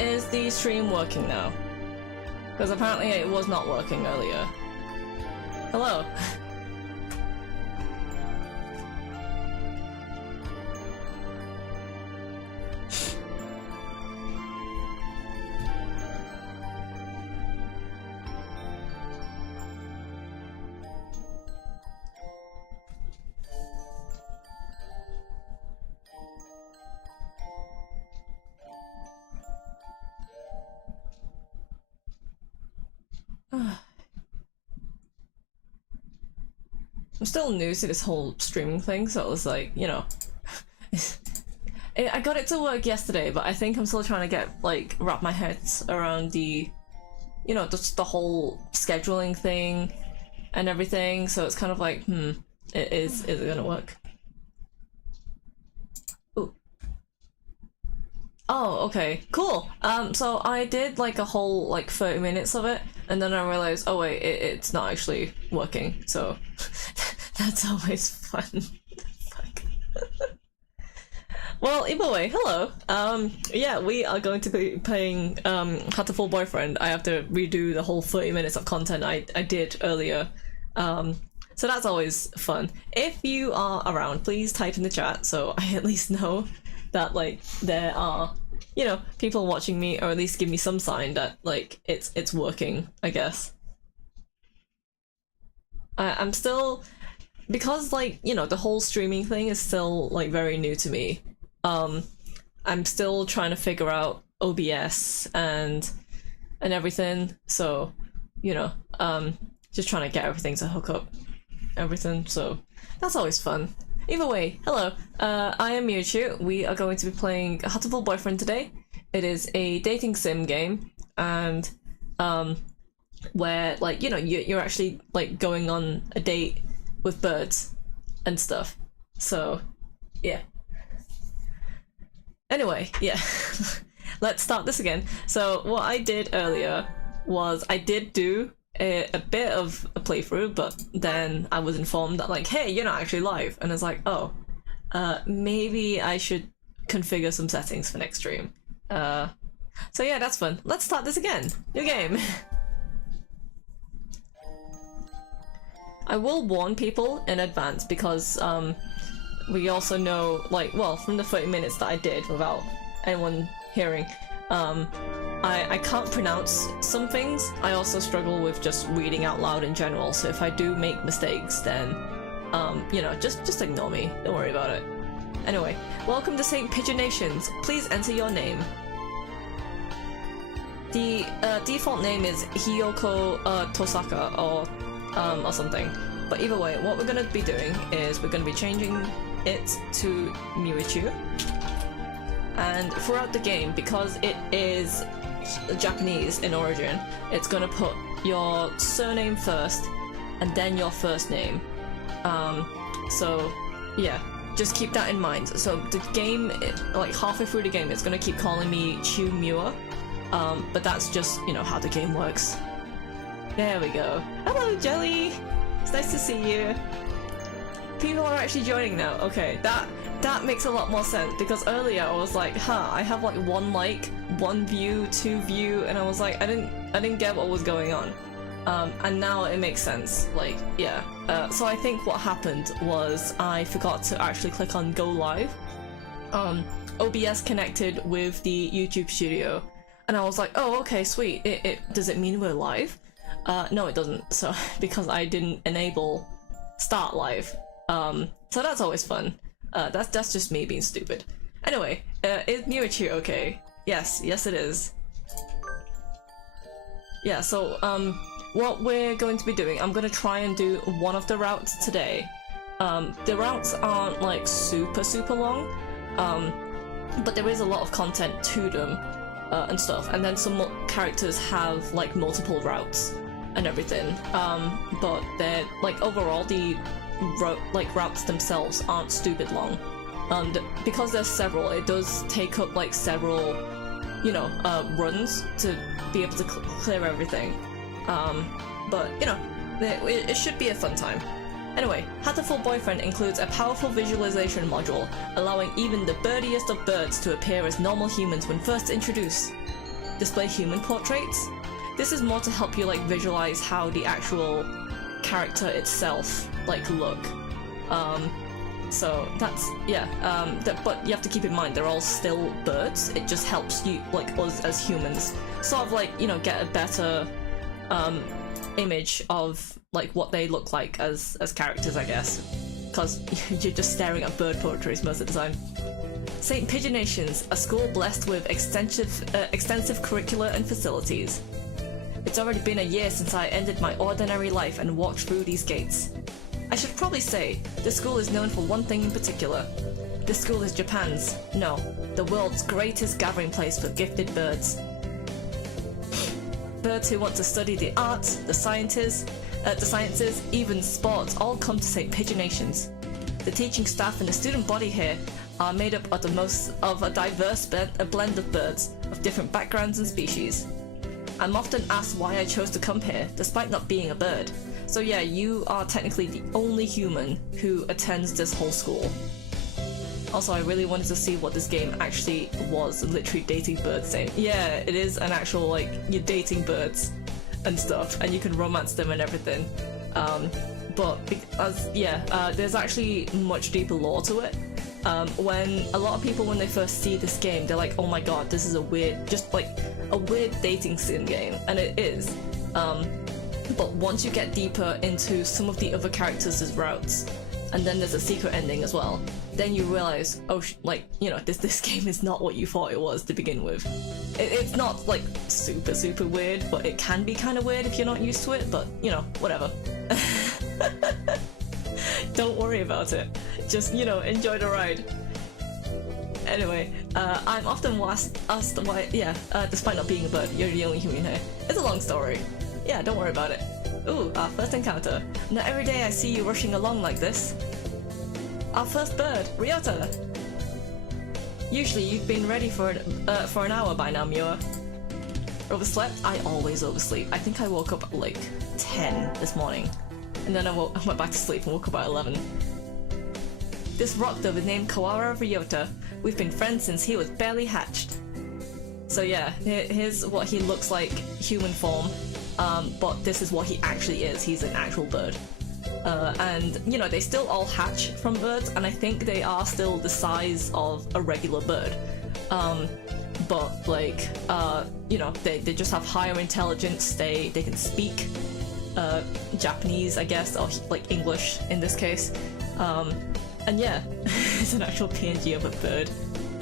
is the stream working now? Because apparently it was not working earlier. Hello. I'm still new to this whole streaming thing, so it was like, you know, I got it to work yesterday, but I think I'm still trying to get, like, wrap my head around the, you know, just the whole scheduling thing and everything, so it's kind of like, is it gonna work? Ooh. Oh, okay, cool. So I did like a whole, like, 30 minutes of it, and then I realized, oh wait, it's not actually working, so that's always fun. Fuck. Well, either way, hello. Yeah, we are going to be playing Hatoful Boyfriend. I have to redo the whole 30 minutes of content I did earlier. So that's always fun. If you are around, please type in the chat so I at least know that, like, there are, you know, people watching me, or at least give me some sign that, like, it's working, I guess. I'm still, because, like, you know, the whole streaming thing is still, like, very new to me. I'm still trying to figure out OBS and everything, so, you know, just trying to get everything to hook up everything, so that's always fun. Either way, hello, I am Mewa-Chu. We are going to be playing Hatoful Boyfriend today. It is a dating sim game, and where, like, you know, you're actually, like, going on a date with birds and stuff. So, yeah. Anyway, yeah. Let's start this again. So what I did earlier was I did do a bit of a playthrough, but then I was informed that, like, hey, you're not actually live, and I was like, oh, maybe I should configure some settings for next stream. So yeah, that's fun. Let's start this again. New game. I will warn people in advance because we also know, like, well, from the 30 minutes that I did without anyone hearing, I can't pronounce some things. I also struggle with just reading out loud in general, so if I do make mistakes, then, you know, just ignore me. Don't worry about it. Anyway, welcome to St. Pigeon Nations. Please enter your name. The default name is Hiyoko Tosaka, or something. But either way, what we're gonna be doing is we're gonna be changing it to Mewa-Chu. And throughout the game, because it is Japanese in origin, it's gonna put your surname first and then your first name. So yeah, just keep that in mind. So the game, like halfway through the game, it's gonna keep calling me Chu Miwa, but that's just, you know, how the game works. There we go. Hello, Jelly! It's nice to see you. People are actually joining now. Okay, that makes a lot more sense, because earlier I was like, I have like one like, one view, two view, and I was like, I didn't get what was going on. And now it makes sense, like, yeah. So I think what happened was I forgot to actually click on go live. OBS connected with the YouTube studio, and I was like, oh, okay, sweet. Does it mean we're live? No, it doesn't. So because I didn't enable start live. So that's always fun. That's just me being stupid. Anyway, is Mewa-Chu okay? Yes, it is. Yeah, so what we're going to be doing, I'm gonna try and do one of the routes today. The routes aren't like super long, but there is a lot of content to them and stuff. And then some characters have like multiple routes and everything. But they're like overall the routes themselves aren't stupid long. Because there's several, it does take up like several, you know, runs to be able to clear everything. But you know, it should be a fun time. Anyway, Hatoful Boyfriend includes a powerful visualization module, allowing even the birdiest of birds to appear as normal humans when first introduced. display human portraits. This is more to help you like visualize how the actual character itself like look. So that's, yeah, but you have to keep in mind they're all still birds. It just helps you, like us as humans, sort of like, you know, get a better image of like what they look like as characters, I guess, because you're just staring at bird portraits most of the time. St. Pigeonations, a school blessed with extensive curricula and facilities. It's already been a year since I ended my ordinary life and walked through these gates. I should probably say, the school is known for one thing in particular. This school is Japan's, no, the world's greatest gathering place for gifted birds. Birds who want to study the arts, the sciences, even sports, all come to St. Pigeonations. The teaching staff and the student body here are made up of a diverse blend of birds of different backgrounds and species. I'm often asked why I chose to come here, despite not being a bird. So yeah, you are technically the only human who attends this whole school. Also, I really wanted to see what this game actually was, literally dating birds saying, yeah, it is an actual, like, you're dating birds and stuff, and you can romance them and everything. But because, yeah, there's actually much deeper lore to it. When a lot of people, when they first see this game, they're like, oh my god, this is a weird, just like a weird dating sim game, and it is. But once you get deeper into some of the other characters' routes, and then there's a secret ending as well, then you realize, oh, like, you know, this game is not what you thought it was to begin with. It's not like super weird, but it can be kind of weird if you're not used to it, but you know, whatever. Don't worry about it. Just, you know, enjoy the ride. Anyway, I'm often asked why, despite not being a bird, you're the only human here. It's a long story. Yeah, don't worry about it. Ooh, our first encounter. Not every day I see you rushing along like this. Our first bird, Ryota! Usually you've been ready for an hour by now, Mewa. Overslept? I always oversleep. I think I woke up at like 10 this morning. And then I went back to sleep and woke up at 11. This rock dove is named Kawara Ryota. We've been friends since he was barely hatched. So yeah, here's what he looks like, human form. But this is what he actually is. He's an actual bird. And, you know, they still all hatch from birds, and I think they are still the size of a regular bird. But, like, you know, they just have higher intelligence, they can speak Japanese, I guess, or, like, English in this case. And yeah, it's an actual PNG of a bird.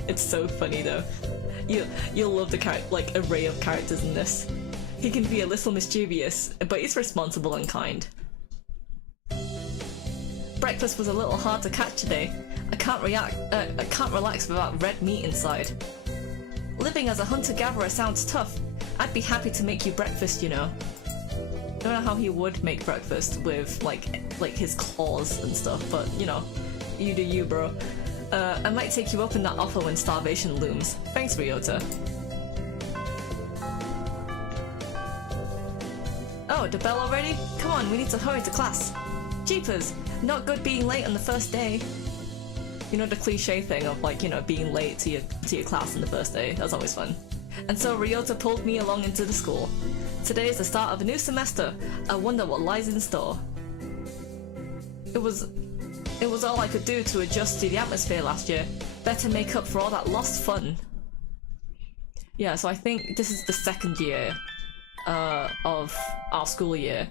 It's so funny, though. You'll love the array of characters in this. He can be a little mischievous, but he's responsible and kind. Breakfast was a little hard to catch today. I can't relax without red meat inside. Living as a hunter-gatherer sounds tough. I'd be happy to make you breakfast, you know. Don't know how he would make breakfast with like his claws and stuff, but you know, you do you, bro. I might take you up on that offer when starvation looms. Thanks, Ryota. Oh, the bell already? Come on, we need to hurry to class. Jeepers, not good being late on the first day. You know the cliche thing of like, you know, being late to your class on the first day. That's always fun. And so Ryota pulled me along into the school. Today is the start of a new semester. I wonder what lies in store. It was all I could do to adjust to the atmosphere last year. Better make up for all that lost fun. Yeah, so I think this is the second year of our school year.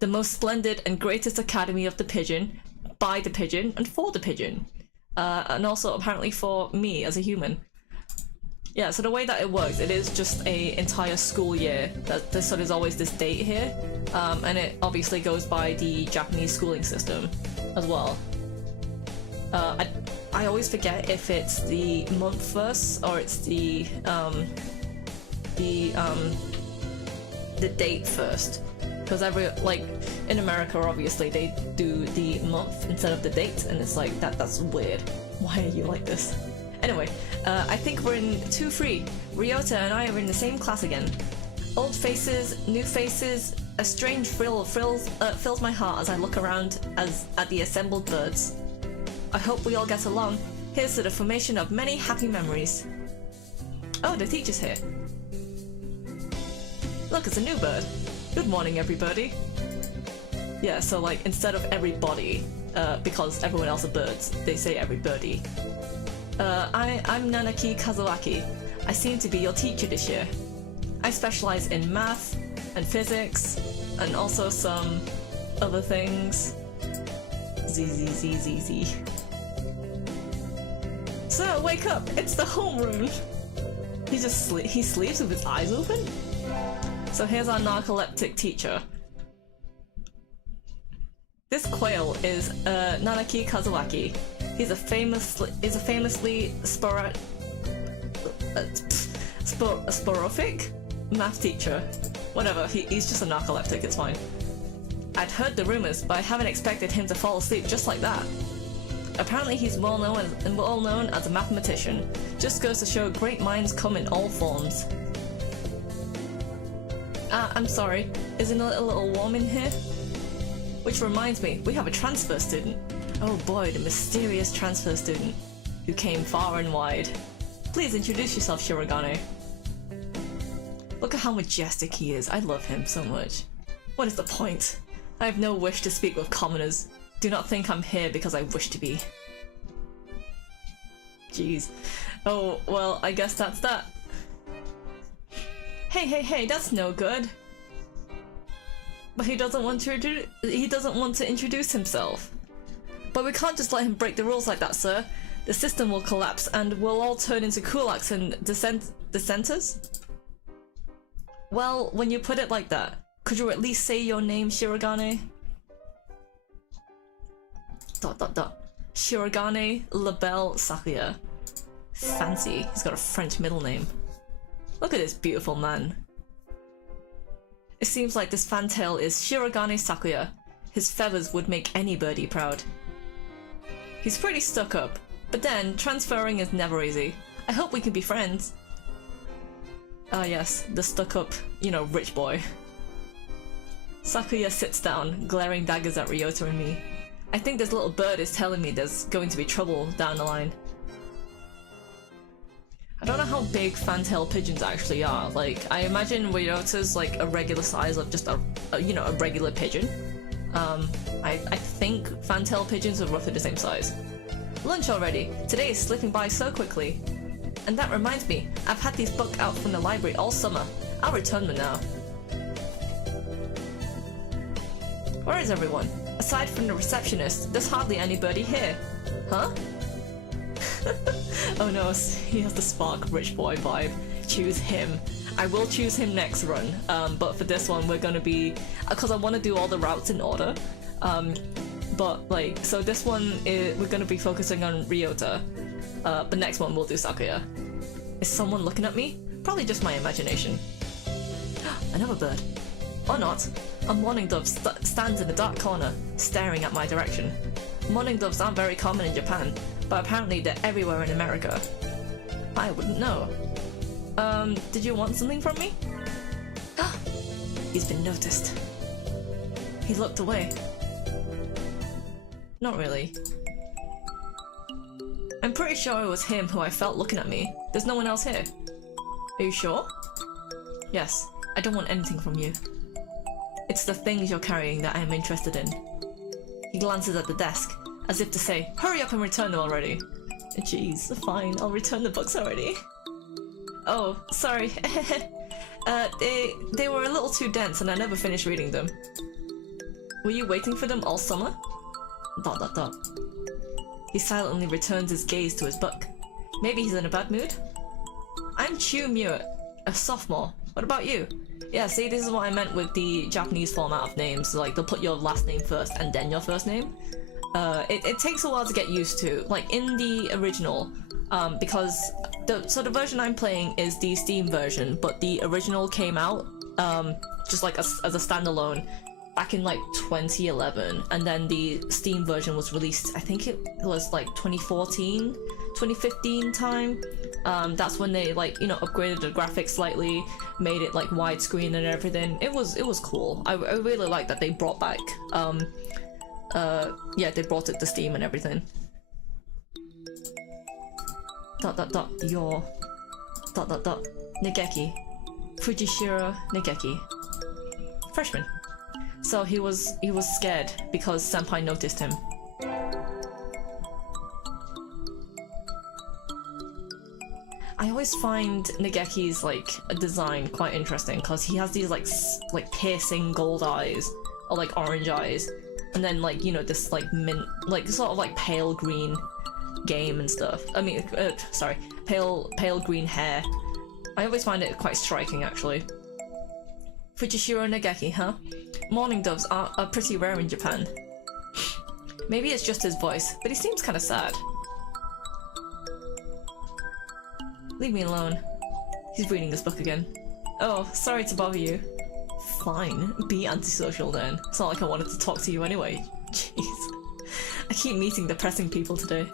The most splendid and greatest academy of the pigeon, by the pigeon, and for the pigeon. And also apparently for me as a human. Yeah, so the way that it works, it is just a entire school year. So there's always this date here, and it obviously goes by the Japanese schooling system as well. I always forget if it's the month first or it's the date first, because in America obviously they do the month instead of the date, and it's like that's weird. Why are you like this? Anyway, I think we're in 2-3. Ryota and I are in the same class again. Old faces, new faces, a strange thrill fills my heart as I look around at the assembled birds. I hope we all get along. Here's to the formation of many happy memories. Oh, the teacher's here. Look, it's a new bird. Good morning, everybody. Yeah, so like, instead of everybody, because everyone else are birds, they say everybody. I'm Nanaki Kazuaki. I seem to be your teacher this year. I specialize in math and physics, and also some other things. Z. Sir, wake up! It's the homeroom! He sleeps with his eyes open? So here's our narcoleptic teacher. This quail is Nanaki Kazuaki. He's a famously sporofic math teacher. Whatever, he's just a narcoleptic, it's fine. I'd heard the rumors, but I haven't expected him to fall asleep just like that. Apparently he's well known as a mathematician. Just goes to show great minds come in all forms. I'm sorry, isn't it a little warm in here? Which reminds me, we have a transfer student. Oh boy, the mysterious transfer student, who came far and wide. Please introduce yourself, Shirogane. Look at how majestic he is, I love him so much. What is the point? I have no wish to speak with commoners. Do not think I'm here because I wish to be. Jeez. Oh, well, I guess that's that. Hey, that's no good. But he doesn't want to introduce himself. But we can't just let him break the rules like that, sir. The system will collapse and we'll all turn into kulaks and dissenters? Well, when you put it like that, could you at least say your name, Shirogane? ... Shirogane Labelle Sakuya. Fancy, he's got a French middle name. Look at this beautiful man. It seems like this fantail is Shirogane Sakuya. His feathers would make any birdie proud. He's pretty stuck up, but then transferring is never easy. I hope we can be friends. Ah yes, the stuck up, you know, rich boy. Sakuya sits down, glaring daggers at Ryota and me. I think this little bird is telling me there's going to be trouble down the line. I don't know how big fantail pigeons actually are. Like, I imagine Ryota's like a regular size of just a regular pigeon. I think fantail pigeons are roughly the same size. Lunch already! Today is slipping by so quickly. And that reminds me, I've had these books out from the library all summer. I'll return them now. Where is everyone? Aside from the receptionist, there's hardly anybody here. Huh? Oh no, he has the Spark rich boy vibe. Choose him. I will choose him next run, but for this one we're gonna be... because I want to do all the routes in order. But like, so this one we're gonna be focusing on Ryota. The next one we'll do Sakuya. Is someone looking at me? Probably just my imagination. Another bird. Or not. A mourning dove stands in a dark corner, staring at my direction. Mourning doves aren't very common in Japan, but apparently they're everywhere in America. I wouldn't know. Did you want something from me? He's been noticed. He looked away. Not really. I'm pretty sure it was him who I felt looking at me. There's no one else here. Are you sure? Yes, I don't want anything from you. It's the things you're carrying that I am interested in. He glances at the desk, as if to say, hurry up and return them already. Jeez, fine, I'll return the books already. Oh, sorry. They were a little too dense and I never finished reading them. Were you waiting for them all summer? ... He silently returns his gaze to his book. Maybe he's in a bad mood? I'm Chu Muir, a sophomore. What about you? Yeah, see, this is what I meant with the Japanese format of names. Like, they'll put your last name first and then your first name. It takes a while to get used to. Like, in the original, because the version I'm playing is the Steam version, but the original came out just like as a standalone back in like 2011, and then the Steam version was released, I think it was like 2014, 2015 time. That's when they like, you know, upgraded the graphics slightly, made it like widescreen and everything. It was cool. I really like that they brought back yeah, they brought it to Steam and everything. ... Your ... Nigeki. Fujishiro Negeki. Freshman. So he was scared because Senpai noticed him. I always find Negeki's like design quite interesting because he has these like piercing gold eyes or like orange eyes, and then like, you know, this like mint, like sort of like pale green game and stuff. I mean, sorry, pale green hair. I always find it quite striking actually. Fujishiro Negeki, huh? Mourning doves are pretty rare in Japan. Maybe it's just his voice, but he seems kind of sad. Leave me alone. He's reading this book again. Oh, sorry to bother you. Fine, be antisocial then. It's not like I wanted to talk to you anyway. Jeez. I keep meeting depressing people today.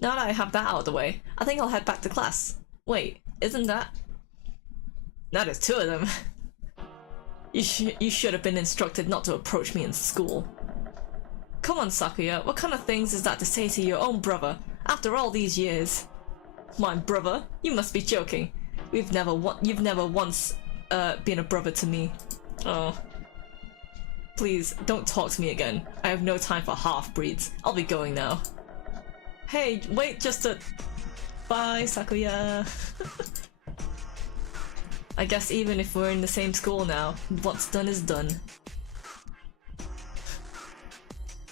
Now that I have that out of the way, I think I'll head back to class. Wait, isn't that... Now there's two of them. You should have been instructed not to approach me in school. Come on, Sakuya, what kind of things is that to say to your own brother? After all these years. My brother? You must be joking. You've never once been a brother to me. Oh. Please, don't talk to me again. I have no time for half-breeds. I'll be going now. Hey, wait just a... Bye, Sakuya. I guess even if we're in the same school now, what's done is done.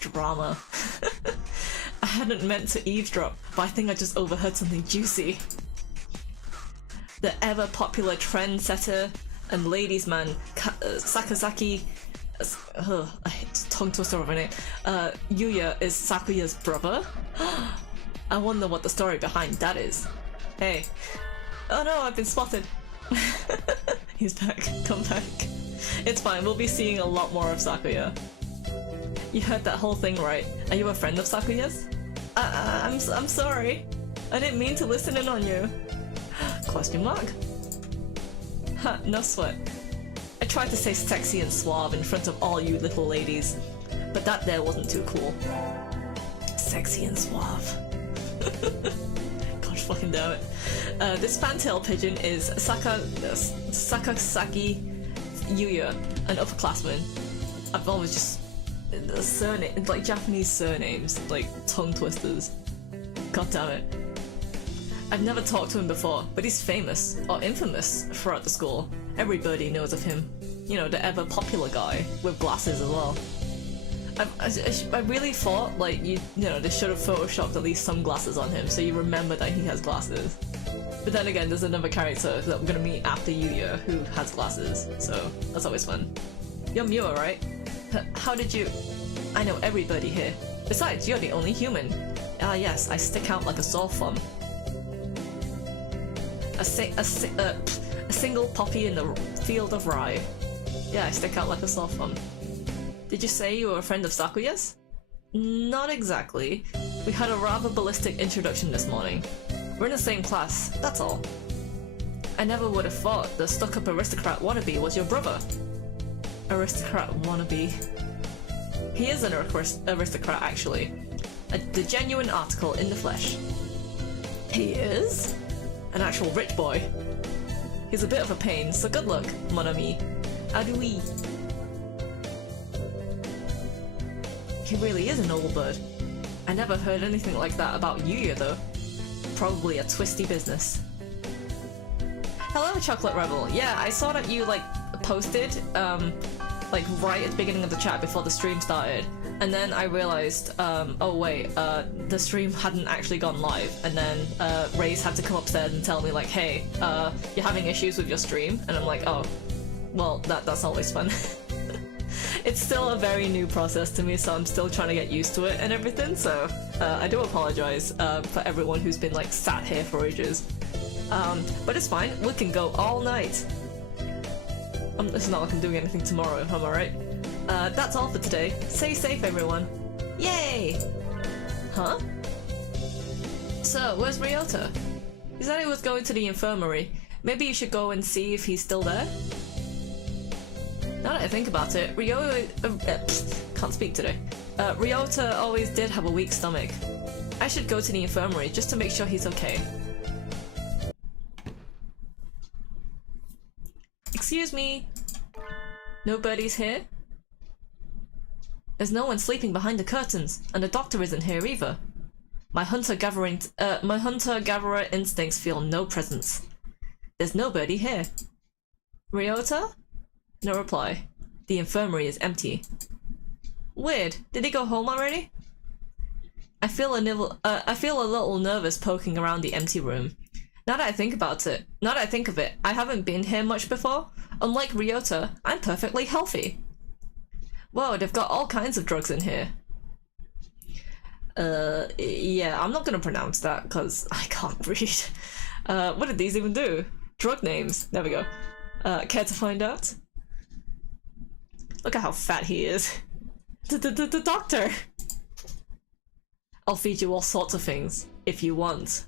Drama. I hadn't meant to eavesdrop, but I think I just overheard something juicy. The ever-popular trendsetter and ladies' man Sakazaki... tongue twister of a name. Yuya is Sakuya's brother? I wonder what the story behind that is. Hey. Oh no, I've been spotted. He's back. Come back. It's fine, we'll be seeing a lot more of Sakuya. You heard that whole thing right. Are you a friend of Sakuya's? I'm sorry. I didn't mean to listen in on you. Question mark? Ha, no sweat. I tried to stay sexy and suave in front of all you little ladies, but that there wasn't too cool. Sexy and suave. Gosh fucking damn it. This fantail pigeon is Sakazaki Yuya, an upperclassman. I've always just... surname, like Japanese surnames, like tongue twisters. God damn it. I've never talked to him before, but he's famous, or infamous, throughout the school. Everybody knows of him. You know, the ever popular guy, with glasses as well. I really thought, like, you know, they should have photoshopped at least some glasses on him, so you remember that he has glasses. But then again, there's another character that I'm gonna meet after Yuya who has glasses, so that's always fun. You're Mewa, right? How did you... I know everybody here. Besides, you're the only human. Ah yes, I stick out like a sore thumb. A single poppy in the field of rye. Yeah, I stick out like a sore thumb. Did you say you were a friend of Sakuya's? Not exactly. We had a rather ballistic introduction this morning. We're in the same class, that's all. I never would have thought the stuck-up aristocrat wannabe was your brother. Aristocrat wannabe. He is an aristocrat, actually. The genuine article in the flesh. He is? An actual rich boy. He's a bit of a pain, so good luck, mon ami. Adui. He really is a noble bird. I never heard anything like that about Yuya, though. Probably a twisty business. Hello, Chocolate Rebel. Yeah, I saw that you, like, posted, like, right at the beginning of the chat before the stream started. And then I realized, oh wait, the stream hadn't actually gone live. And then, Ray's had to come upstairs and tell me, like, hey, you're having issues with your stream? And I'm like, oh, well, that's always fun. It's still a very new process to me, so I'm still trying to get used to it and everything, so I do apologize for everyone who's been, like, sat here for ages. But it's fine, we can go all night. It's not like I'm doing anything tomorrow, am I right? That's all for today. Stay safe, everyone. Yay! Huh? So, where's Ryota? He said he was going to the infirmary. Maybe you should go and see if he's still there? Now that I think about it, can't speak today. Ryota always did have a weak stomach. I should go to the infirmary just to make sure he's okay. Excuse me? Nobody's here? There's no one sleeping behind the curtains, and the doctor isn't here either. My hunter-gatherer instincts feel no presence. There's nobody here. Ryota? No reply. The infirmary is empty. Weird. Did he go home already? I feel a little nervous poking around the empty room. Now that I think of it, I haven't been here much before. Unlike Ryota, I'm perfectly healthy. Whoa, they've got all kinds of drugs in here. Yeah, I'm not gonna pronounce that because I can't read. What did these even do? Drug names. There we go. Care to find out? Look at how fat he is. The doctor! I'll feed you all sorts of things, if you want.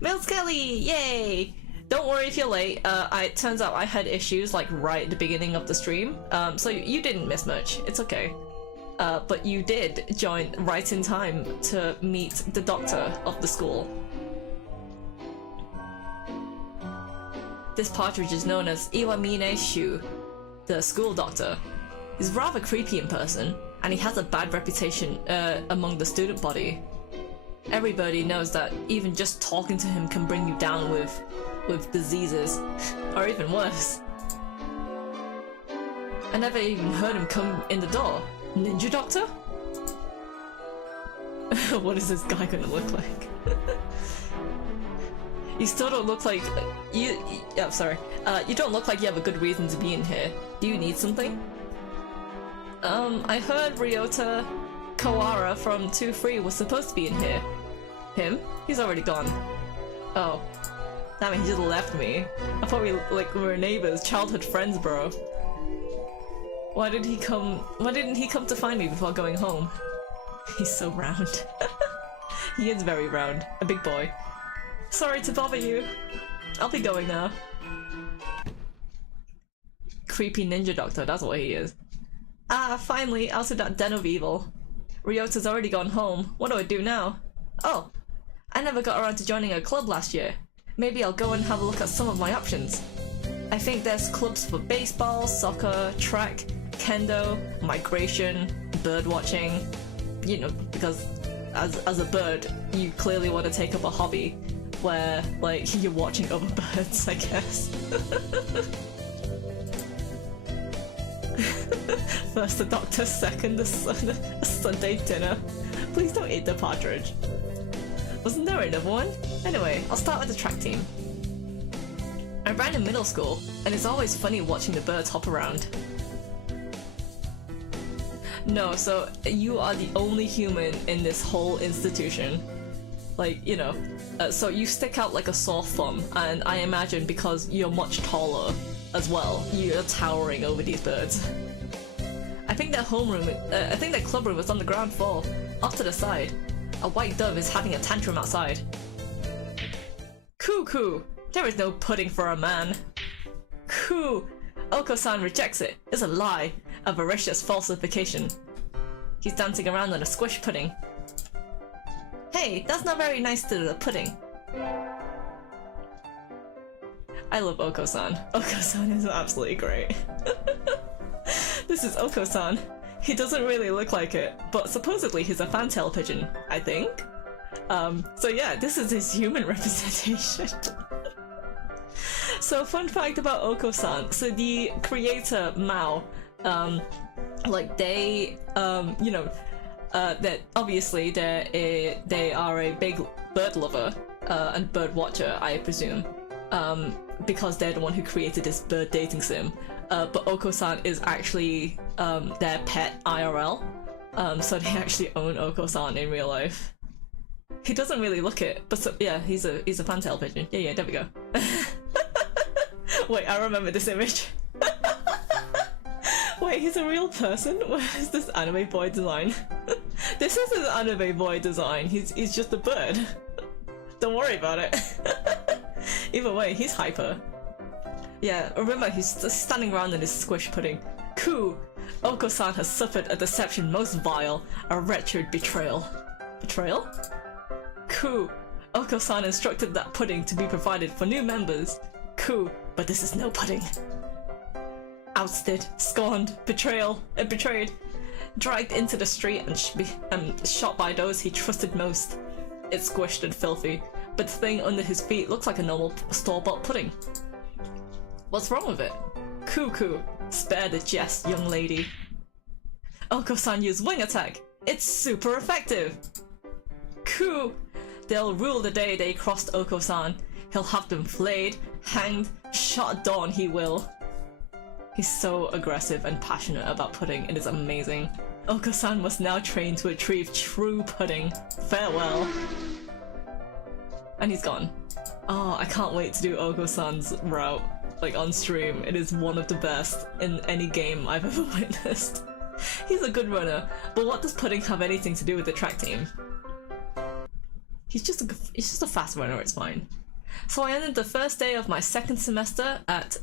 Milk Skelly! Yay! Don't worry if you're late. It turns out I had issues like right at the beginning of the stream, so you didn't miss much. It's okay. But you did join right in time to meet the doctor of the school. This partridge is known as Mewa-Chu, the school doctor. He's rather creepy in person, and he has a bad reputation among the student body. Everybody knows that even just talking to him can bring you down with diseases, or even worse. I never even heard him come in the door. Ninja doctor? What is this guy gonna look like? You still don't look like you don't look like you have a good reason to be in here. Do you need something? I heard Ryota Kawara from 2-3 was supposed to be in here. Him? He's already gone. Oh. Damn it, he just left me. I thought we were neighbors, childhood friends, bro. Why didn't he come to find me before going home? He's so round. He is very round. A big boy. Sorry to bother you. I'll be going now. Creepy ninja doctor, that's what he is. Ah, finally, out of that den of evil. Ryota's already gone home. What do I do now? Oh, I never got around to joining a club last year. Maybe I'll go and have a look at some of my options. I think there's clubs for baseball, soccer, track, kendo, migration, bird watching. You know, because as a bird, you clearly want to take up a hobby where, like, you're watching other birds, I guess. First the doctor, second a Sunday dinner. Please don't eat the partridge. Wasn't there another one? Anyway, I'll start with the track team. I ran in middle school, and it's always funny watching the birds hop around. No, so you are the only human in this whole institution. Like, you know, so you stick out like a sore thumb, and I imagine because you're much taller as well, you're towering over these birds. I think their club room is on the ground floor, off to the side. A white dove is having a tantrum outside. Cuckoo! There is no pudding for a man. Coo! Oko-san rejects it. It's a lie. A avaricious falsification. He's dancing around on a squish pudding. Hey, that's not very nice to the pudding. I love Oko-san. Oko-san is absolutely great. This is Oko-san. He doesn't really look like it, but supposedly he's a fantail pigeon, I think. So yeah, this is his human representation. So fun fact about Oko-san. So the creator, Mao, like they, you know, that obviously they are a big bird lover and bird watcher, I presume, because they're the one who created this bird dating sim. But Oko-san is actually their pet IRL, so they actually own Oko-san in real life. He doesn't really look it, but so, yeah, he's a fantail pigeon. Yeah, there we go. Wait, I remember this image. Wait, he's a real person? Where is this anime boy design? This is an anime boy design. He's just a bird. Don't worry about it. Either way, he's hyper. Yeah, remember he's standing around in his squish pudding. Coo! Oko-san has suffered a deception most vile, a wretched betrayal. Betrayal? Coo! Oko-san instructed that pudding to be provided for new members. Cool, but this is no pudding. Ousted, scorned, betrayed, dragged into the street and shot by those he trusted most. It's squished and filthy, but the thing under his feet looks like a normal store-bought pudding. What's wrong with it? Cuckoo, spare the jest, young lady. Oko-san used wing attack. It's super effective. Cool. They'll rule the day they crossed Oko-san. He'll have them flayed, hanged, shot at dawn he will. He's so aggressive and passionate about pudding, it is amazing. Oko-san must now train to achieve true pudding. Farewell. And he's gone. Oh, I can't wait to do Oko-san's route, like on stream. It is one of the best in any game I've ever witnessed. He's a good runner, but what does pudding have anything to do with the track team? He's just a fast runner, it's fine. So I ended the first day of my second semester at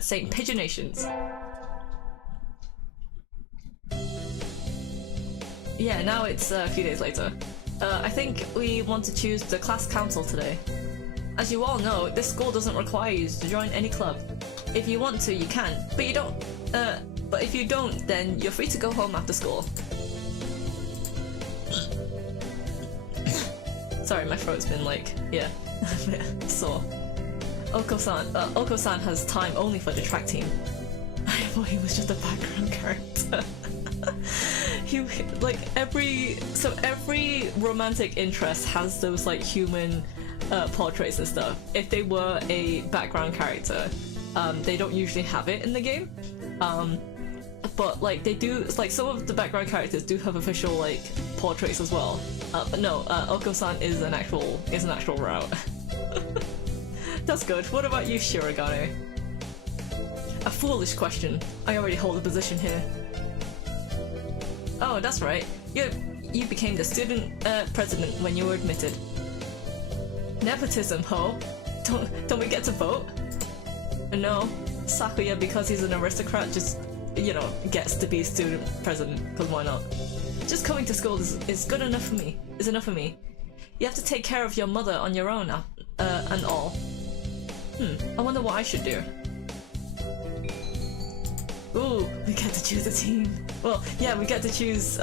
St. Pigeonations. Yeah, now it's a few days later. I think we want to choose the class council today. As you all know, this school doesn't require you to join any club. If you want to, you can, but you don't. But if you don't, then you're free to go home after school. Sorry, my throat's been like, yeah, sore. Oko-san has time only for the track team. I thought he was just a background character. Every romantic interest has those like human portraits and stuff. If they were a background character, they don't usually have it in the game. But like they do, like some of the background characters do have official like portraits as well. But no, Oko-san is an actual route. That's good. What about you, Shirogane? A foolish question. I already hold a position here. Oh, that's right. You became the student president when you were admitted. Nepotism, ho? Don't we get to vote? No, Sakuya, because he's an aristocrat, just, you know, gets to be student president, because why not? Just coming to school is good enough for me. Is enough for me. You have to take care of your mother on your own, and all. I wonder what I should do. Ooh, we get to choose a team. Well, yeah, we get to choose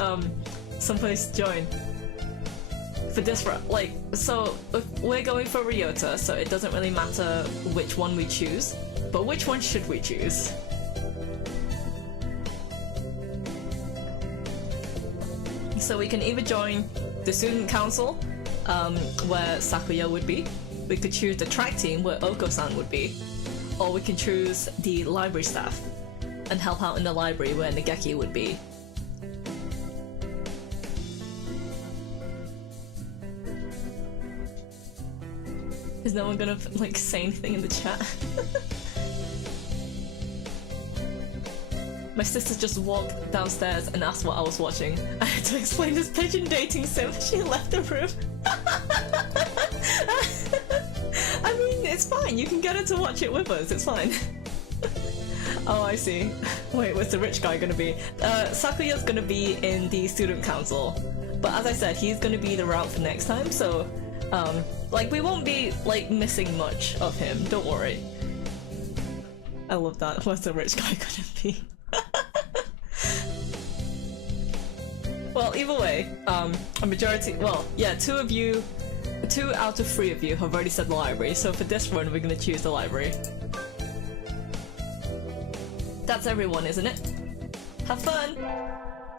some place to join. For this route, like, so we're going for Ryota, so it doesn't really matter which one we choose. But which one should we choose? So we can either join the student council, where Sakuya would be. We could choose the track team, where Oko-san would be. Or we can choose the library staff and help out in the library where Nageki would be. Is no one gonna like say anything in the chat? My sister just walked downstairs and asked what I was watching. I had to explain this pigeon dating sim. She left the room. I mean, it's fine. You can get her to watch it with us. It's fine. Oh, I see. Wait, what's the rich guy gonna be? Sakuya's gonna be in the student council. But as I said, he's gonna be the route for next time, so like we won't be like missing much of him, don't worry. I love that. What's the rich guy gonna be? Well, either way, a majority, well, yeah, 2 out of 3 of you have already said the library, so for this run we're gonna choose the library. That's everyone, isn't it? Have fun!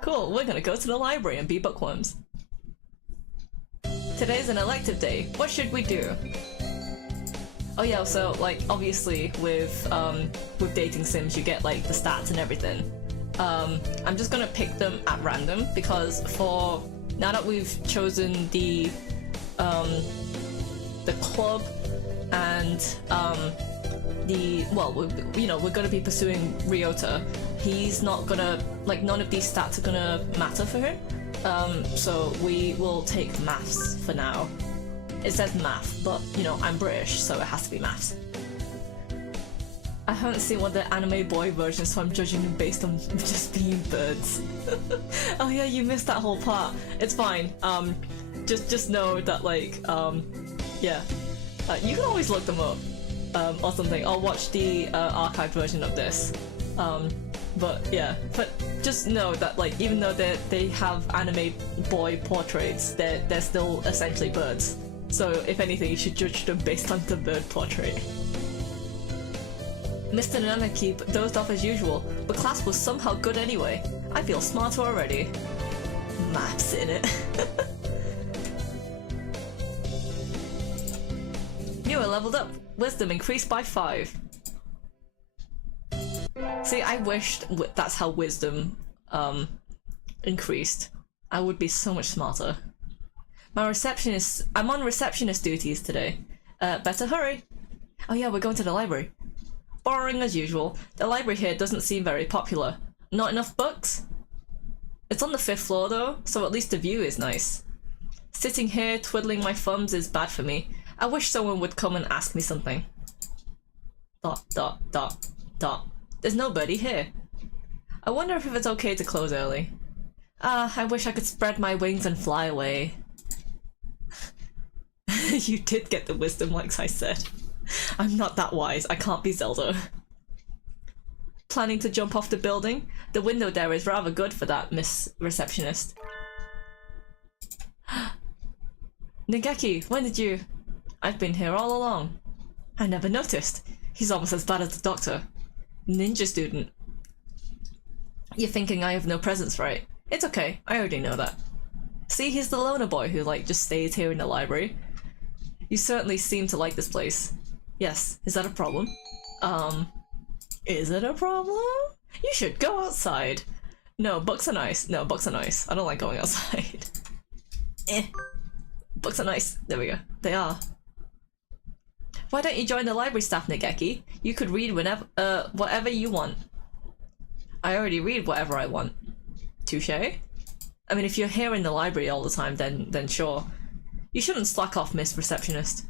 Cool, we're gonna go to the library and be bookworms. Today's an elective day. What should we do? Oh yeah, so like obviously with dating sims you get like the stats and everything. I'm just gonna pick them at random because for now that we've chosen the club and we're gonna be pursuing Ryota. He's not gonna, like, none of these stats are gonna matter for him. So we will take maths for now. It says math, but you know, I'm British, so it has to be maths. I haven't seen one of the anime boy versions, so I'm judging them based on just being birds. Oh yeah, you missed that whole part. It's fine. just know that like yeah, you can always look them up or something, or watch the archived version of this. But yeah, but just know that like even though they have anime boy portraits, they're still essentially birds. So if anything, you should judge them based on the bird portrait. Mr. Nanaki dozed off as usual, but class was somehow good anyway. I feel smarter already. Maths in it. Mewa leveled up. Wisdom increased by 5. See, I wished that's how wisdom increased. I would be so much smarter. I'm on receptionist duties today. Better hurry. Oh yeah, we're going to the library. Boring as usual. The library here doesn't seem very popular. Not enough books? It's on the 5th floor though, so at least the view is nice. Sitting here twiddling my thumbs is bad for me. I wish someone would come and ask me something. ... There's nobody here. I wonder if it's okay to close early. I wish I could spread my wings and fly away. You did get the wisdom, like I said. I'm not that wise, I can't be Zelda. Planning to jump off the building? The window there is rather good for that, Miss Receptionist. Nageki, when did you... I've been here all along. I never noticed. He's almost as bad as the doctor. Ninja student. You're thinking I have no presence, right? It's okay, I already know that. See, he's the loner boy who, like, just stays here in the library. You certainly seem to like this place. Yes, is that a problem? Is it a problem? You should go outside. No, books are nice. No, books are nice. I don't like going outside. Books are nice. There we go. They are. Why don't you join the library staff, Nageki? You could read whenever, whatever you want. I already read whatever I want. Touche? I mean, if you're here in the library all the time, then sure. You shouldn't slack off, Miss Receptionist.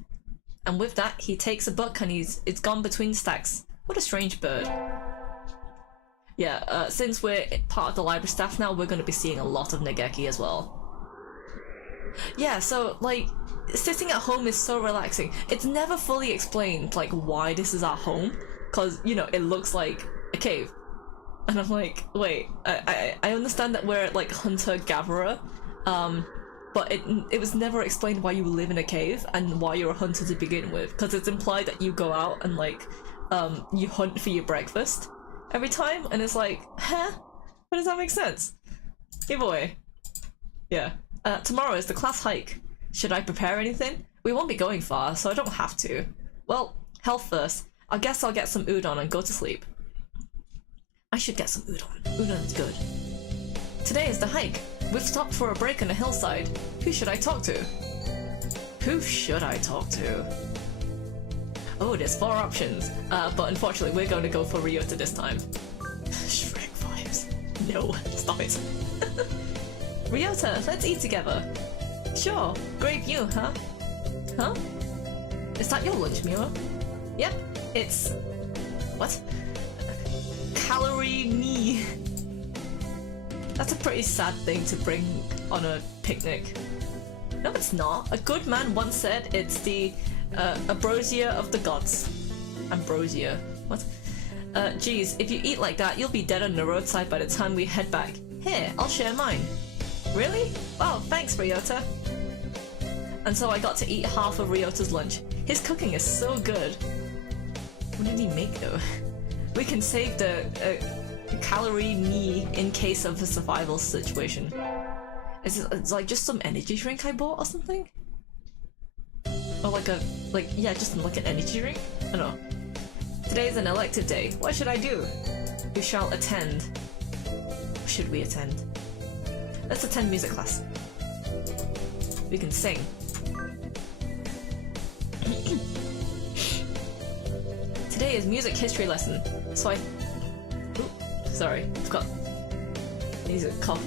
And with that, he takes a book and it's gone between stacks. What a strange bird. Yeah, since we're part of the library staff now, we're going to be seeing a lot of Nageki as well. Yeah, so, like, sitting at home is so relaxing. It's never fully explained, like, why this is our home. Because, you know, it looks like a cave. And I'm like, wait, I understand that we're, like, hunter-gatherer, but it was never explained why you live in a cave and why you're a hunter to begin with. Because it's implied that you go out and, like, you hunt for your breakfast every time, and it's like, huh? What does that make sense? Either way. Yeah. Tomorrow is the class hike. Should I prepare anything? We won't be going far, so I don't have to. Well, health first. I guess I'll get some udon and go to sleep. I should get some udon. Udon's good. Today is the hike. We've stopped for a break on a hillside. Who should I talk to? Who should I talk to? Oh, there's 4 options. But unfortunately, we're going to go for Ryota this time. Shrek vibes. No, stop it. Ryota, let's eat together. Sure, great view, huh? Huh? Is that your lunch, Mewa? Yep, it's... what? Calorie me. That's a pretty sad thing to bring on a picnic. No, it's not. A good man once said it's the ambrosia of the gods. Ambrosia. What? Geez, if you eat like that, you'll be dead on the roadside by the time we head back. Here, I'll share mine. Really? Wow, thanks, Ryota. And so I got to eat half of Ryota's lunch. His cooking is so good. What did he make, though? We can save the calorie me in case of a survival situation. It's like just some energy drink I bought or something? Or yeah, just like an energy drink? I don't know. Today is an elective day. What should I do? We shall attend. Should we attend? Let's attend music class. We can sing. Today is music history lesson, so sorry, I've got... I need to cough.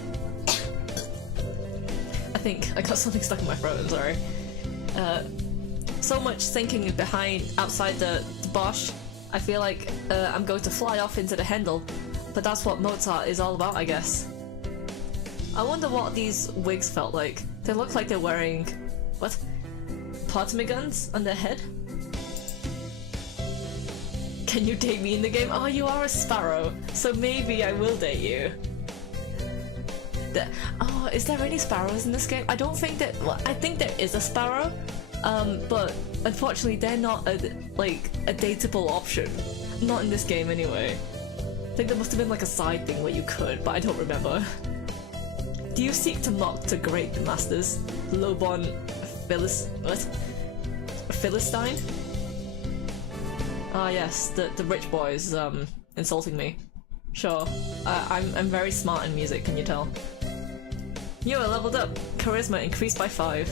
I think I got something stuck in my throat, I'm sorry. So much thinking outside the Bosch. I feel like I'm going to fly off into the Handel, but that's what Mozart is all about, I guess. I wonder what these wigs felt like. They look like they're wearing... what? Plasma guns on their head? Can you date me in the game? Oh, you are a sparrow, so maybe I will date you. Oh, is there any sparrows in this game? I don't think that... well, I think there is a sparrow, but unfortunately they're not a dateable option. Not in this game anyway. I think there must have been like a side thing where you could, but I don't remember. Do you seek to mock to great the masters? Lobon Philistine? Ah yes, the rich boy is insulting me. Sure, I'm very smart in music, can you tell? You are leveled up. Charisma increased by 5.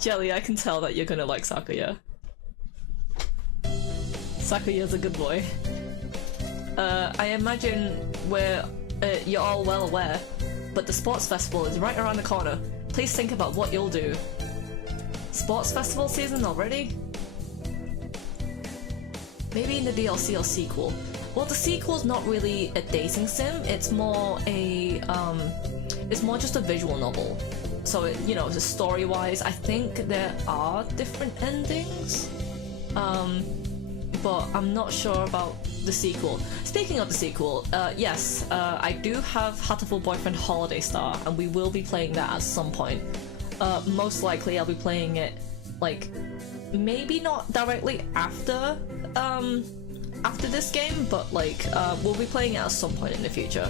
Jelly, I can tell that you're gonna like Sakuya. Sakuya's a good boy. I imagine you're all well aware, but the sports festival is right around the corner. Please think about what you'll do. Sports festival season already? Maybe in the DLC or sequel. Well, the sequel's not really a dating sim. It's more a it's more just a visual novel. So it, you know, story-wise, I think there are different endings. But I'm not sure about the sequel. Speaking of the sequel, yes, I do have Hatoful Boyfriend Holiday Star, and we will be playing that at some point. Most likely I'll be playing it, like, maybe not directly after this game, but like, we'll be playing it at some point in the future.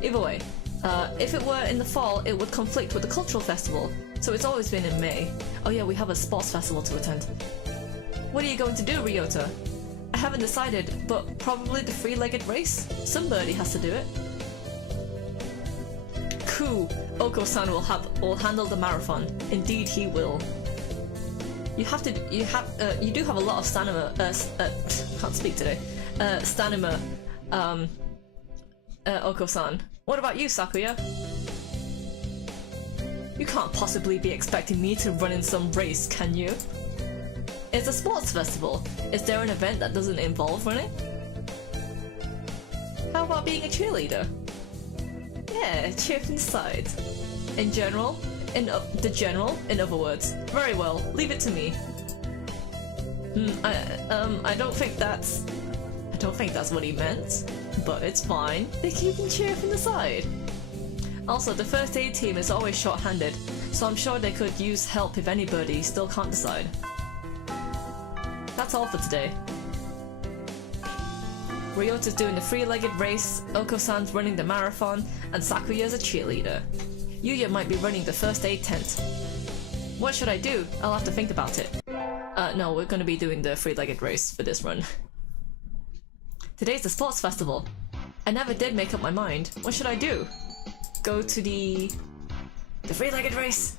Either way, if it were in the fall, it would conflict with the cultural festival, so it's always been in May. Oh yeah, we have a sports festival to attend. What are you going to do, Ryota? I haven't decided, but probably the three-legged race? Somebody has to do it. Cool. Oko-san will handle the marathon. Indeed, he will. You do have a lot of stamina. Can't speak today. Stamina. Oko-san. What about you, Sakuya? You can't possibly be expecting me to run in some race, can you? It's a sports festival. Is there an event that doesn't involve running? How about being a cheerleader? Yeah, cheer from the sides. In general? In other words. Very well, leave it to me. I don't think that's what he meant, but it's fine. They can even cheer from the side. Also, the first aid team is always short-handed, so I'm sure they could use help if anybody still can't decide. That's all for today. Ryota's doing the three-legged race, Oko-san's running the marathon, and Sakuya's a cheerleader. Yuya might be running the first aid tent. What should I do? I'll have to think about it. No, we're gonna be doing the three-legged race for this run. Today's the sports festival. I never did make up my mind. What should I do? Go to the three-legged race?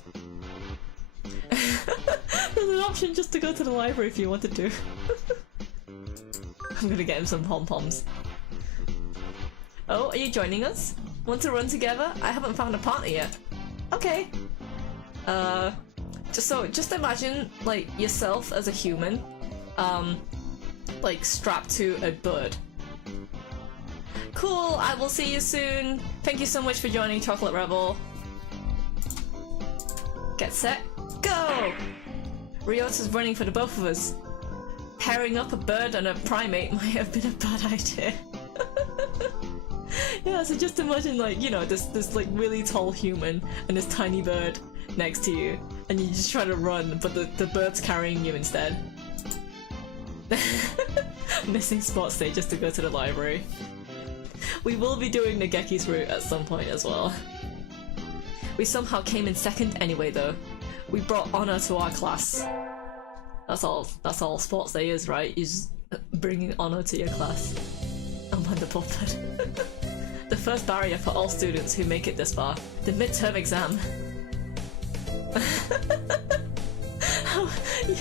There's an option just to go to the library if you wanted to. I'm gonna get him some pom-poms. Oh, are you joining us? Want to run together? I haven't found a partner yet. Okay. Just imagine, like, yourself as a human, like, strapped to a bird. Cool, I will see you soon. Thank you so much for joining, Chocolate Rebel. Get set, go! Ryota's running for the both of us. Pairing up a bird and a primate might have been a bad idea. Yeah, so just imagine, like, you know, this like really tall human and this tiny bird next to you, and you just try to run, but the bird's carrying you instead. Missing sports day just to go to the library. We will be doing Nageki's route at some point as well. We somehow came in second anyway though. We brought honor to our class. That's all sports day is, right? You just bringing honor to your class. I'm on the pulpit. The first barrier for all students who make it this far. The midterm exam.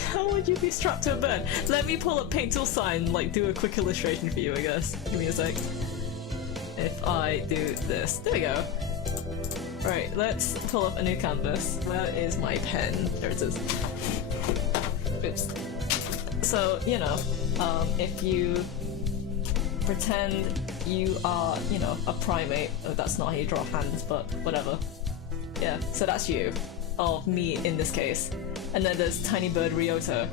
How would you be strapped to a bird? Let me pull up paint tool sign, like do a quick illustration for you, I guess. Give me a sec. If I do this. There we go. Right, let's pull up a new canvas. Where is my pen? There it is. Oops. So, you know, if you pretend you are, you know, a primate. Oh, that's not how you draw hands, but whatever. Yeah, so that's you. Or me in this case. And then there's Tiny Bird Ryota.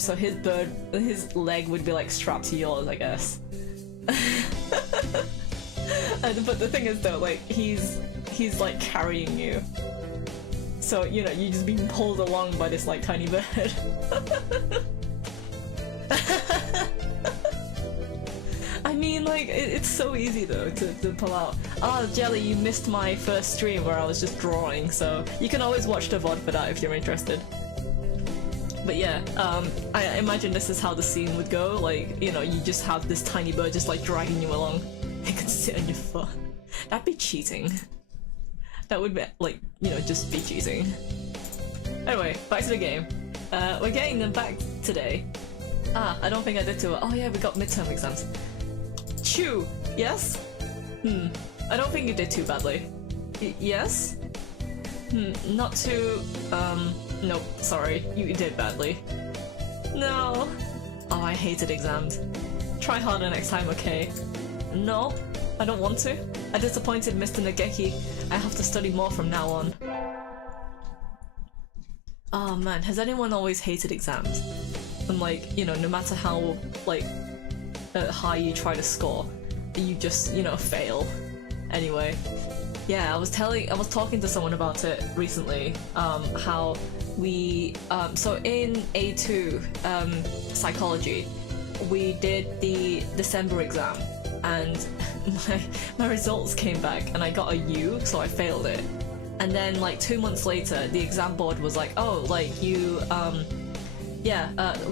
So his leg would be like strapped to yours, I guess. But the thing is though, like he's like carrying you. So, you know, you're just being pulled along by this like tiny bird. I mean, like, it's so easy though to pull out. Ah, Jelly, you missed my first stream where I was just drawing, so you can always watch the VOD for that if you're interested. But yeah, I imagine this is how the scene would go. Like, you know, you just have this tiny bird just like dragging you along. It could sit on your foot. That'd be cheating. That would be, like, you know, just be cheating. Anyway, back to the game. We're getting them back today. Ah, I don't think I did too well. Oh yeah, we got midterm exams. Chu, yes? I don't think you did too badly. Yes? Not too, nope, sorry, you did badly. No. Oh, I hated exams. Try harder next time, okay? No, I don't want to. I disappointed Mr. Nageki. I have to study more from now on. Oh man, has anyone always hated exams? And like, you know, no matter how, like, high you try to score, you just, you know, fail. Anyway. Yeah, I was talking to someone about it recently, how we, so in A2, psychology, we did the December exam, and my results came back and I got a U, so I failed it. And then like 2 months later, the exam board was like, oh, like you,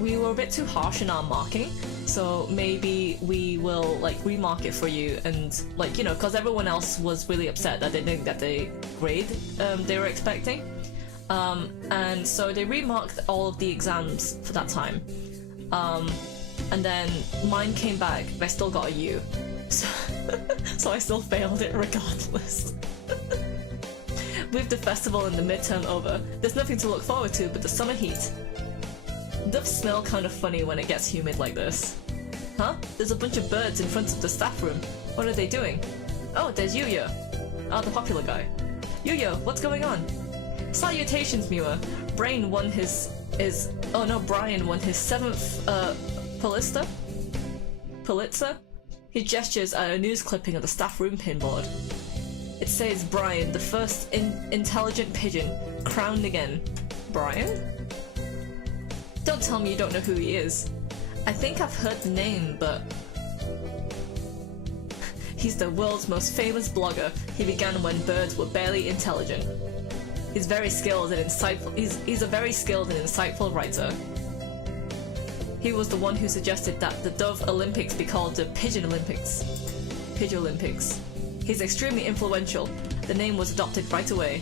we were a bit too harsh in our marking, so maybe we will like remark it for you, and like, you know, because everyone else was really upset that they didn't get the grade they were expecting, and so they remarked all of the exams for that time, and then mine came back and I still got a U, so I still failed it regardless. With the festival and the midterm over, there's nothing to look forward to but the summer heat. Doves smell kind of funny when it gets humid like this. Huh? There's a bunch of birds in front of the staff room. What are they doing? Oh, there's Yuya. Oh, the popular guy. Yuya, what's going on? Salutations, Mewa. Brian won his 7th, Pulitzer? He gestures at a news clipping of the staff room pinboard. It says Brian, the first intelligent pigeon, crowned again. Brian? Don't tell me you don't know who he is. I think I've heard the name, but... He's the world's most famous blogger. He began when birds were barely intelligent. He's very skilled and insightful. He's a very skilled and insightful writer. He was the one who suggested that the Dove Olympics be called the Pigeon Olympics. Pigeon Olympics. He's extremely influential. The name was adopted right away.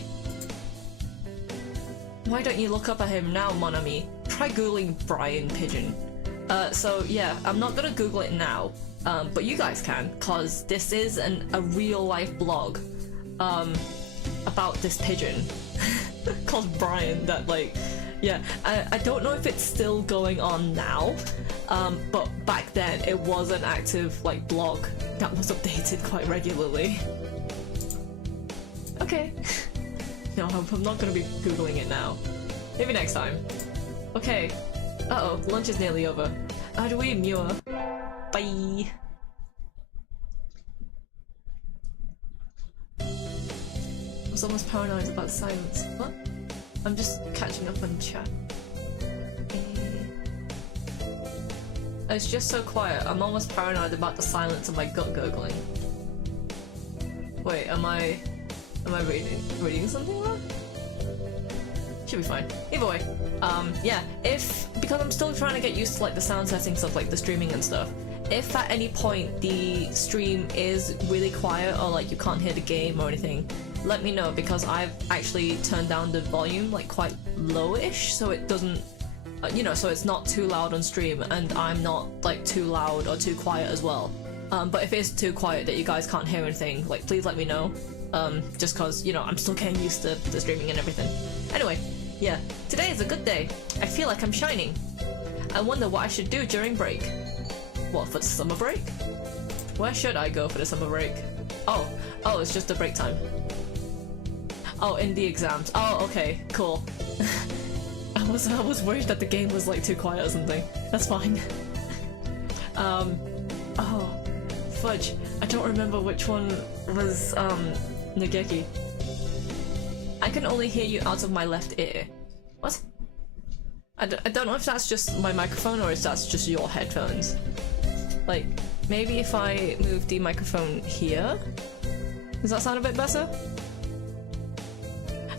Why don't you look up at him now, mon ami? Try googling Brian Pigeon. So yeah, I'm not gonna Google it now, but you guys can, cause this is a real life blog about this pigeon called Brian that, like, yeah, I don't know if it's still going on now, but back then it was an active, like, blog that was updated quite regularly. Okay. No, I'm not gonna be Googling it now. Maybe next time. Okay. Uh-oh, lunch is nearly over. How do we, Mewa? Bye! I was almost paranoid about silence. What? I'm just catching up on chat. It's just so quiet. I'm almost paranoid about the silence of my gut gurgling. Wait, am I reading something wrong? Should be fine. Either way, yeah, because I'm still trying to get used to like the sound settings of like the streaming and stuff, if at any point the stream is really quiet or like you can't hear the game or anything, let me know, because I've actually turned down the volume like quite low-ish, so it doesn't, you know, so it's not too loud on stream and I'm not like too loud or too quiet as well. But if it's too quiet that you guys can't hear anything, like please let me know, just cause, you know, I'm still getting used to the streaming and everything. Anyway, yeah, today is a good day. I feel like I'm shining. I wonder what I should do during break. What, for the summer break? Where should I go for the summer break? Oh, it's just a break time. Oh, in the exams. Oh, okay, cool. I was worried that the game was like too quiet or something. That's fine. Oh, fudge. I don't remember which one was Nageki. I can only hear you out of my left ear. What? I don't know if that's just my microphone or if that's just your headphones. Like, maybe if I move the microphone here? Does that sound a bit better?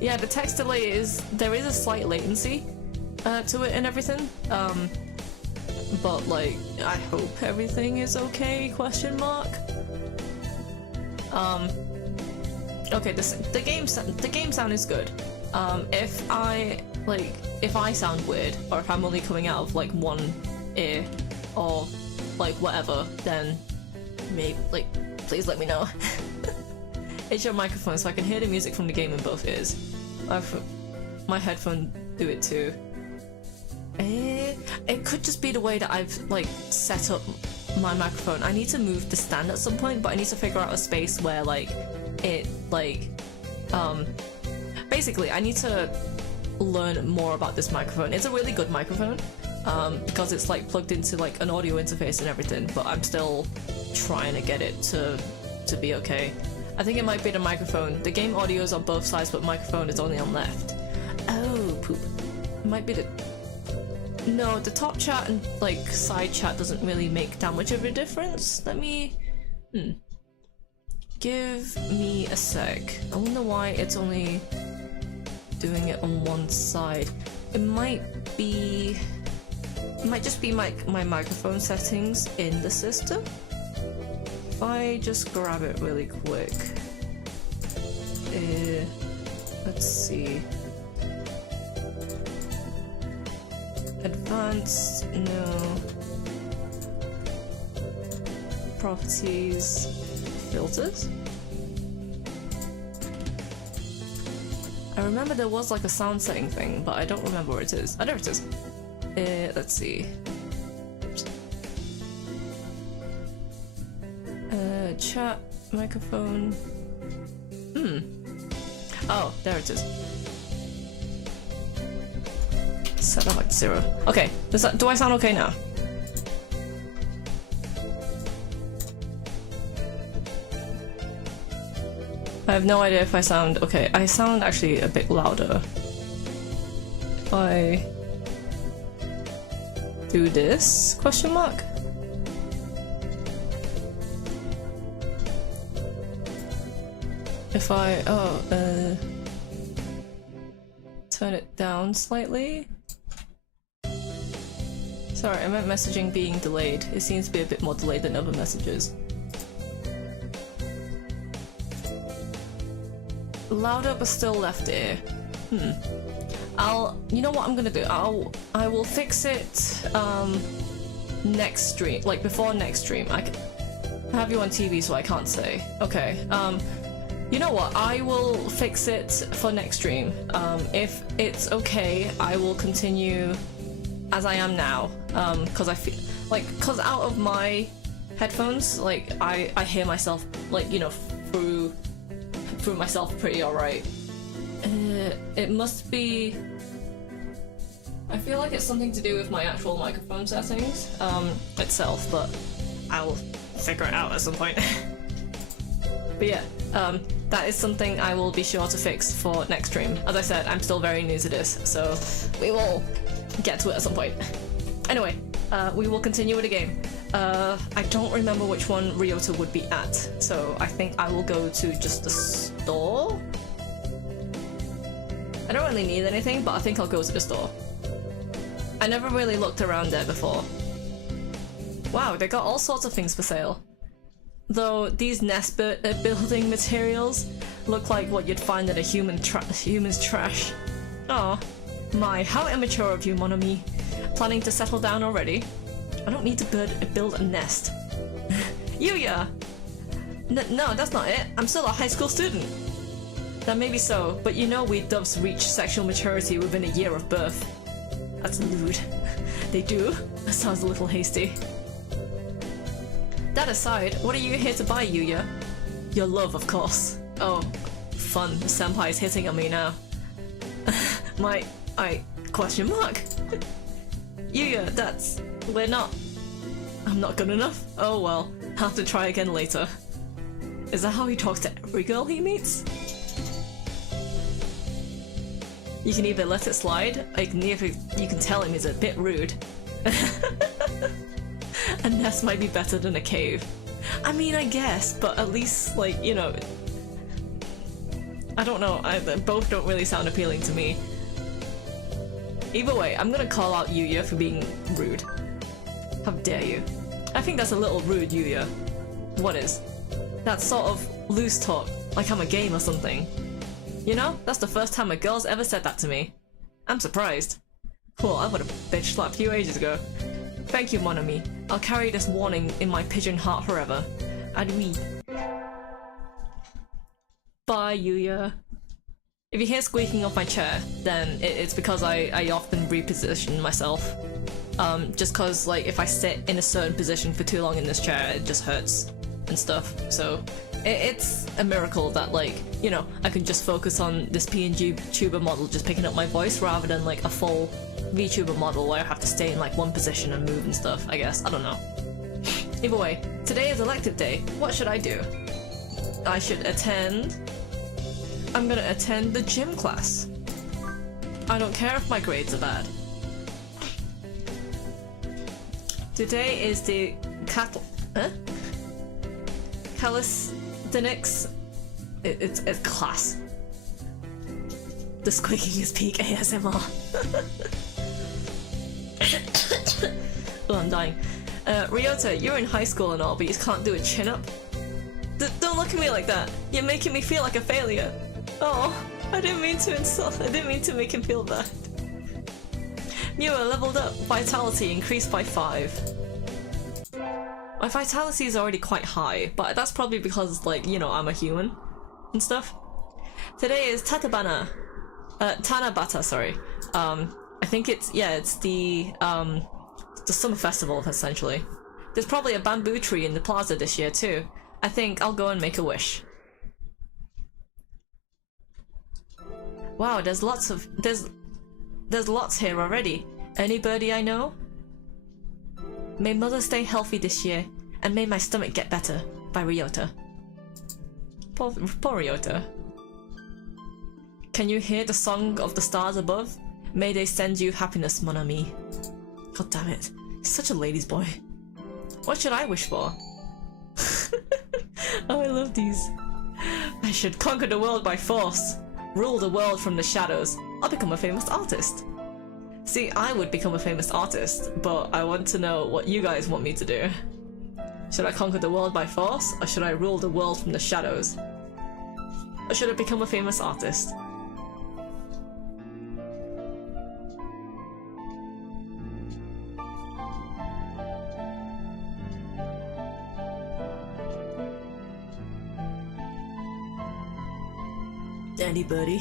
Yeah, the text delay there is a slight latency to it and everything. But like, I hope everything is okay, question mark. Okay, the game sound is good. If I sound weird, or if I'm only coming out of like one ear, or like whatever, then maybe, like, please let me know. It's your microphone, so I can hear the music from the game in both ears. My headphone do it too. It could just be the way that I've like set up my microphone. I need to move the stand at some point, but I need to figure out a space where like it like basically I need to learn more about this microphone. It's a really good microphone because it's like plugged into like an audio interface and everything, but I'm still trying to get it to be okay. I think it might be the microphone. The game audio is on both sides, but microphone is only on left. Oh, poop. It might be the... No, the top chat and like side chat doesn't really make that much of a difference. Let me... Give me a sec. I wonder why it's only doing it on one side. It might be... It might just be my microphone settings in the system. If I just grab it really quick. Let's see. Advanced, no. Properties, filters. I remember there was like a sound setting thing, but I don't remember where it is. Oh, there it is. Let's see. Chat, microphone. Oh, there it is. Set up like 0. Okay, do I sound okay now? I have no idea if I sound okay. I sound actually a bit louder. If I do this? Question mark? If I turn it down slightly. Sorry, I meant messaging being delayed. It seems to be a bit more delayed than other messages. Louder but still left ear. You know what I'm gonna do? I will fix it next stream, like before next stream. I can have you on TV, so I can't say. Okay. You know what? I will fix it for next stream. If it's okay, I will continue as I am now. Cause I feel like, cause out of my headphones, like I hear myself, like, you know, through myself pretty alright. It must be... I feel like it's something to do with my actual microphone settings itself, but I'll figure it out at some point. But yeah, that is something I will be sure to fix for next stream. As I said, I'm still very new to this, so we will get to it at some point. Anyway, we will continue with the game. I don't remember which one Ryota would be at, so I think I will go to just the store? I don't really need anything, but I think I'll go to the store. I never really looked around there before. Wow, they got all sorts of things for sale. Though these nest building materials look like what you'd find in a human's trash. Aw, my, how immature of you, mon ami. Planning to settle down already? I don't need to build a nest. Yuya! No, that's not it. I'm still a high school student. That may be so, but you know we doves reach sexual maturity within a year of birth. That's lewd. They do? That sounds a little hasty. That aside, what are you here to buy, Yuya? Your love, of course. Oh, fun. The senpai's hitting on me now. Question mark? Yuya, we're not... I'm not good enough? Oh well, have to try again later. Is that how he talks to every girl he meets? You can either let it slide, or you can tell him he's a bit rude. A nest might be better than a cave. I mean, I guess, but at least, like, you know... I don't know, both don't really sound appealing to me. Either way, I'm gonna call out Yuya for being rude. How dare you? I think that's a little rude, Yuya. What is? That's sort of loose talk, like I'm a game or something. You know, that's the first time a girl's ever said that to me. I'm surprised. Cool, I would've bitch slapped you ages ago. Thank you, mon ami. I'll carry this warning in my pigeon heart forever. Adui. Bye, Yuya. If you hear squeaking off my chair, then it's because I often reposition myself. Just cause, like, if I sit in a certain position for too long in this chair, it just hurts and stuff. So it's a miracle that, like, you know, I can just focus on this PNG tuber model just picking up my voice rather than like a full VTuber model where I have to stay in like one position and move and stuff, I guess. I don't know. Either way, today is elective day. What should I do? I should attend... I'm gonna attend the gym class. I don't care if my grades are bad. Today is the calisthenics. It's class. The squeaking is peak ASMR. Oh, I'm dying. Ryota, you're in high school and all, but you can't do a chin-up? Don't look at me like that. You're making me feel like a failure. Oh, I didn't mean to insult. I didn't mean to make him feel bad. Mewa leveled up. Vitality increased by 5. My vitality is already quite high, but that's probably because, like, you know, I'm a human and stuff. Today is Tatabana. Tanabata, sorry. I think it's the summer festival, essentially. There's probably a bamboo tree in the plaza this year, too. I think I'll go and make a wish. Wow, there's lots here already. Any birdie I know? May mother stay healthy this year, and may my stomach get better. By Ryota. Poor Ryota. Can you hear the song of the stars above? May they send you happiness, mon ami. God damn it. He's such a ladies' boy. What should I wish for? Oh, I love these. I should conquer the world by force. Rule the world from the shadows. I'll become a famous artist. See, I would become a famous artist, but I want to know what you guys want me to do. Should I conquer the world by force, or should I rule the world from the shadows? Or should I become a famous artist? Anybody.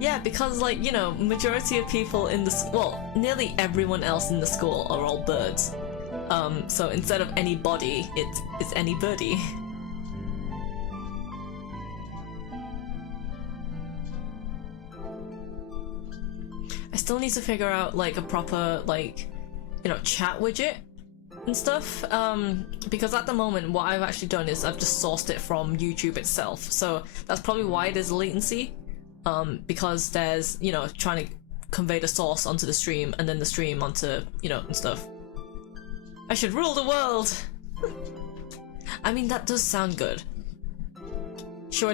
Yeah, because, like, you know, majority of people in the well, nearly everyone else in the school are all birds. So instead of anybody, it's anybody. I still need to figure out, like, a proper, like, you know, chat widget and stuff, because at the moment what I've actually done is I've just sourced it from YouTube itself, so that's probably why there's latency, because there's, you know, trying to convey the source onto the stream and then the stream onto, you know, and stuff. I should rule the world! I mean, that does sound good. Should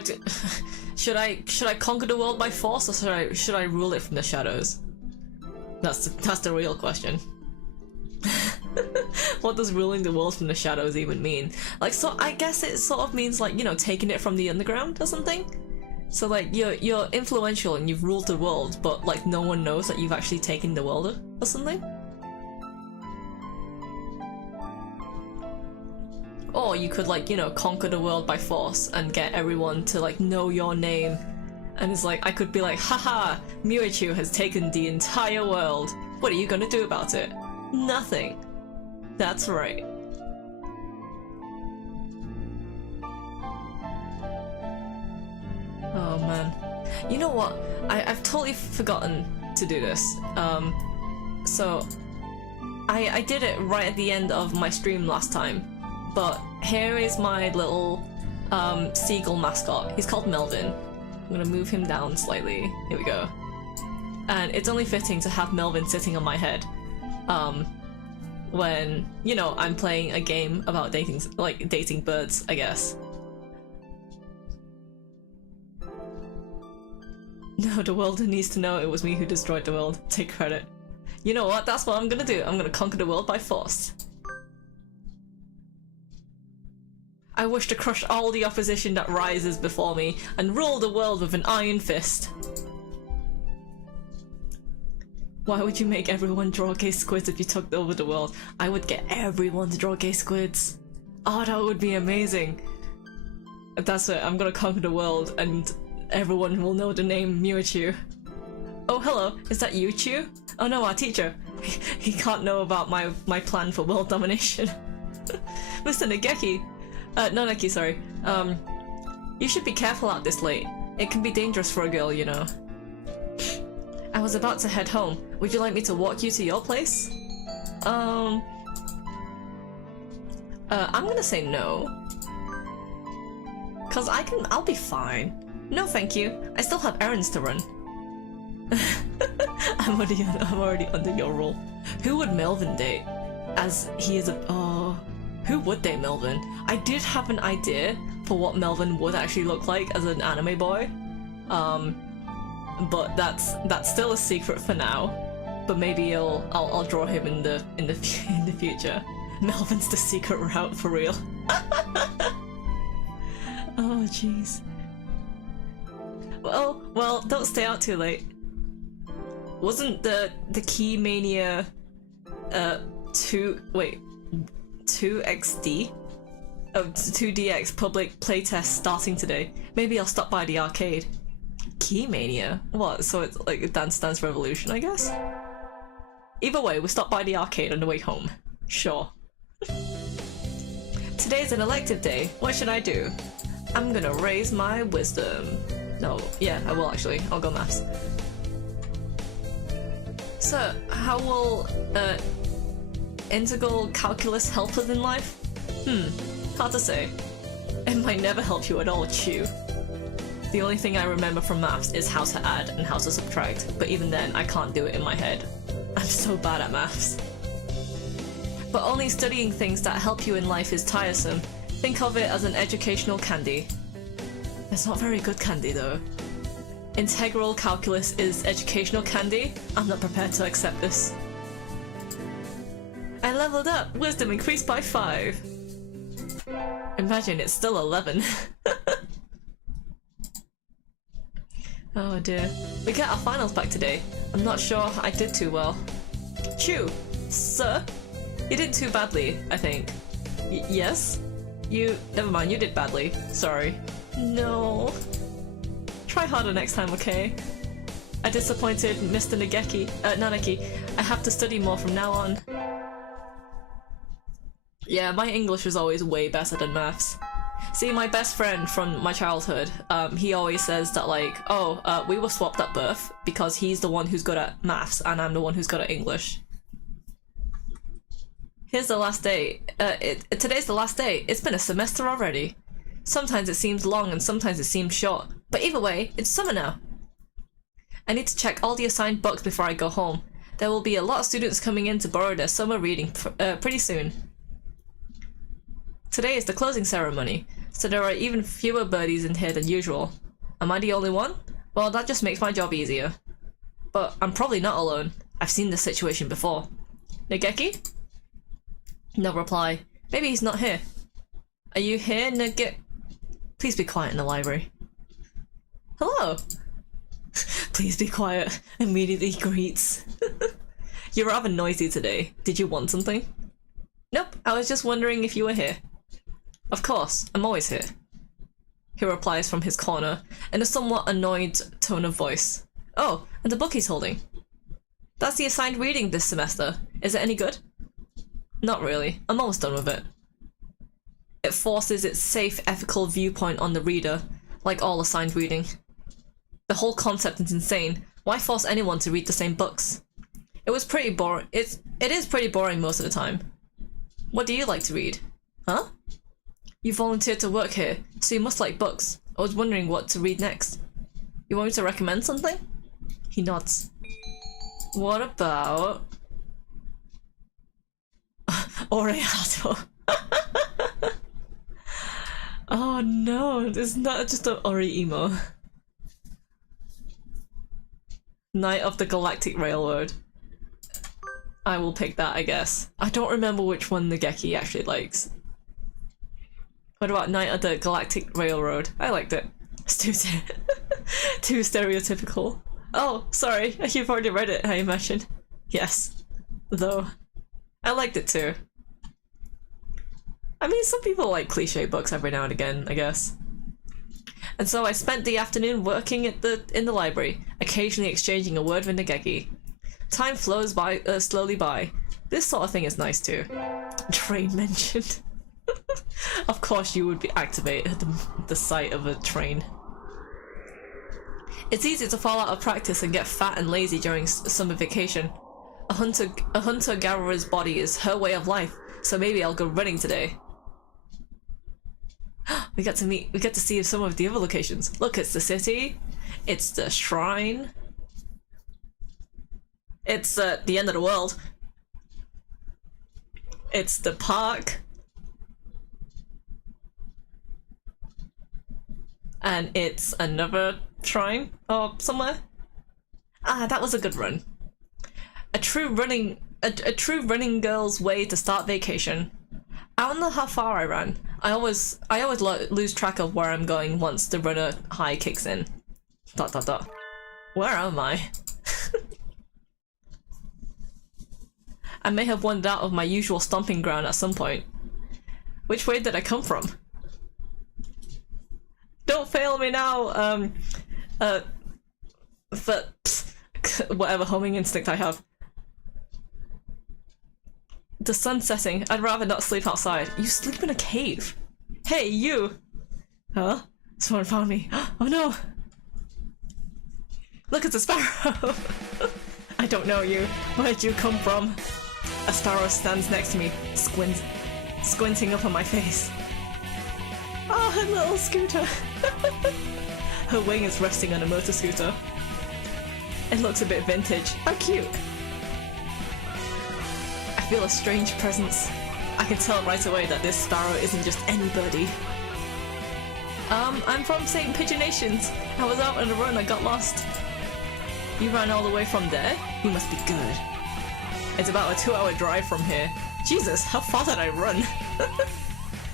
I conquer the world by force, or should I rule it from the shadows? That's the real question. What does ruling the world from the shadows even mean? Like, so I guess it sort of means, like, you know, taking it from the underground or something? So, like, you're influential and you've ruled the world, but, like, no one knows that you've actually taken the world or something? Or you could, like, you know, conquer the world by force and get everyone to, like, know your name. And it's like, I could be like, haha, Mewa-Chu has taken the entire world. What are you gonna do about it? Nothing. That's right. man. You know what? I've totally forgotten to do this. So I did it right at the end of my stream last time, but here is my little seagull mascot. He's called Melvin. I'm gonna move him down slightly. Here we go. And it's only fitting to have Melvin sitting on my head when, you know, I'm playing a game about dating, like dating birds, I guess. No, the world needs to know it was me who destroyed the world. Take credit. You know what? That's what I'm gonna do. I'm gonna conquer the world by force. I wish to crush all the opposition that rises before me and rule the world with an iron fist. Why would you make everyone draw gay squids if you took over the world? I would get everyone to draw gay squids. Oh, that would be amazing. That's it. I'm gonna conquer the world and everyone will know the name Mewa-Chu. Oh, hello. Is that you, Chu? Oh no, our teacher. He can't know about my plan for world domination. Mr. Nageki. Noneki, sorry. You should be careful out this late. It can be dangerous for a girl, you know. I was about to head home. Would you like me to walk you to your place? I'm gonna say no. Cause I'll be fine. No thank you. I still have errands to run. I'm already under your rule. Who would Melvin date? As he is a... Oh... Who would date Melvin? I did have an idea for what Melvin would actually look like as an anime boy. But that's still a secret for now. But maybe I'll draw him in the future. Melvin's the secret route for real. Oh jeez. Well, don't stay out too late. Wasn't the Key Mania 2XD? 2DX public playtest starting today. Maybe I'll stop by the arcade. Key Mania? What? So it's like a Dance Dance Revolution, I guess? Either way, we'll stop by the arcade on the way home. Sure. Today's an elective day. What should I do? I'm gonna raise my wisdom. No, yeah, I will actually. I'll go maths. So, how will integral calculus help us in life? Hard to say. It might never help you at all, Chu. The only thing I remember from maths is how to add and how to subtract, but even then I can't do it in my head. I'm so bad at maths. But only studying things that help you in life is tiresome. Think of it as an educational candy. It's not very good candy though. Integral calculus is educational candy? I'm not prepared to accept this. I leveled up! Wisdom increased by 5! Imagine it's still 11. Oh dear. We get our finals back today. I'm not sure I did too well. Chu! Sir? You did too badly, I think. Yes? Never mind, you did badly. Sorry. No. Try harder next time, okay? I disappointed Mr. Naneki. I have to study more from now on. Yeah, my English was always way better than maths. See, my best friend from my childhood, he always says that like, oh, we were swapped at birth because he's the one who's good at maths and I'm the one who's good at English. Here's the last day. Today's the last day. It's been a semester already. Sometimes it seems long and sometimes it seems short. But either way, it's summer now. I need to check all the assigned books before I go home. There will be a lot of students coming in to borrow their summer reading pretty soon. Today is the closing ceremony, so there are even fewer birdies in here than usual. Am I the only one? Well, that just makes my job easier. But I'm probably not alone. I've seen this situation before. Nageki? No reply. Maybe he's not here. Are you here, Please be quiet in the library. Hello! Please be quiet. Immediately greets. You're rather noisy today. Did you want something? Nope, I was just wondering if you were here. Of course, I'm always here. He replies from his corner, in a somewhat annoyed tone of voice. Oh, and the book he's holding. That's the assigned reading this semester. Is it any good? Not really. I'm almost done with it. It forces its safe, ethical viewpoint on the reader, like all assigned reading. The whole concept is insane. Why force anyone to read the same books? It was pretty boring. It is pretty boring most of the time. What do you like to read? Huh? You volunteered to work here, so you must like books. I was wondering what to read next. You want me to recommend something? He nods. What about... Oreato? Oh no, it's not just an Ori emo. Knight of the Galactic Railroad. I will pick that, I guess. I don't remember which one the Geki actually likes. What about Knight of the Galactic Railroad? I liked it. It's too stereotypical. Oh, sorry, you've already read it, I imagine. Yes. Though. I liked it too. I mean, some people like cliche books every now and again, I guess. And so I spent the afternoon working in the library, occasionally exchanging a word with Nageki. Time flows by slowly by. This sort of thing is nice too. Train mentioned. Of course you would be activated at the sight of a train. It's easy to fall out of practice and get fat and lazy during summer vacation. A hunter-gatherer's body is her way of life, so maybe I'll go running today. We get to see some of the other locations. Look, it's the city, it's the shrine, it's the end of the world, it's the park, and it's another shrine or somewhere. Ah, that was a good run. A true running girl's way to start vacation. I don't know how far I ran. I always lose track of where I'm going once the runner high kicks in. ... Where am I? I may have wandered out of my usual stomping ground at some point. Which way did I come from? Don't fail me now, whatever homing instinct I have. The sun's setting. I'd rather not sleep outside. You sleep in a cave. Hey, you! Huh? Someone found me. Oh no! Look, it's a sparrow! I don't know you. Where'd you come from? A sparrow stands next to me, squinting up on my face. Oh, her little scooter! Her wing is resting on a motor scooter. It looks a bit vintage. How cute! I feel a strange presence. I can tell right away that this sparrow isn't just any birdie. I'm from St. Pigeonations. I was out on a run, I got lost. You ran all the way from there? You must be good. It's about a 2-hour drive from here. Jesus, how far did I run?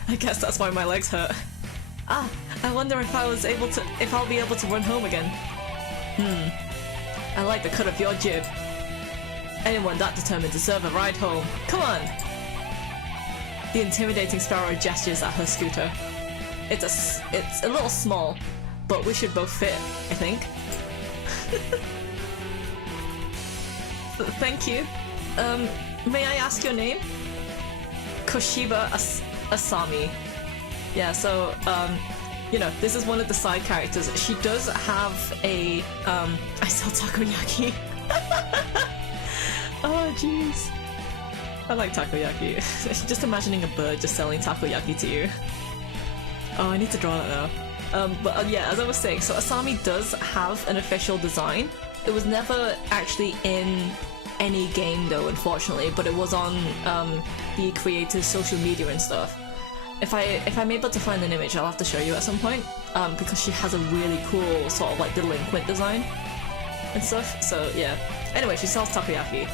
I guess that's why my legs hurt. Ah, I wonder if I'll be able to run home again. I like the cut of your jib. Anyone that determined deserve a ride home. Come on! The intimidating sparrow gestures at her scooter. It's a little small, but we should both fit, I think. Thank you. May I ask your name? Koshiba Asami. Yeah, so, you know, this is one of the side characters. She does have a, I sell takoyaki. Oh, jeez. I like takoyaki. Just imagining a bird just selling takoyaki to you. Oh, I need to draw that now. But yeah, as I was saying, so Asami does have an official design. It was never actually in any game though, unfortunately, but it was on the creator's social media and stuff. If I'm able to find an image, I'll have to show you at some point, because she has a really cool sort of like delinquent design and stuff, so yeah. Anyway, she sells takoyaki.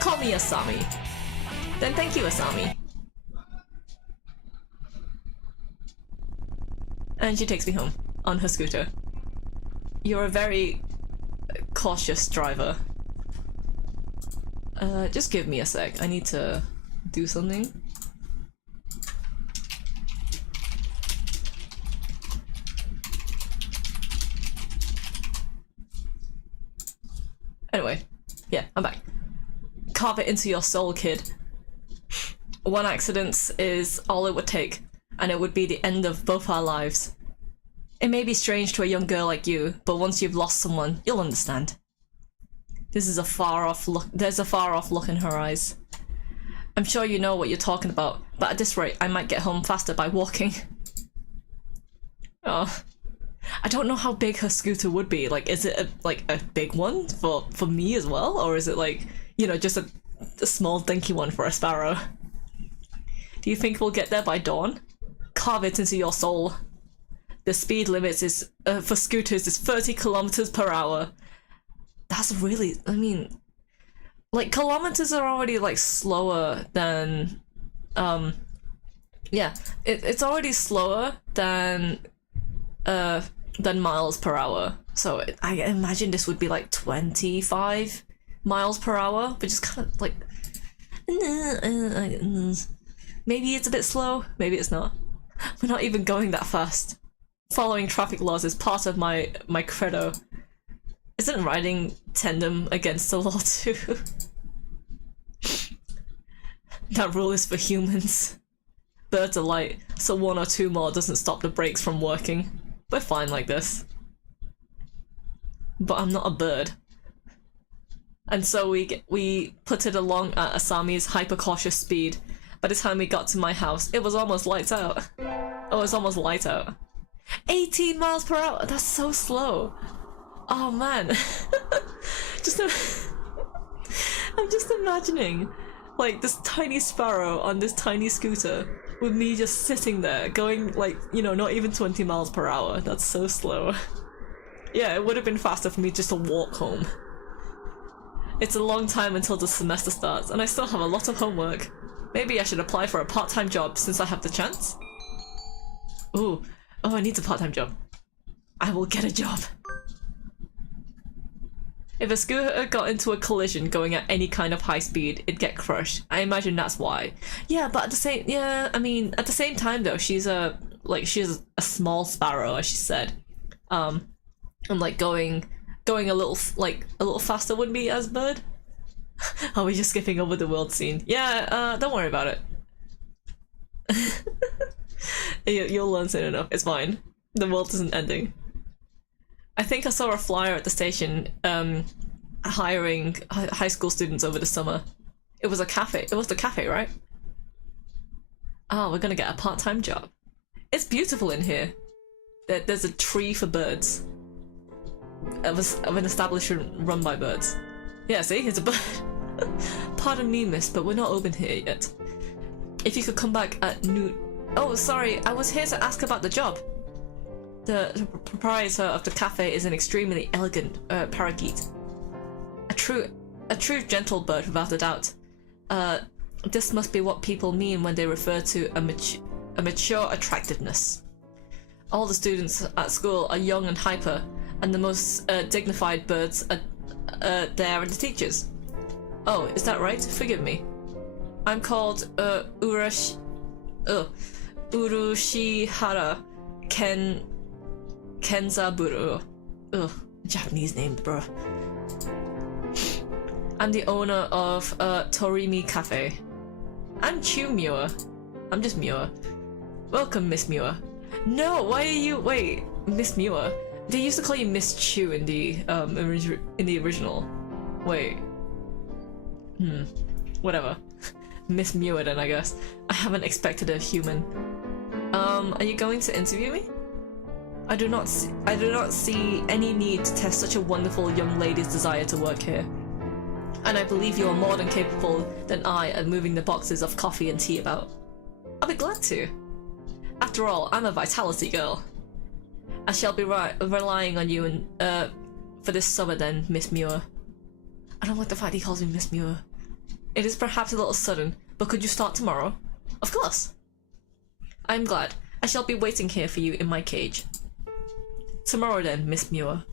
Call me Asami. Then thank you, Asami. And she takes me home on her scooter. You're a very cautious driver. Just give me a sec. I need to do something. Anyway, yeah, I'm back. Carve it into your soul, kid. One accident is all it would take, and it would be the end of both our lives. It may be strange to a young girl like you, but once you've lost someone, you'll understand. This is a far-off look. There's a far-off look in her eyes. I'm sure you know what you're talking about, but at this rate, I might get home faster by walking. Oh. I don't know how big her scooter would be. Like, is it like a big one for me as well? Or is it like, you know, just a small dinky one for a sparrow? Do you think we'll get there by dawn? Carve it into your soul. The speed limit is for scooters is 30 kilometers per hour. That's really, I mean, like kilometers are already like slower than, yeah, it's already slower than miles per hour. So I imagine this would be like 25 miles per hour, which is kind of like, maybe it's a bit slow, maybe it's not. We're not even going that fast. Following traffic laws is part of my credo. Isn't riding tandem against the law too? That rule is for humans. Birds are light, so 1 or 2 more doesn't stop the brakes from working. We're fine like this. But I'm not a bird. And so we put it along at Asami's hyper-cautious speed. By the time we got to my house, it was almost lights out. Oh, it's almost light out. 18 miles per hour! That's so slow! Oh man. I'm just imagining like this tiny sparrow on this tiny scooter with me just sitting there going like, you know, not even 20 miles per hour. That's so slow. Yeah, it would have been faster for me just to walk home. It's a long time until the semester starts and I still have a lot of homework. Maybe I should apply for a part-time job since I have the chance. Ooh. Oh, I need a part-time job. I will get a job. If a scooter got into a collision going at any kind of high speed, it'd get crushed. I imagine that's why. Yeah, but at the same, yeah, I mean, at the same time though, she's a small sparrow, as she said. And like going a little faster wouldn't be as bad. Are we just skipping over the world scene? Yeah, don't worry about it. You'll learn soon enough. It's fine. The world isn't ending. I think I saw a flyer at the station hiring high school students over the summer. It was a cafe. It was the cafe, right? Oh, we're gonna get a part-time job. It's beautiful in here. There's a tree for birds. Of an establishment run by birds. Yeah, see? It's a bird. Pardon me, miss, but we're not open here yet. If you could come back at noon... Oh, sorry, I was here to ask about the job. The proprietor of the cafe is an extremely elegant parakeet. A true gentle bird, without a doubt. This must be what people mean when they refer to a mature attractiveness. All the students at school are young and hyper, and the most dignified birds are there are the teachers. Oh, is that right? Forgive me. I'm called Urushihara Kenzaburo. Ugh, Japanese name, bro. I'm the owner of Torimi Cafe. I'm Chu Miwa. I'm just Miwa. Welcome, Miss Miwa. No, why are you... Wait, Miss Miwa. They used to call you Miss Chu in the original. Wait. Whatever. Miss Miwa then, I guess. I haven't expected a human. Are you going to interview me? I do not see any need to test such a wonderful young lady's desire to work here. And I believe you are more than capable than I at moving the boxes of coffee and tea about. I'll be glad to. After all, I'm a vitality girl. I shall be relying on you for this summer then, Miss Miwa. I don't like the fact he calls me Miss Miwa. It is perhaps a little sudden, but could you start tomorrow? Of course. I'm glad. I shall be waiting here for you in my cage. Tomorrow then, Miss Miwa.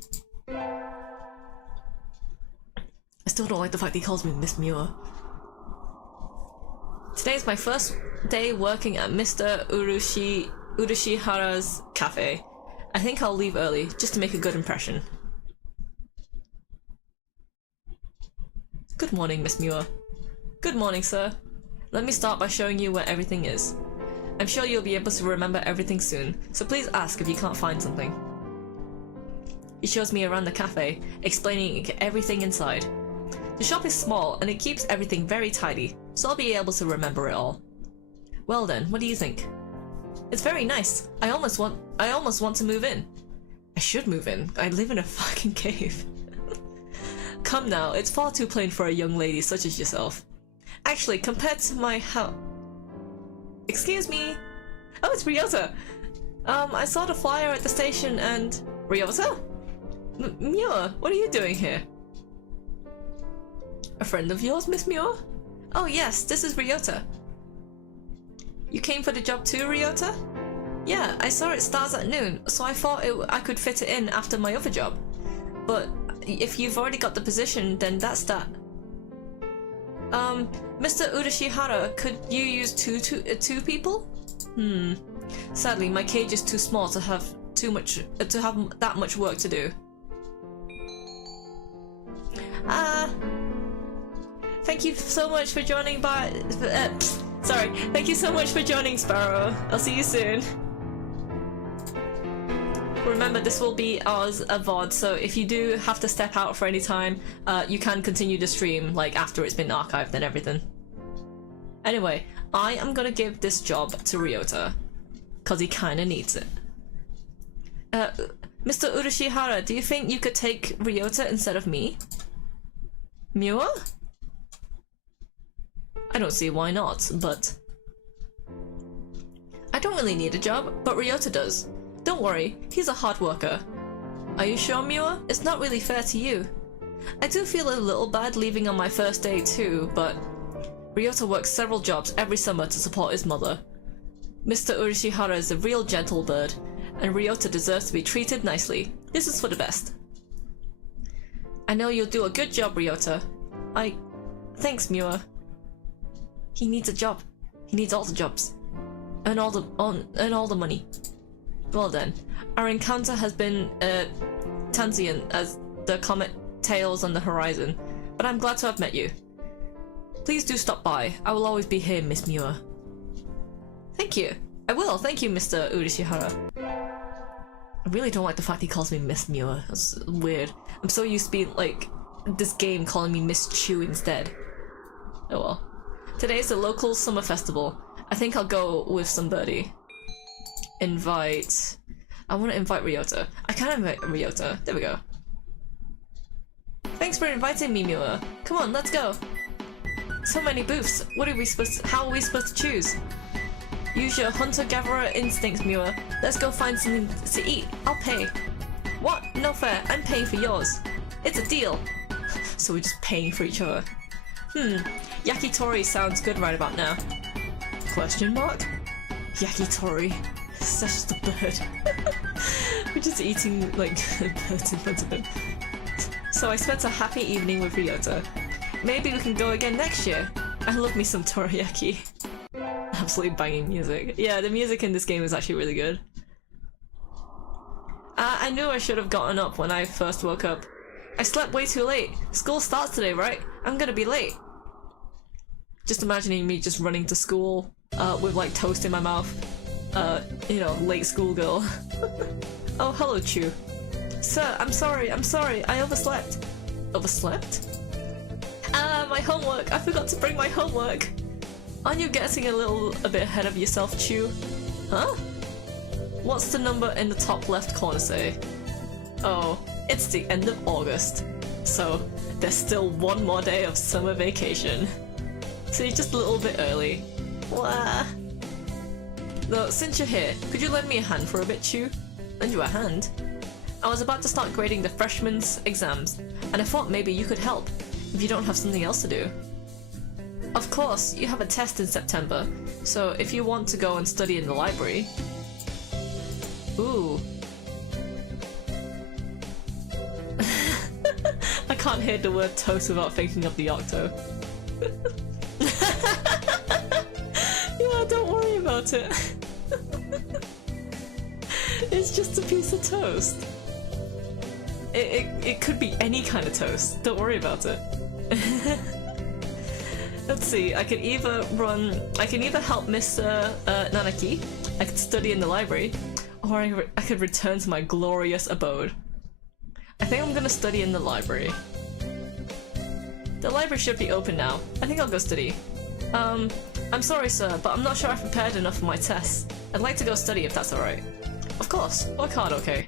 I still don't like the fact he calls me Miss Miwa. Today's my first day working at Mr. Urushihara's cafe. I think I'll leave early, just to make a good impression. Good morning, Miss Miwa. Good morning, sir. Let me start by showing you where everything is. I'm sure you'll be able to remember everything soon, so please ask if you can't find something. He shows me around the cafe, explaining everything inside. The shop is small and it keeps everything very tidy, so I'll be able to remember it all. Well then, what do you think? It's very nice. I almost want to move in. I should move in. I live in a fucking cave. Come now, it's far too plain for a young lady such as yourself. Actually, compared to my house... Excuse me? Oh, it's Ryota! I saw the flyer at the station and... Ryota? Mewa, what are you doing here? A friend of yours, Miss Mewa? Oh yes, this is Ryota. You came for the job too, Ryota? Yeah, I saw it starts at noon, so I thought I could fit it in after my other job. But if you've already got the position, then that's that. Mr. Udashihara, could you use two people? Sadly, my cage is too small to have that much work to do. Thank you so much for joining thank you so much for joining, Sparrow. I'll see you soon. Remember, this will be as a VOD, so if you do have to step out for any time, you can continue the stream, like, after it's been archived and everything. Anyway, I am gonna give this job to Ryota, cause he kinda needs it. Mr. Urashihara, do you think you could take Ryota instead of me? Mewa? I don't see why not, but... I don't really need a job, but Ryota does. Don't worry, he's a hard worker. Are you sure, Mewa? It's not really fair to you. I do feel a little bad leaving on my first day too, but... Ryota works several jobs every summer to support his mother. Mr. Urashihara is a real gentle bird, and Ryota deserves to be treated nicely. This is for the best. I know you'll do a good job, Ryota. Thanks, Mewa. He needs a job. He needs all the jobs. Earn all the money. Well then, our encounter has been transient as the comet tails on the horizon, but I'm glad to have met you. Please do stop by. I will always be here, Miss Mewa. Thank you. I will. Thank you, Mr. Urashihara. I really don't like the fact he calls me Miss Mewa. That's weird. I'm so used to being like this game calling me Miss Chu instead. Oh well. Today is the local summer festival. I think I'll go with somebody. Invite... I want to invite Ryota. I can invite Ryota. There we go. Thanks for inviting me, Mewa. Come on, let's go. So many booths. How are we supposed to choose? Use your hunter-gatherer instincts, Mewa. Let's go find something to eat. I'll pay. What? No fair. I'm paying for yours. It's a deal. So we're just paying for each other. Yakitori sounds good right about now. Question mark? Yakitori. Such just a bird. We're just eating, like, birds in front of him. So I spent a happy evening with Ryota. Maybe we can go again next year. I love me some teriyaki. Absolutely banging music. Yeah, the music in this game is actually really good. I knew I should have gotten up when I first woke up. I slept way too late. School starts today, right? I'm gonna be late. Just imagining me just running to school with like toast in my mouth. You know, late schoolgirl. Oh, hello, Chu. Sir, I'm sorry, I overslept. Overslept? My homework! I forgot to bring my homework! Aren't you getting a bit ahead of yourself, Chu? Huh? What's the number in the top left corner say? Oh, it's the end of August. So, there's still one more day of summer vacation. So you're just a little bit early. Wah. Though, since you're here, could you lend me a hand for a bit, Chu? Lend you a hand? I was about to start grading the freshmen's exams, and I thought maybe you could help, if you don't have something else to do. Of course, you have a test in September, so if you want to go and study in the library... Ooh. I can't hear the word toast without thinking of the octo. Yeah, don't worry about it. It's just a piece of toast. It could be any kind of toast. Don't worry about it. Let's see. I can either help Mr. Nanaki. I could study in the library, or I could return to my glorious abode. I think I'm gonna study in the library. The library should be open now. I think I'll go study. I'm sorry, sir, but I'm not sure I've prepared enough for my tests. I'd like to go study if that's alright. Of course, work hard, okay?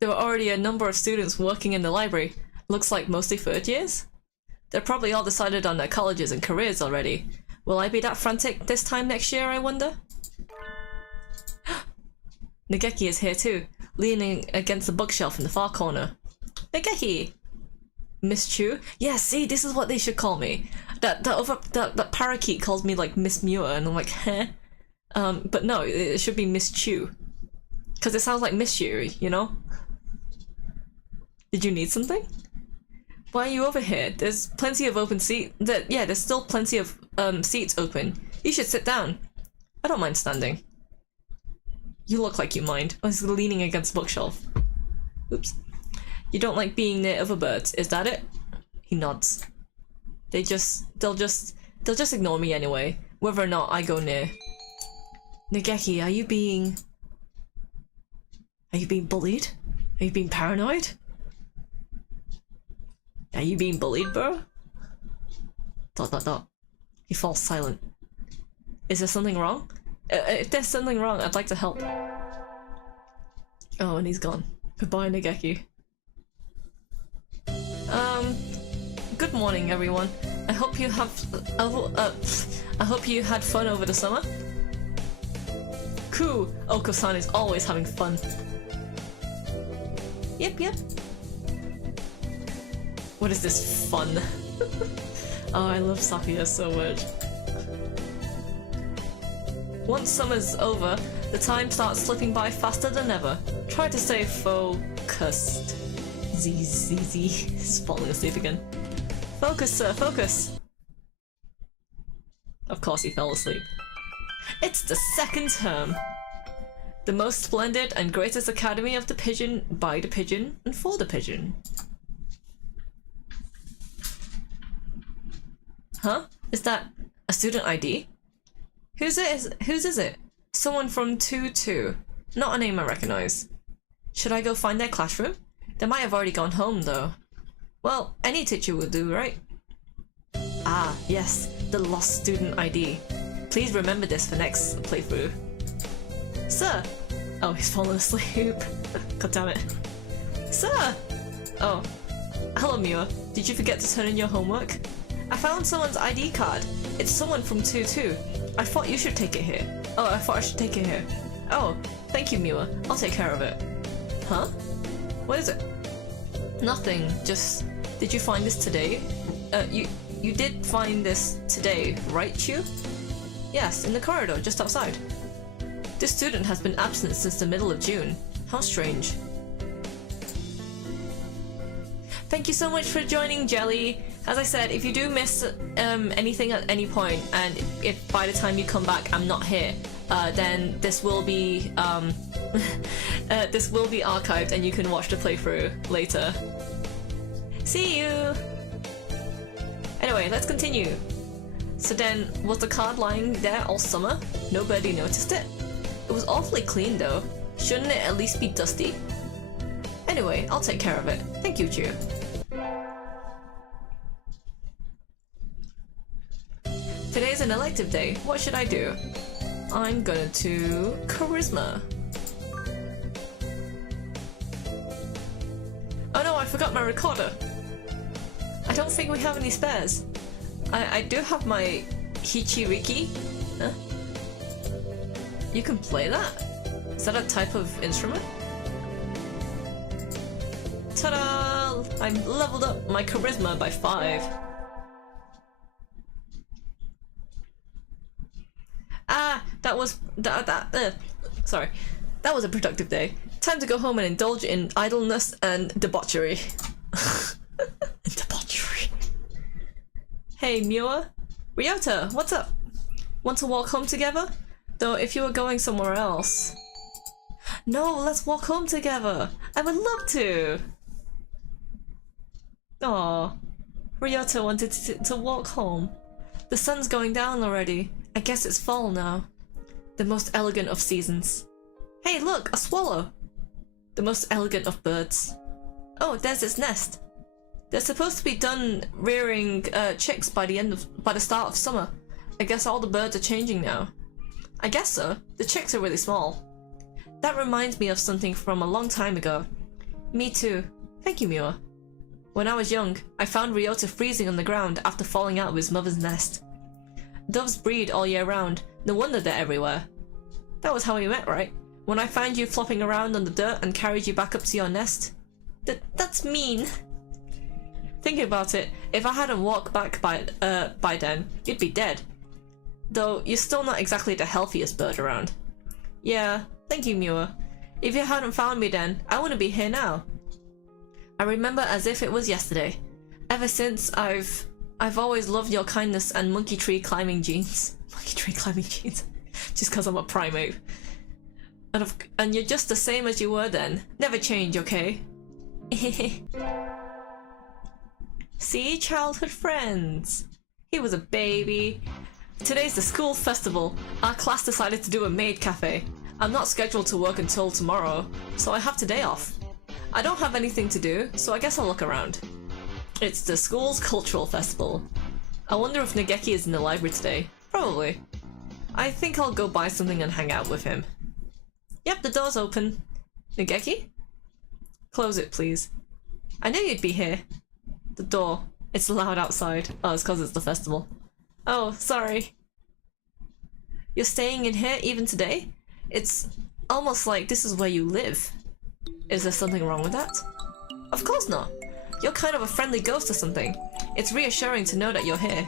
There were already a number of students working in the library. Looks like mostly third years? They're probably all decided on their colleges and careers already. Will I be that frantic this time next year, I wonder? Nageki is here too, leaning against the bookshelf in the far corner. Nageki! Miss Chu? Yeah, see, this is what they should call me. That parakeet calls me like Miss Mewa, and I'm like, heh? But no, it should be Miss Chu. Because it sounds like Miss Chu, you know? Did you need something? Why are you over here? There's plenty of open seats. Yeah, there's still plenty of seats open. You should sit down. I don't mind standing. You look like you mind. I was leaning against the bookshelf. Oops. You don't like being near other birds, is that it? He nods. They'll just ignore me anyway, whether or not I go near. Nageki, are you being bullied? Are you being paranoid? Are you being bullied, bro? ... He falls silent. Is there something wrong? If there's something wrong, I'd like to help. Oh, and he's gone. Goodbye, Nageki. Good morning, everyone. I hope you have. I hope you had fun over the summer. Cool. Oko-san is always having fun. Yep. What is this fun? Oh, I love Sakuya so much. Once summer's over, the time starts slipping by faster than ever. Try to stay focused. Z is falling asleep again. Focus, sir, focus! Of course he fell asleep. It's the second term! The most splendid and greatest academy of the pigeon, by the pigeon, and for the pigeon. Huh? Is that a student ID? Whose is it? Someone from 2-2. Not a name I recognize. Should I go find their classroom? They might have already gone home though. Well, any teacher will do, right? Ah, yes, the lost student ID. Please remember this for next playthrough. Sir! Oh, he's fallen asleep. God damn it. Sir! Oh. Hello, Miwa. Did you forget to turn in your homework? I found someone's ID card. It's someone from 2-2. I thought you should take it here. Oh, I thought I should take it here. Oh, thank you, Miwa. I'll take care of it. Huh? What is it? Nothing, just... Did you find this today? You did find this today, right, Chu? Yes, in the corridor, just outside. This student has been absent since the middle of June. How strange. Thank you so much for joining, Jelly. As I said, if you do miss anything at any point, and if by the time you come back I'm not here, then this will be this will be archived and you can watch the playthrough later. See you! Anyway, let's continue. So then, was the card lying there all summer? Nobody noticed it? It was awfully clean though. Shouldn't it at least be dusty? Anyway, I'll take care of it. Thank you, Chu. Today's an elective day. What should I do? I'm gonna do charisma. Oh no, I forgot my recorder. I don't think we have any spares. I do have my Hichiriki. Huh? You can play that? Is that a type of instrument? Ta-da! I leveled up my charisma by 5. Ah, that was sorry. That was a productive day. Time to go home and indulge in idleness and debauchery. Debauchery. Hey, Miwa. Ryota, what's up? Want to walk home together? Though if you were going somewhere else. No, let's walk home together. I would love to. Aww. Ryota wanted to walk home. The sun's going down already. I guess it's fall now. The most elegant of seasons. Hey, look, a swallow. The most elegant of birds. Oh, there's its nest. They're supposed to be done rearing chicks by the start of summer. I guess all the birds are changing now. I guess so. The chicks are really small. That reminds me of something from a long time ago. Me too. Thank you, Mewa. When I was young, I found Ryota freezing on the ground after falling out of his mother's nest. Doves breed all year round. No wonder they're everywhere. That was how we met, right? When I found you flopping around on the dirt and carried you back up to your nest. That's mean. Thinking about it, if I hadn't walked back by then, you'd be dead. Though you're still not exactly the healthiest bird around. Yeah, thank you, Mewa. If you hadn't found me then, I wouldn't be here now. I remember as if it was yesterday. Ever since, I've always loved your kindness and monkey tree climbing genes. Monkey tree climbing genes. Just because I'm a primate. And you're just the same as you were then. Never change, okay? See, childhood friends. He was a baby. Today's the school festival. Our class decided to do a maid cafe. I'm not scheduled to work until tomorrow, so I have today off. I don't have anything to do, so I guess I'll look around. It's the school's cultural festival. I wonder if Nageki is in the library today. Probably. I think I'll go buy something and hang out with him. Yep, the door's open. Nageki? Close it, please. I knew you'd be here. The door. It's loud outside. Oh, it's because it's the festival. Oh, sorry. You're staying in here even today? It's almost like this is where you live. Is there something wrong with that? Of course not. You're kind of a friendly ghost or something. It's reassuring to know that you're here.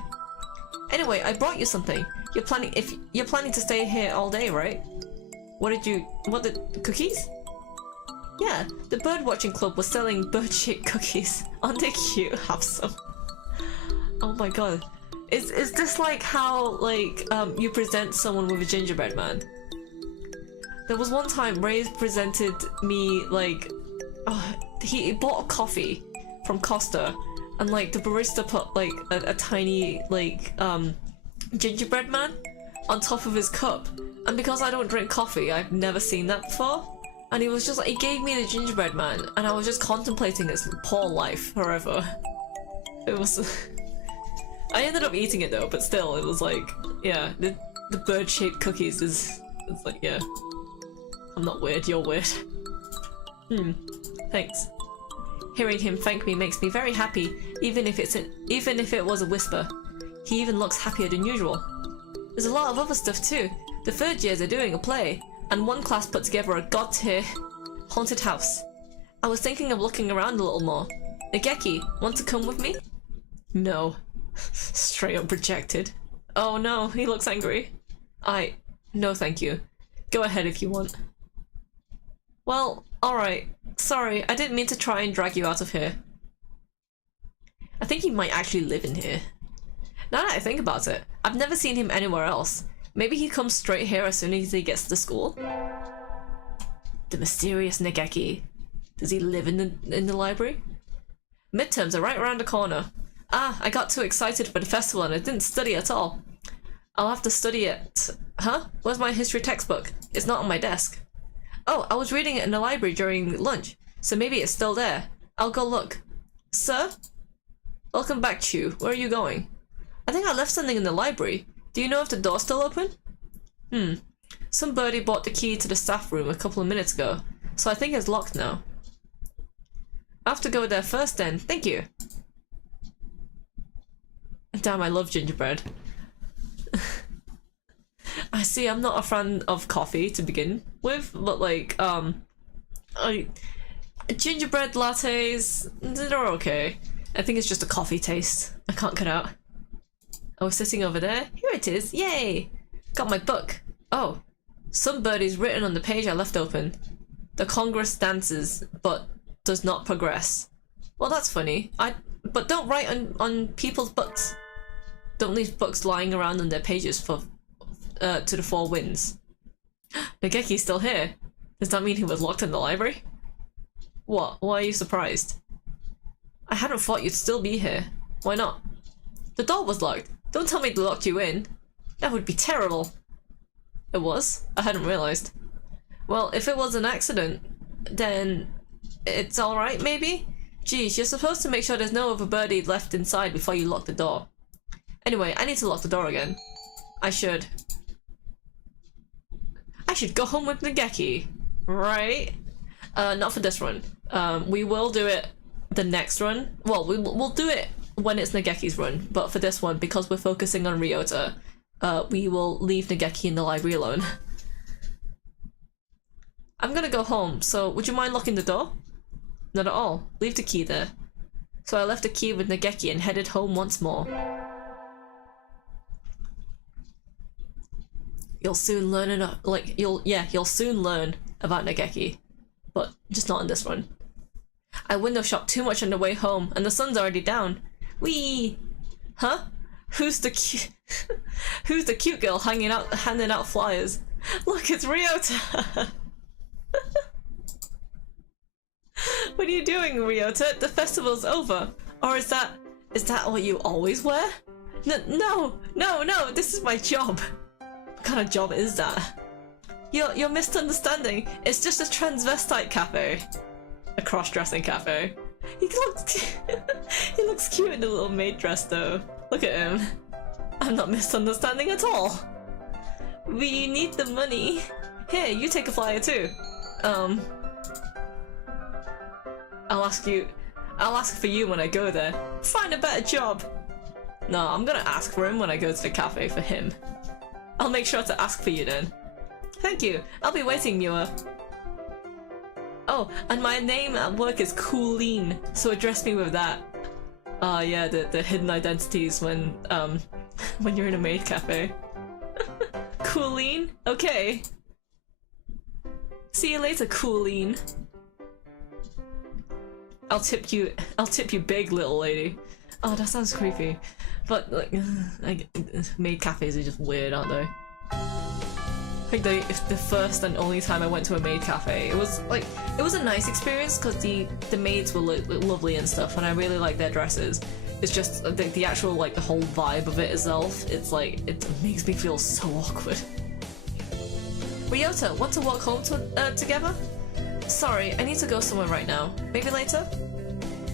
Anyway, I brought you something. You're planning to stay here all day, right? What the cookies? Yeah, the bird-watching club was selling bird-shaped cookies. Aren't they cute? Have some. Oh my god. Is this like how, like, you present someone with a gingerbread man? There was one time Ray presented me, like, he bought a coffee from Costa, and, like, the barista put, like, a tiny, like, gingerbread man on top of his cup. And because I don't drink coffee, I've never seen that before. And he was just like, he gave me the gingerbread man, and I was just contemplating its poor life forever. It was... I ended up eating it though, but still, it was like, yeah, the bird-shaped cookies is... It's like, yeah. I'm not weird, you're weird. Thanks. Hearing him thank me makes me very happy, even if it was a whisper. He even looks happier than usual. There's a lot of other stuff too. The third years are doing a play, and one class put together a god-tier haunted house. I was thinking of looking around a little more. Nageki, want to come with me? No. Straight up rejected. Oh no, he looks angry. No thank you. Go ahead if you want. Well, alright. Sorry, I didn't mean to try and drag you out of here. I think he might actually live in here. Now that I think about it, I've never seen him anywhere else. Maybe he comes straight here as soon as he gets to school? The mysterious Nageki. Does he live in the library? Midterms are right around the corner. Ah, I got too excited for the festival and I didn't study at all. I'll have to study it. Huh? Where's my history textbook? It's not on my desk. Oh, I was reading it in the library during lunch, so maybe it's still there. I'll go look. Sir? Welcome back, Chu. Where are you going? I think I left something in the library. Do you know if the door's still open? Some birdie bought the key to the staff room a couple of minutes ago, so I think it's locked now. I have to go there first then. Thank you. Damn, I love gingerbread. I see, I'm not a fan of coffee to begin with, but like, gingerbread lattes, they're okay. I think it's just a coffee taste. I can't cut out. I was sitting over there. Here it is. Yay! Got my book. Oh. Some birdie's written on the page I left open. The Congress dances, but does not progress. Well, that's funny. But don't write on people's books. Don't leave books lying around on their pages for to the four winds. Nageki's still here. Does that mean he was locked in the library? What? Why are you surprised? I hadn't thought you'd still be here. Why not? The door was locked. Don't tell me they locked you in. That would be terrible. It was? I hadn't realized. Well, if it was an accident, then it's alright, maybe? Geez, you're supposed to make sure there's no other birdie left inside before you lock the door. Anyway, I need to lock the door again. I should go home with Nageki, right? Not for this run. We will do it the next run. Well, we'll do it when it's Nageki's run, but for this one, because we're focusing on Ryota, we will leave Nageki in the library alone. I'm gonna go home, so would you mind locking the door? Not at all. Leave the key there. So I left the key with Nageki and headed home once more. You'll soon learn enough. You'll soon learn about Nageki, but just not in this one. I window shopped too much on the way home, and the sun's already down. Whee! Huh? Who's the cute girl handing out flyers? Look, it's Ryota. What are you doing, Ryota? The festival's over. Or is that what you always wear? No, this is my job. What kind of job is that? You're misunderstanding. It's just a transvestite cafe. A cross-dressing cafe. He looks cute in the little maid dress though. Look at him. I'm not misunderstanding at all. We need the money. Here, you take a flyer too. I'll ask for you when I go there. Find a better job. No, I'm gonna ask for him when I go to the cafe for him. I'll make sure to ask for you then. Thank you. I'll be waiting, Mewa. Oh, and my name at work is Coolleen, so address me with that. Yeah, the hidden identities when you're in a maid cafe. Coolleen? Okay. See you later, Coolleen. I'll tip you big, little lady. Oh, that sounds creepy. But like maid cafes are just weird, aren't they? Like the first and only time I went to a maid cafe, it was a nice experience because the maids were lovely and stuff, and I really liked their dresses. It's just the actual the whole vibe of it itself. It's like it makes me feel so awkward. Ryota, want to walk home together? Sorry, I need to go somewhere right now. Maybe later?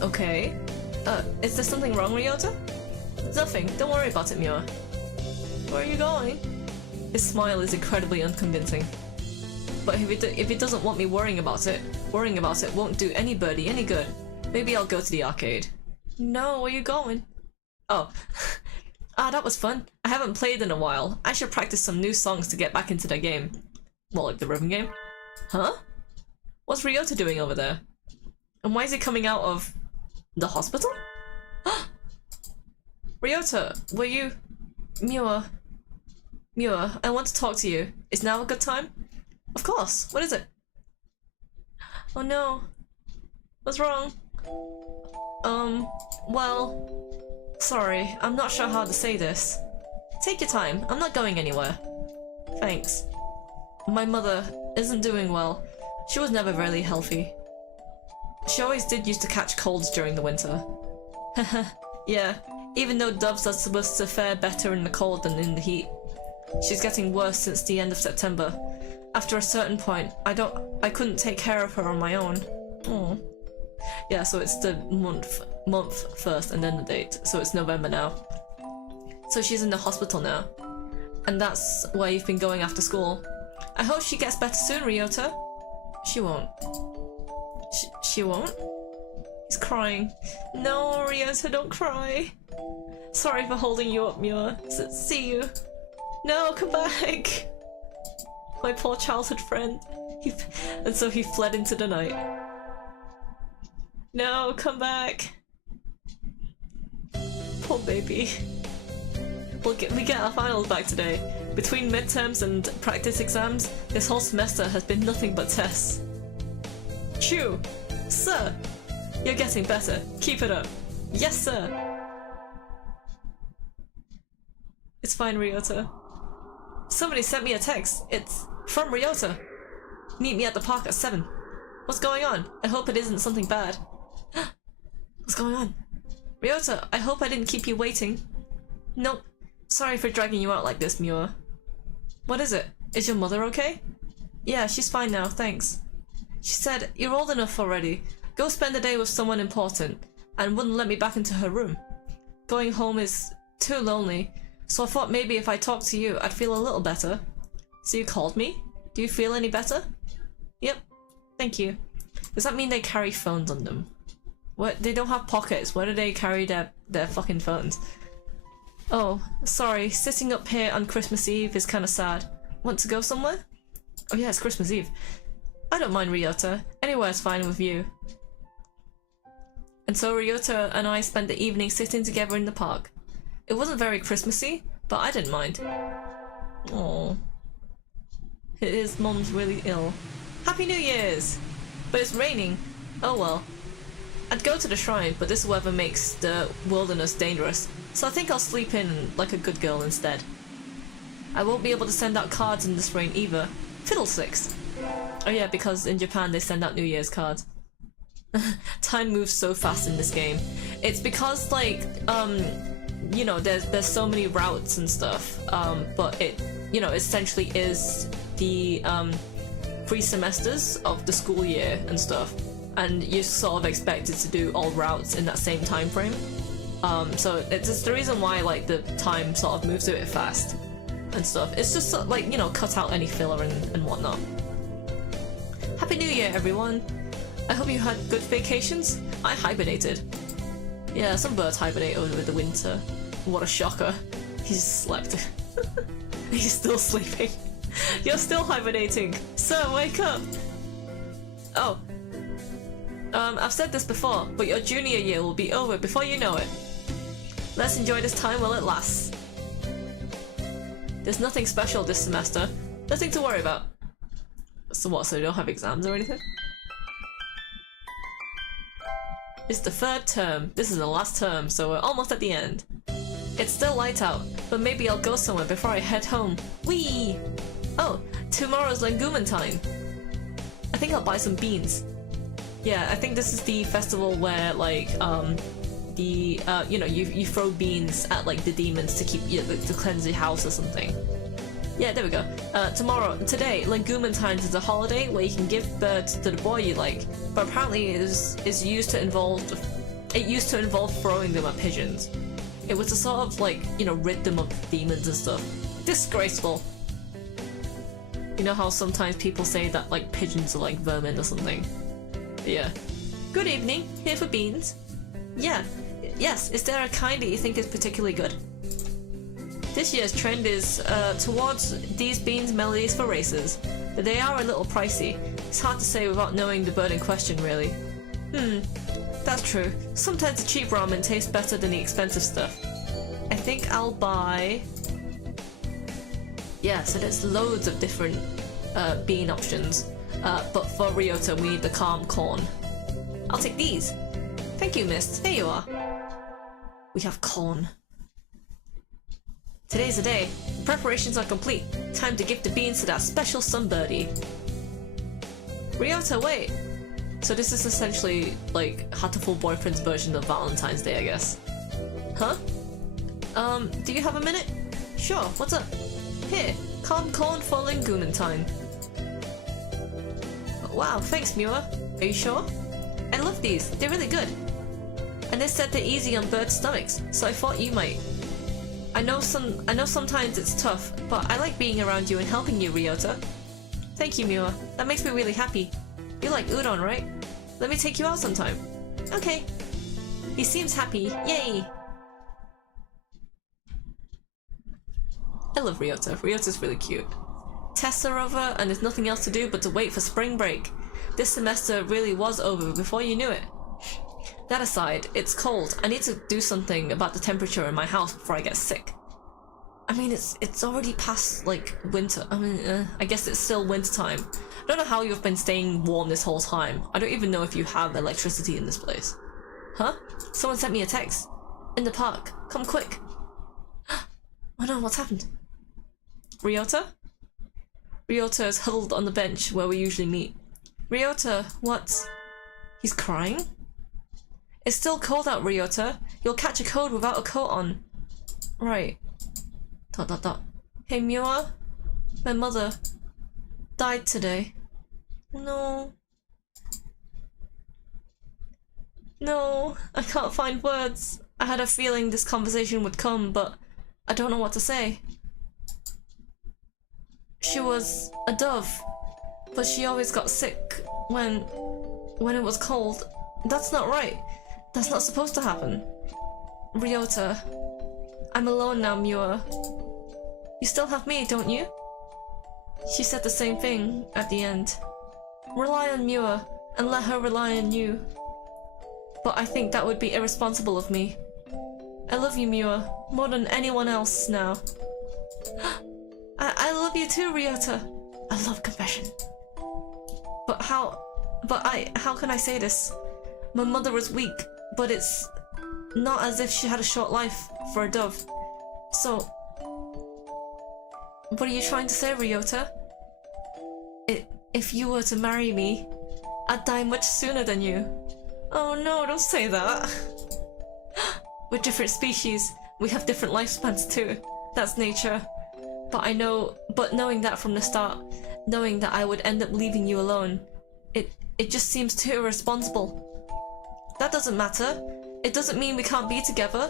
Okay. Is there something wrong, Ryota? Nothing. Don't worry about it, Mewa. Where are you going? His smile is incredibly unconvincing. But if he doesn't want me worrying about it won't do any birdie any good. Maybe I'll go to the arcade. No, where are you going? Oh. That was fun. I haven't played in a while. I should practice some new songs to get back into the game. Well, like the rhythm game? Huh? What's Ryota doing over there? And why is he coming out of the hospital? Ryota, were you... Mewa, I want to talk to you. Is now a good time? Of course. What is it? Oh no. What's wrong? Well... Sorry, I'm not sure how to say this. Take your time. I'm not going anywhere. Thanks. My mother isn't doing well. She was never really healthy. She always did used to catch colds during the winter. Yeah, even though doves are supposed to fare better in the cold than in the heat. She's getting worse since the end of September. After a certain point, I couldn't take care of her on my own. Oh. Yeah, so it's the month first and then the date. So it's November now. So she's in the hospital now. And that's where you've been going after school. I hope she gets better soon, Ryota. She won't. She won't? He's crying. No, Ryota, don't cry. Sorry for holding you up, Mewa. See you. No, come back. My poor childhood friend. And so he fled into the night. No, come back. Poor baby. We get our finals back today. Between midterms and practice exams, this whole semester has been nothing but tests. Chu! Sir! You're getting better. Keep it up. Yes, sir! It's fine, Ryota. Somebody sent me a text. It's from Ryota. Meet me at the park at 7. What's going on? I hope it isn't something bad. What's going on? Ryota, I hope I didn't keep you waiting. Nope. Sorry for dragging you out like this, Mewa. What is it? Is your mother okay? Yeah, she's fine now, thanks. She said, "You're old enough already. Go spend the day with someone important," and wouldn't let me back into her room. Going home is too lonely, so I thought maybe if I talked to you, I'd feel a little better. So you called me? Do you feel any better? Yep. Thank you. Does that mean they carry phones on them? What? They don't have pockets. Where do they carry their fucking phones? Oh, sorry. Sitting up here on Christmas Eve is kind of sad. Want to go somewhere? Oh yeah, it's Christmas Eve. I don't mind, Ryota. Anywhere's fine with you. And so Ryota and I spent the evening sitting together in the park. It wasn't very Christmassy, but I didn't mind. Oh, his mom's really ill. Happy New Year's! But it's raining. Oh well. I'd go to the shrine, but this weather makes the wilderness dangerous, so I think I'll sleep in like a good girl instead. I won't be able to send out cards in this rain either. Fiddlesticks! Oh yeah, because in Japan they send out New Year's cards. Time moves so fast in this game. It's because, like, you know, there's so many routes and stuff, but it, you know, essentially is the 3 semesters of the school year and stuff, and you're sort of expected to do all routes in that same time frame. So it's the reason why, like, the time sort of moves a bit fast and stuff. It's just sort of, like, you know, cut out any filler and whatnot. Happy New Year, everyone! I hope you had good vacations. I hibernated. Yeah, some birds hibernate over the winter. What a shocker. He just slept. He's still sleeping. You're still hibernating. Sir, wake up! Oh. I've said this before, but your junior year will be over before you know it. Let's enjoy this time while it lasts. There's nothing special this semester. Nothing to worry about. So what, so you don't have exams or anything? It's the 3rd term. This is the last term, so we're almost at the end. It's still light out, but maybe I'll go somewhere before I head home. Whee! Oh, tomorrow's Legumentine. I think I'll buy some beans. Yeah, I think this is the festival where, like, you know, you throw beans at, like, the demons to keep you, to cleanse your house or something. Yeah, there we go. Today, Legumentines is a holiday where you can give birds to the boy you like, but apparently it used to involve throwing them at pigeons. It was to sort of, like, you know, rid them of demons and stuff. Disgraceful. You know how sometimes people say that, like, pigeons are like vermin or something? But yeah. Good evening. Here for beans. Yeah. Yes. Is there a kind that you think is particularly good? This year's trend is towards these beans melodies for racers, but they are a little pricey. It's hard to say without knowing the bird in question, really. That's true. Sometimes the cheap ramen tastes better than the expensive stuff. I think I'll buy... Yeah, so there's loads of different bean options, but for Ryota we need the calm corn. I'll take these. Thank you, miss. There you are. We have corn. Today's the day. Preparations are complete. Time to give the beans to that special sunbirdie. Ryota, wait! So this is essentially like Hatoful Boyfriend's version of Valentine's Day, I guess. Huh? Do you have a minute? Sure, what's up? Here, calm corn for Legumentine. Wow, thanks, Mewa. Are you sure? I love these, they're really good. And they said they're easy on birds' stomachs, so I thought you might. I know sometimes it's tough, but I like being around you and helping you, Ryota. Thank you, Mewa. That makes me really happy. You like udon, right? Let me take you out sometime. Okay. He seems happy. Yay! I love Ryota. Ryota's really cute. Tests are over and there's nothing else to do but to wait for spring break. This semester really was over before you knew it. That aside, it's cold. I need to do something about the temperature in my house before I get sick. I mean, it's already past, like, winter. I mean, I guess it's still winter time. I don't know how you've been staying warm this whole time. I don't even know if you have electricity in this place. Huh? Someone sent me a text. In the park. Come quick. Oh no, what's happened? Ryota? Ryota is huddled on the bench where we usually meet. Ryota, what? He's crying? It's still cold out, Ryota. You'll catch a cold without a coat on. Right. ... Hey, Mewa? My mother died today. No. No, I can't find words. I had a feeling this conversation would come, but I don't know what to say. She was a dove, but she always got sick when it was cold. That's not right. That's not supposed to happen. Ryota, I'm alone now, Mewa. You still have me, don't you? She said the same thing at the end. Rely on Mewa, and let her rely on you. But I think that would be irresponsible of me. I love you, Mewa, more than anyone else now. I love you too, Ryota. I love confession. But how can I say this? My mother was weak, but it's not as if she had a short life for a dove. So, what are you trying to say, Ryota? If you were to marry me, I'd die much sooner than you. Oh no, don't say that. We're different species. We have different lifespans too. That's nature. But knowing that from the start, knowing that I would end up leaving you alone, it just seems too irresponsible. That doesn't matter. It doesn't mean we can't be together.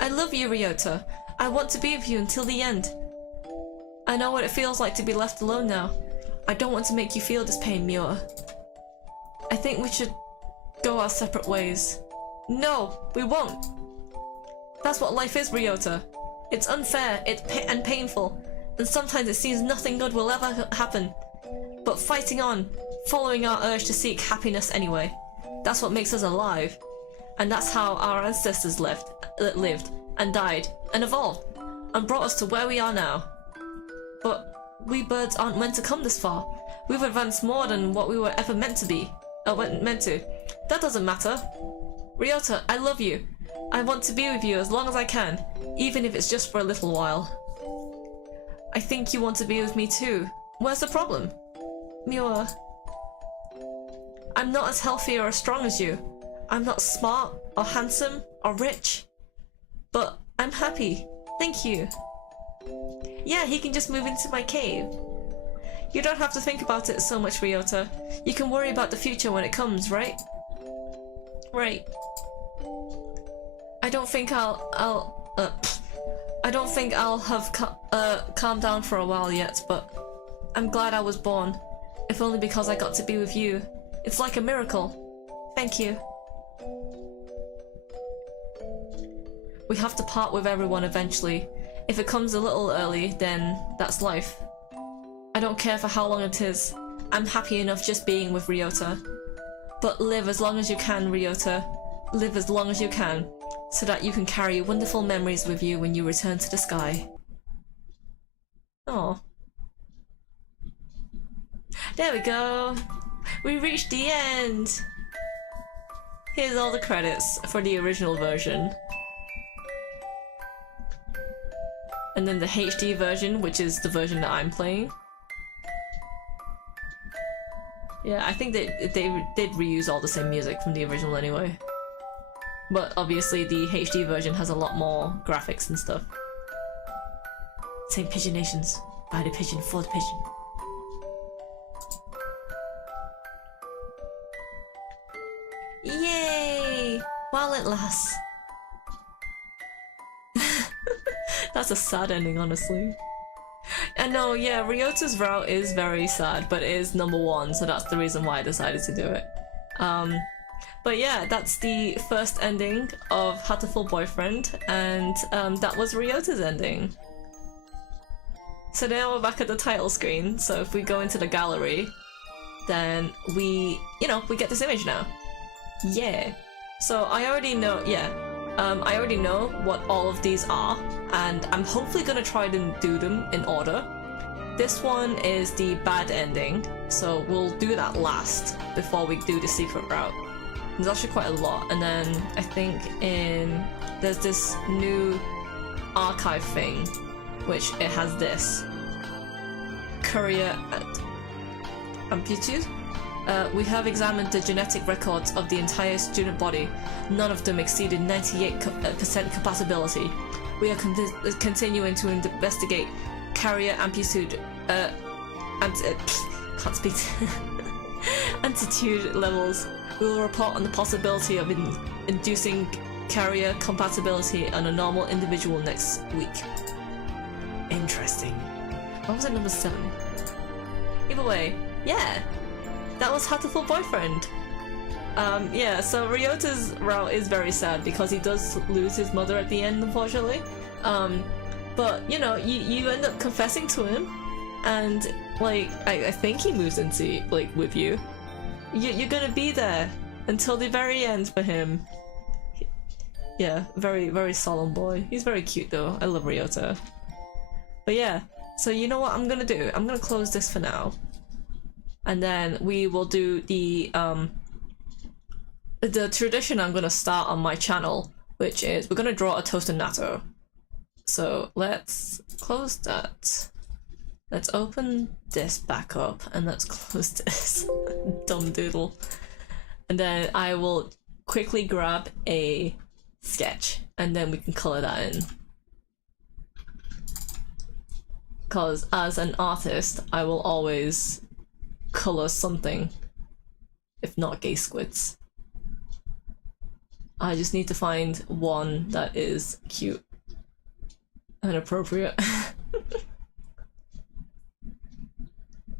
I love you, Ryota. I want to be with you until the end. I know what it feels like to be left alone now. I don't want to make you feel this pain, Mewa. I think we should go our separate ways. No, we won't. That's what life is, Ryota. It's unfair, and painful, and sometimes it seems nothing good will ever happen. But fighting on, following our urge to seek happiness anyway, that's what makes us alive. And that's how our ancestors lived, and died, and evolved, and brought us to where we are now. But we birds aren't meant to come this far. We've advanced more than what we were ever meant to be. That doesn't matter. Ryota, I love you. I want to be with you as long as I can, even if it's just for a little while. I think you want to be with me too. Where's the problem? Mewa, I'm not as healthy or as strong as you. I'm not smart, or handsome, or rich. But I'm happy. Thank you. Yeah, he can just move into my cave. You don't have to think about it so much, Ryota. You can worry about the future when it comes, right? Right. I don't think I'll have calmed down for a while yet, but I'm glad I was born. If only because I got to be with you. It's like a miracle. Thank you. We have to part with everyone eventually. If it comes a little early, then that's life. I don't care for how long it is. I'm happy enough just being with Ryota. But live as long as you can, Ryota. Live as long as you can, so that you can carry wonderful memories with you when you return to the sky. Oh. There we go. We reached the end. Here's all the credits for the original version. And then the HD version, which is the version that I'm playing. Yeah, I think they did reuse all the same music from the original anyway. But obviously the HD version has a lot more graphics and stuff. Same pigeonations. By the pigeon, for the pigeon. Yay! While it lasts. That's a sad ending, honestly. And no, yeah, Ryota's route is very sad, but it is #1, so that's the reason why I decided to do it. But yeah, that's the first ending of Hatoful Boyfriend, and that was Ryota's ending. So now we're back at the title screen, so if we go into the gallery, then we get this image now. Yeah. So I already know, I already know what all of these are, and I'm hopefully gonna try to do them in order. This one is the bad ending, so we'll do that last before we do the secret route. There's actually quite a lot, and then I think there's this new archive thing, which it has this. Courier at Amplitude. We have examined the genetic records of the entire student body. None of them exceeded 98% compatibility. We are continuing to investigate carrier amplitude, can't speak. Amplitude levels. We will report on the possibility of inducing carrier compatibility on a normal individual next week. Interesting. What was it, number 7? Either way, yeah, that was Hatoful Boyfriend. Yeah, so Ryota's route is very sad because he does lose his mother at the end, unfortunately. But you know, you end up confessing to him, and like I think he moves into like with you. You're gonna be there until the very end for him. Yeah, very, very solemn boy. He's very cute though. I love Ryota. But yeah, so you know what I'm gonna do? I'm gonna close this for now. And then we will do the tradition I'm gonna start on my channel, which is we're gonna draw a toasted natto. So let's close that. Let's open this back up and let's close this. Dumb doodle. And then I will quickly grab a sketch and then we can color that in. Because as an artist, I will always color something, if not gay squids. I just need to find one that is cute and appropriate.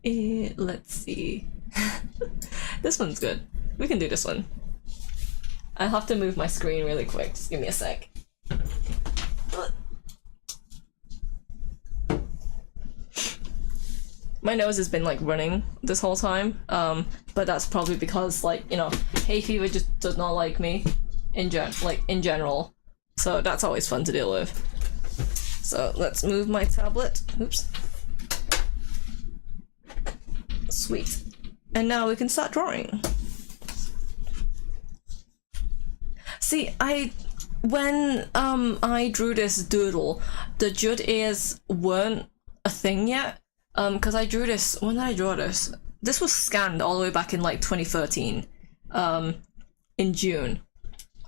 Let's see. This one's good. We can do this one. I'll have to move my screen really quick. Just give me a sec. My nose has been like running this whole time, but that's probably because, like, you know, hay fever just does not like me in general. So that's always fun to deal with. So let's move my tablet. Oops. Sweet. And now we can start drawing. See, when I drew this doodle, the jud ears weren't a thing yet. Because I drew this, when did I draw this? This was scanned all the way back in like 2013, in June.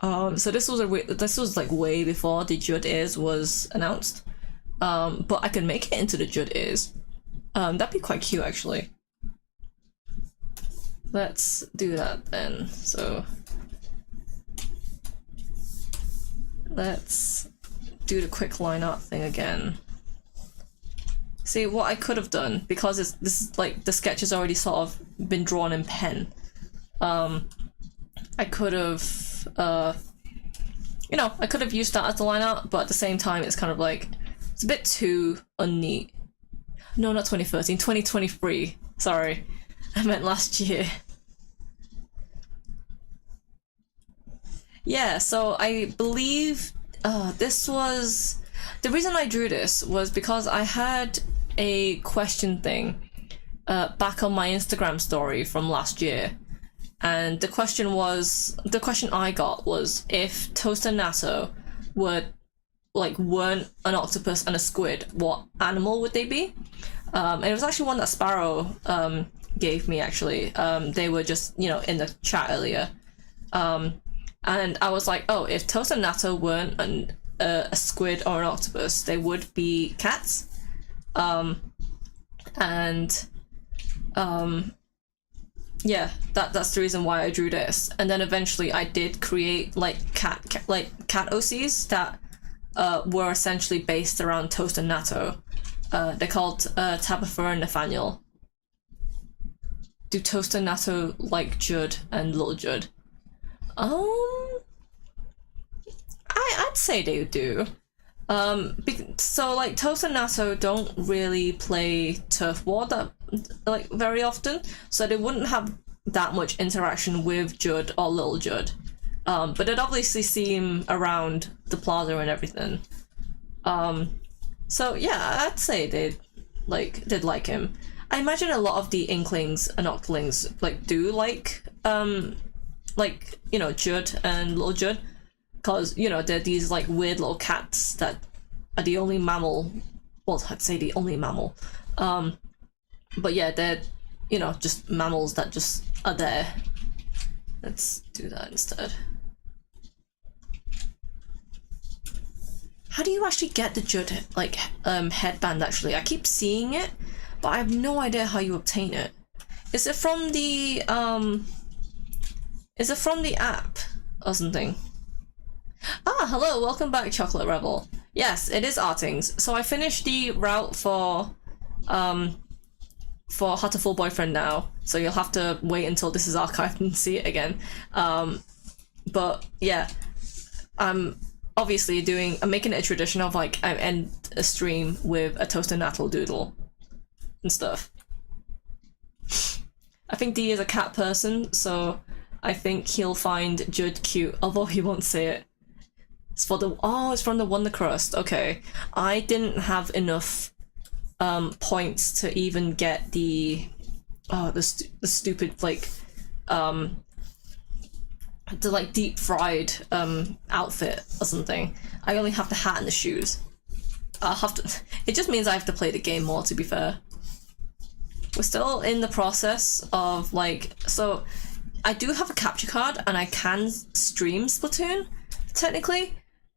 So this was like way before the jud ears was announced. But I can make it into the jud ears. That'd be quite cute actually. Let's do that then. So let's do the quick line art thing again. See, what I could have done, because this is like the sketch has already sort of been drawn in pen, I could have you know, I could have used that as the line art, but at the same time it's kind of like it's a bit too unneat. No, not 2013, 2023. Sorry, I meant last year. Yeah, so I believe this was the reason I drew this was because I had a question thing back on my Instagram story from last year, and the question I got was if toast and natto weren't an octopus and a squid, what animal would they be? And it was actually one that Sparrow gave me actually. They were just, you know, in the chat earlier, and I was like, oh, if toast and natto weren't a squid or an octopus, they would be cats. Yeah, that's the reason why I drew this. And then eventually I did create like cat OCs that were essentially based around toast and natto. They're called Tabitha and Nathaniel. Do toast and natto like Judd and little Judd? I'd say they do. So like toast and natto don't really play turf war that like very often, so they wouldn't have that much interaction with Judd or little Judd. But they'd obviously see him around the plaza and everything. So yeah, I'd say they'd like him. I imagine a lot of the inklings and octolings like do like you know, Judd and little Judd, because, you know, they're these like weird little cats that are the only mammal, well, I'd say the only mammal, but yeah, they're, you know, just mammals that just are there. Let's do that instead. How do you actually get the Judd like headband actually? I keep seeing it, but I have no idea how you obtain it. Is it from the app or something? Ah, hello, welcome back, Chocolate Rebel. Yes, it is Artings. So I finished the route for Hatoful Boyfriend now, so you'll have to wait until this is archived and see it again. But yeah, I'm obviously I'm making it a tradition of like I end a stream with a toast and nattle doodle and stuff. I think D is a cat person, so I think he'll find Judd cute, although he won't say it. It's it's from the Wonder Crust. Okay, I didn't have enough points to even get the stupid like the like deep fried outfit or something. I only have the hat and the shoes. I'll have to. It just means I have to play the game more, to be fair. We're still in the process of like, so I do have a capture card and I can stream Splatoon technically,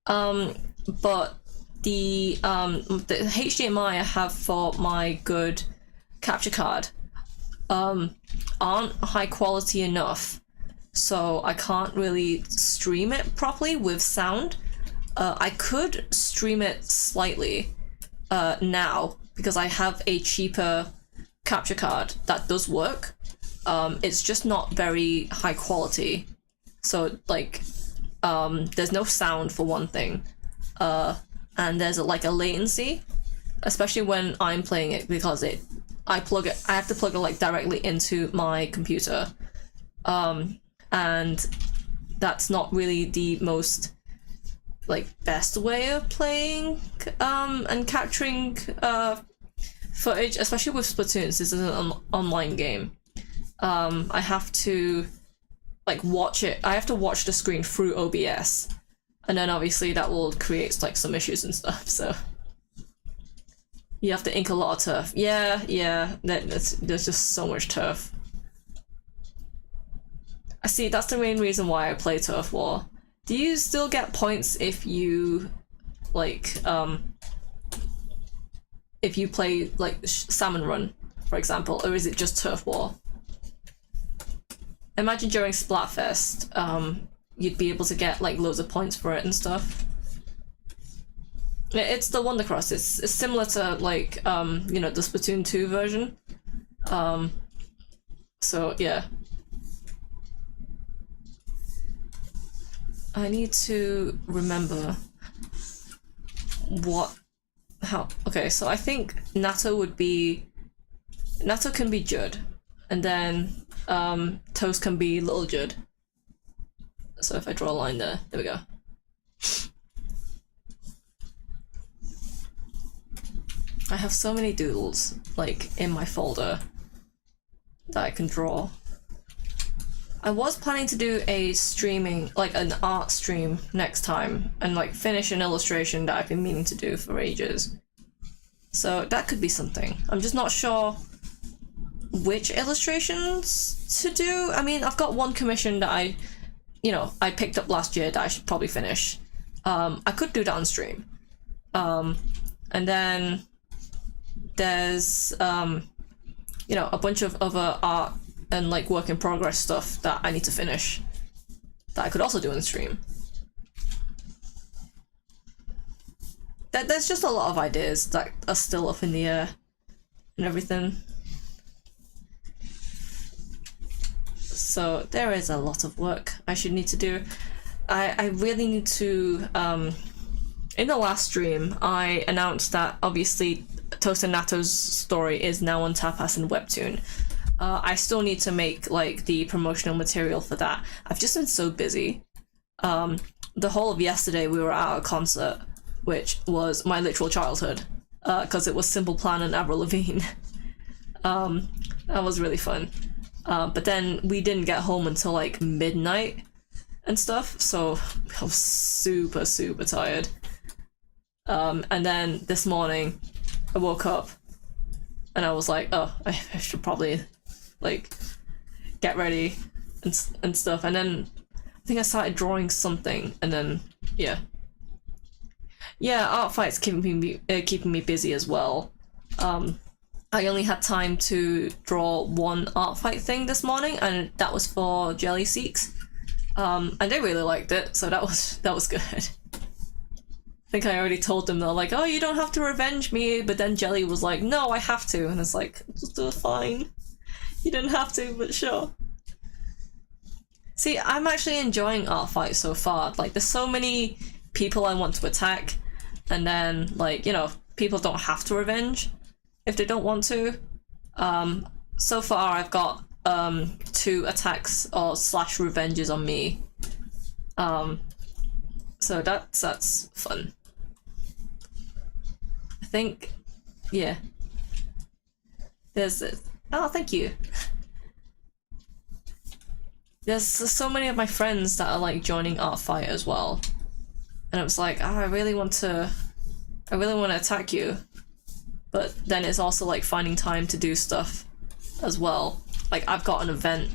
but the HDMI I have for my good capture card aren't high quality enough, so I can't really stream it properly with sound. I could stream it slightly now because I have a cheaper capture card that does work. It's just not very high quality, so like there's no sound for one thing, and there's like a latency, especially when I'm playing it, because I have to plug it like directly into my computer, and that's not really the most like best way of playing and capturing footage, especially with Splatoon. This is an online game. I have to like watch it. I have to watch the screen through OBS, and then obviously that will create like some issues and stuff. So you have to ink a lot of turf. Yeah. There's just so much turf. I see. That's the main reason why I play Turf War. Do you still get points if you like if you play like Salmon Run, for example, or is it just Turf War? Imagine during Splatfest, you'd be able to get like loads of points for it and stuff. It's the Wonder Cross. It's similar to like you know, the Splatoon 2 version. So yeah. I need to remember okay, so I think Natto can be Judd, and then Toast can be Little Judd. So if I draw a line there we go. I have so many doodles like in my folder that I can draw. I was planning to do a streaming, like an art stream next time, and like finish an illustration that I've been meaning to do for ages. So that could be something. I'm just not sure which illustrations to do. I mean, I've got one commission that I picked up last year that I should probably finish. I could do that on stream. And then there's you know, a bunch of other art and like work in progress stuff that I need to finish that I could also do on stream. There's just a lot of ideas that are still up in the air and everything. So there is a lot of work I should need to do. I really need to in the last stream I announced that obviously Toast and Natto's story is now on Tapas and Webtoon. I still need to make like the promotional material for that. I've just been so busy. The whole of yesterday we were at a concert, which was my literal childhood, because it was Simple Plan and Avril Lavigne. That was really fun. But then we didn't get home until like midnight and stuff, so I was super tired. And then this morning I woke up and I was like, oh, I should probably like get ready and stuff, and then I think I started drawing something, and then yeah, art fights keeping me busy as well. I only had time to draw one art fight thing this morning, and that was for Jelly Seeks. And they really liked it, so that was good. I think I already told them, they're like, oh, you don't have to revenge me, but then Jelly was like, no, I have to, and it's like, just fine. You didn't have to, but sure. See, I'm actually enjoying Art Fight so far. Like, there's so many people I want to attack, and then, like, you know, people don't have to revenge if they don't want to. So far I've got 2 attacks or / revenges on me. So that's fun. I think, yeah. There's this. Oh, thank you. There's so many of my friends that are like joining Art Fight as well, and I was like, oh, I really want to attack you, but then it's also like finding time to do stuff as well. Like I've got an event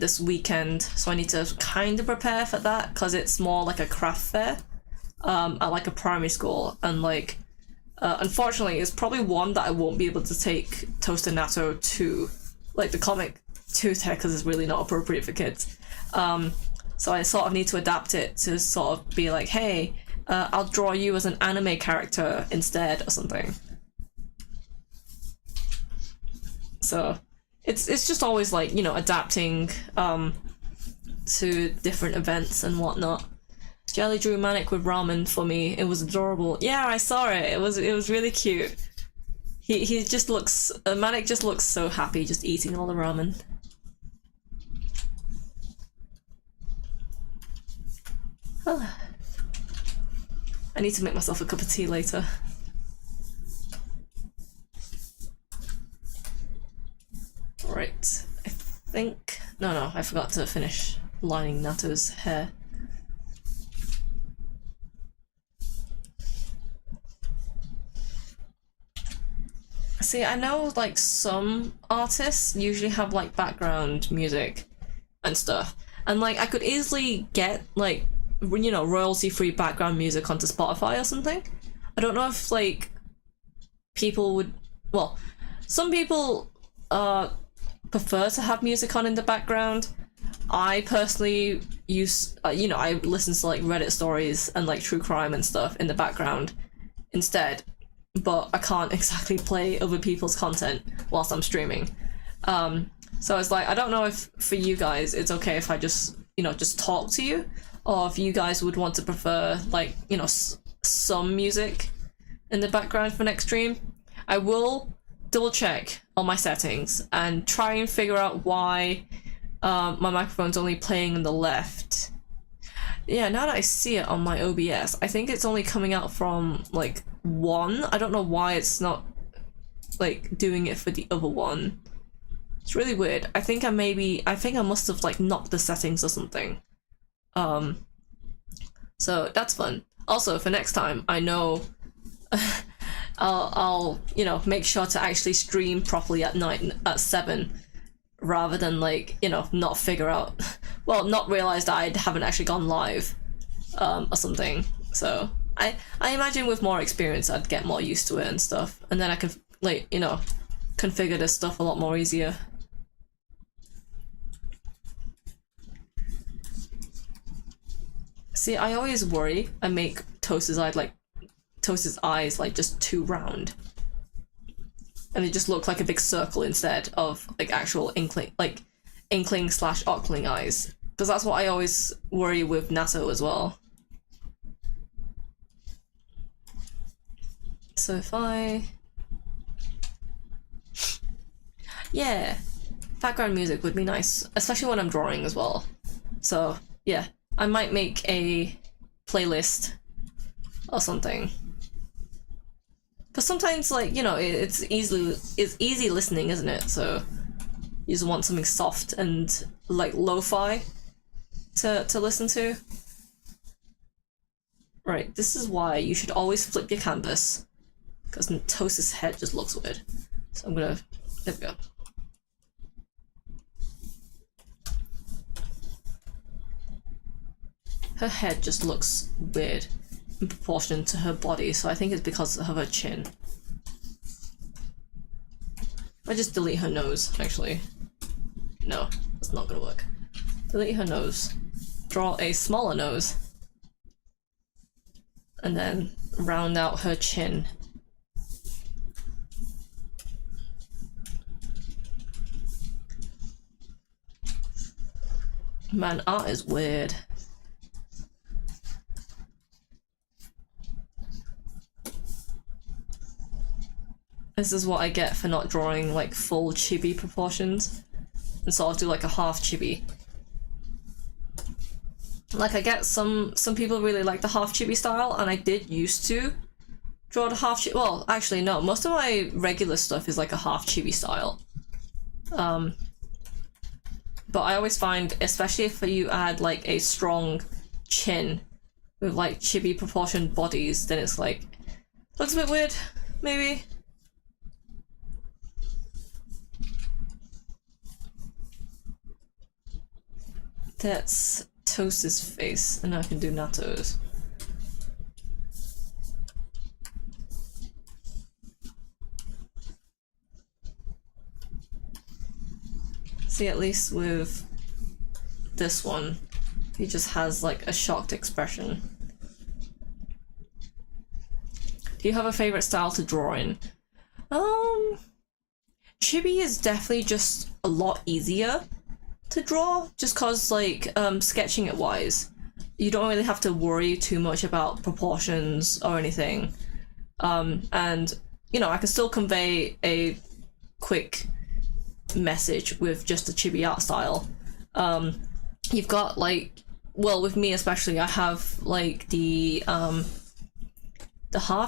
this weekend, so I need to kind of prepare for that because it's more like a craft fair at like a primary school, and like unfortunately it's probably one that I won't be able to take Toast and Natto to, like the comic, to there because it's really not appropriate for kids. So I sort of need to adapt it to sort of be like, hey, I'll draw you as an anime character instead or something. So it's just always like, you know, adapting to different events and whatnot. Jelly drew Manic with ramen for me. It was adorable. Yeah, I saw it. It was really cute. He just looks, Manic just looks so happy just eating all the ramen. I need to make myself a cup of tea later. Right, I think... No, I forgot to finish lining Natto's hair. See, I know like some artists usually have like background music and stuff, and like I could easily get like, you know, royalty-free background music onto Spotify or something. I don't know if like people would, well, some people prefer to have music on in the background. I personally use, you know, I listen to like Reddit stories and like true crime and stuff in the background instead, but I can't exactly play other people's content whilst I'm streaming. So it's like, I don't know if for you guys it's okay if I just, you know, just talk to you, or if you guys would want to prefer like, you know, some music in the background for next stream. I will double check on my settings and try and figure out why my microphone's only playing on the left. Yeah, now that I see it on my OBS, I think it's only coming out from like one. I don't know why it's not like doing it for the other one. It's really weird. I think I must have like knocked the settings or something. So that's fun. Also, for next time, I know I'll you know, make sure to actually stream properly at night at 7, rather than like, you know, not figure out, well, not realize that I haven't actually gone live or something. So I imagine with more experience I'd get more used to it and stuff, and then I can like, you know, configure this stuff a lot more easier. See, I always worry I make Toast's eyes like just too round, and they just look like a big circle instead of like actual inkling / Ockling eyes, because that's what I always worry with Natto as well. So if yeah, background music would be nice, especially when I'm drawing as well. So yeah, I might make a playlist or something. Because sometimes, like, you know, it's easy listening, isn't it? So you just want something soft and like lo-fi to listen to. Right, this is why you should always flip your canvas, because Toast's head just looks weird. So I'm gonna, there we go. Her head just looks weird in proportion to her body, so I think it's because of her chin. I just delete her nose, actually. No, that's not gonna work. Delete her nose. Draw a smaller nose. And then round out her chin. Man, art is weird. This is what I get for not drawing like full chibi proportions. And so I'll do like a half chibi. Like I get some people really like the half chibi style, and I did used to draw the half chibi. Well, actually no, most of my regular stuff is like a half chibi style. But I always find, especially if you add like a strong chin with like chibi proportioned bodies, then it's like, looks a bit weird, maybe. That's Toast's face, and now I can do Nato's. See, at least with this one, he just has like a shocked expression. Do you have a favorite style to draw in? Chibi is definitely just a lot easier to draw, just cause like sketching it wise, you don't really have to worry too much about proportions or anything. And you know, I can still convey a quick message with just the chibi art style. You've got like, well, with me especially, I have like the half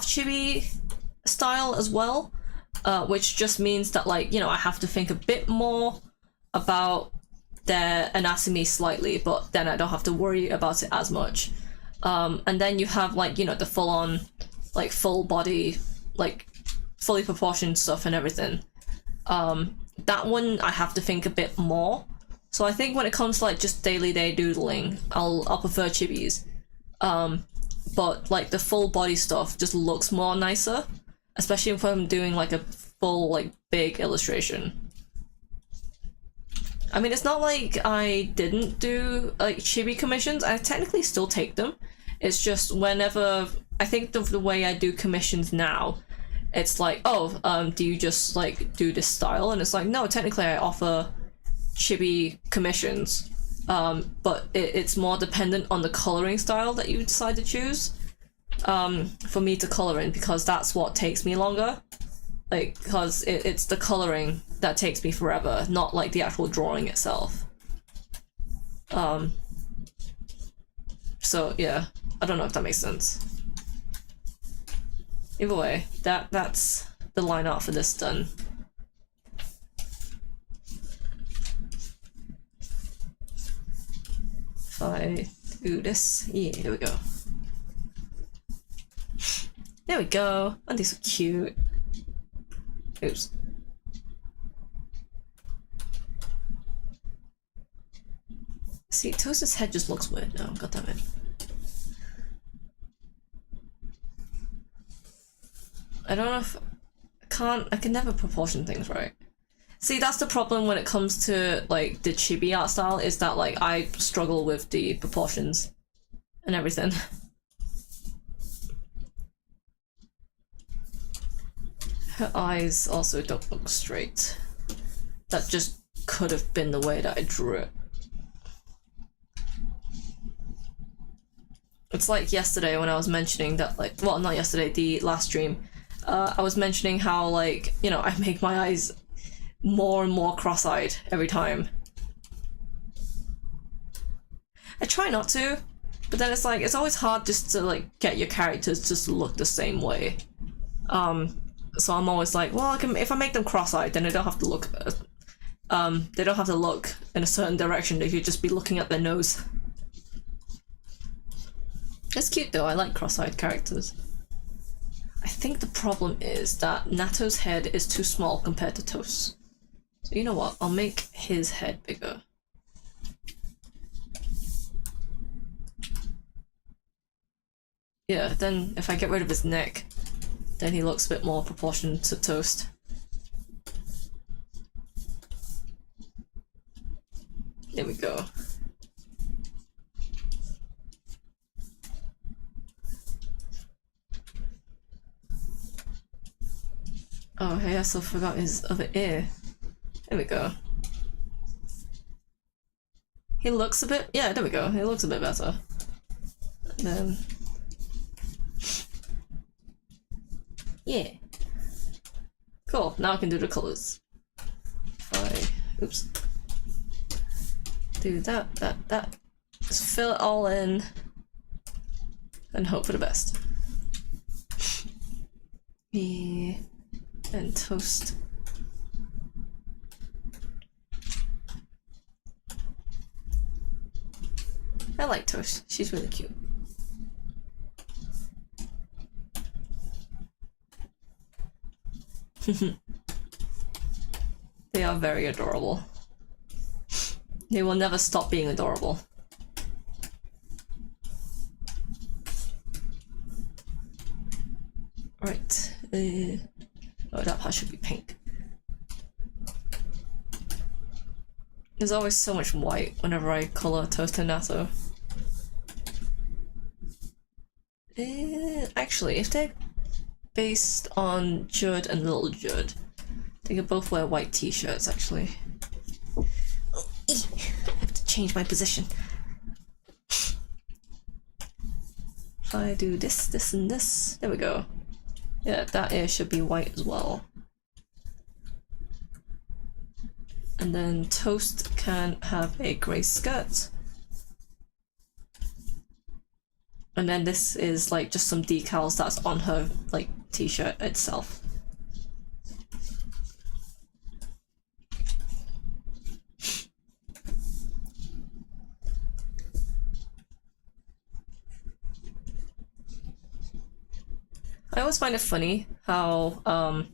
chibi style as well, which just means that, like, you know, I have to think a bit more about their anatomy slightly, but then I don't have to worry about it as much. And then you have, like, you know, the full-on, like, full body, like, fully proportioned stuff and everything. That one I have to think a bit more. So I think when it comes to, like, just daily day doodling, I'll prefer chibis. But like the full body stuff just looks more nicer, especially if I'm doing like a full, like, big illustration. I mean, it's not like I didn't do like chibi commissions. I technically still take them. It's just whenever, I think the way I do commissions now, it's like, oh, do you just like do this style? And it's like, no, technically I offer chibi commissions, but it's more dependent on the coloring style that you decide to choose for me to color in, because that's what takes me longer. Like, because it's the coloring that takes me forever, not like the actual drawing itself. So yeah, I don't know if that makes sense. Either way, that's the line art for this done. If I do this, yeah, there we go. There we go. Aren't they so cute? Oops. See, Toast's head just looks weird now. God damn it. I don't know if I can never proportion things right. See, that's the problem when it comes to like the chibi art style, is that like I struggle with the proportions and everything. Her eyes also don't look straight. That just could have been the way that I drew it. It's like yesterday when I was mentioning that, like, well, not yesterday, the last stream, I was mentioning how, like, you know, I make my eyes more and more cross-eyed every time. I try not to, but then it's like, it's always hard just to, like, get your characters just to look the same way. So I'm always like, well, if I make them cross-eyed, then they don't have to look, they don't have to look in a certain direction. They could just be looking at their nose. It's cute though, I like cross-eyed characters. I think the problem is that Nato's head is too small compared to Toast's. So you know what, I'll make his head bigger. Yeah, then if I get rid of his neck, then he looks a bit more proportioned to Toast. Oh, hey, I still forgot his other ear. There we go. He looks a bit, yeah, there we go. He looks a bit better. And then, yeah. Cool, now I can do the colors. Oops. Do that. Just fill it all in and hope for the best. Yeah. And toast. I like Toast. She's really cute. They are very adorable. They will never stop being adorable. Right. Oh, that part should be pink. There's always so much white whenever I color Toast and Natto. Actually, if they're based on Judd and Little Judd, they could both wear white t-shirts, actually. Oh, I have to change my position. If I do this, this, and this, there we go. Yeah, that ear should be white as well. And then Toast can have a grey skirt. And then this is like just some decals that's on her like t-shirt itself. I always find it funny how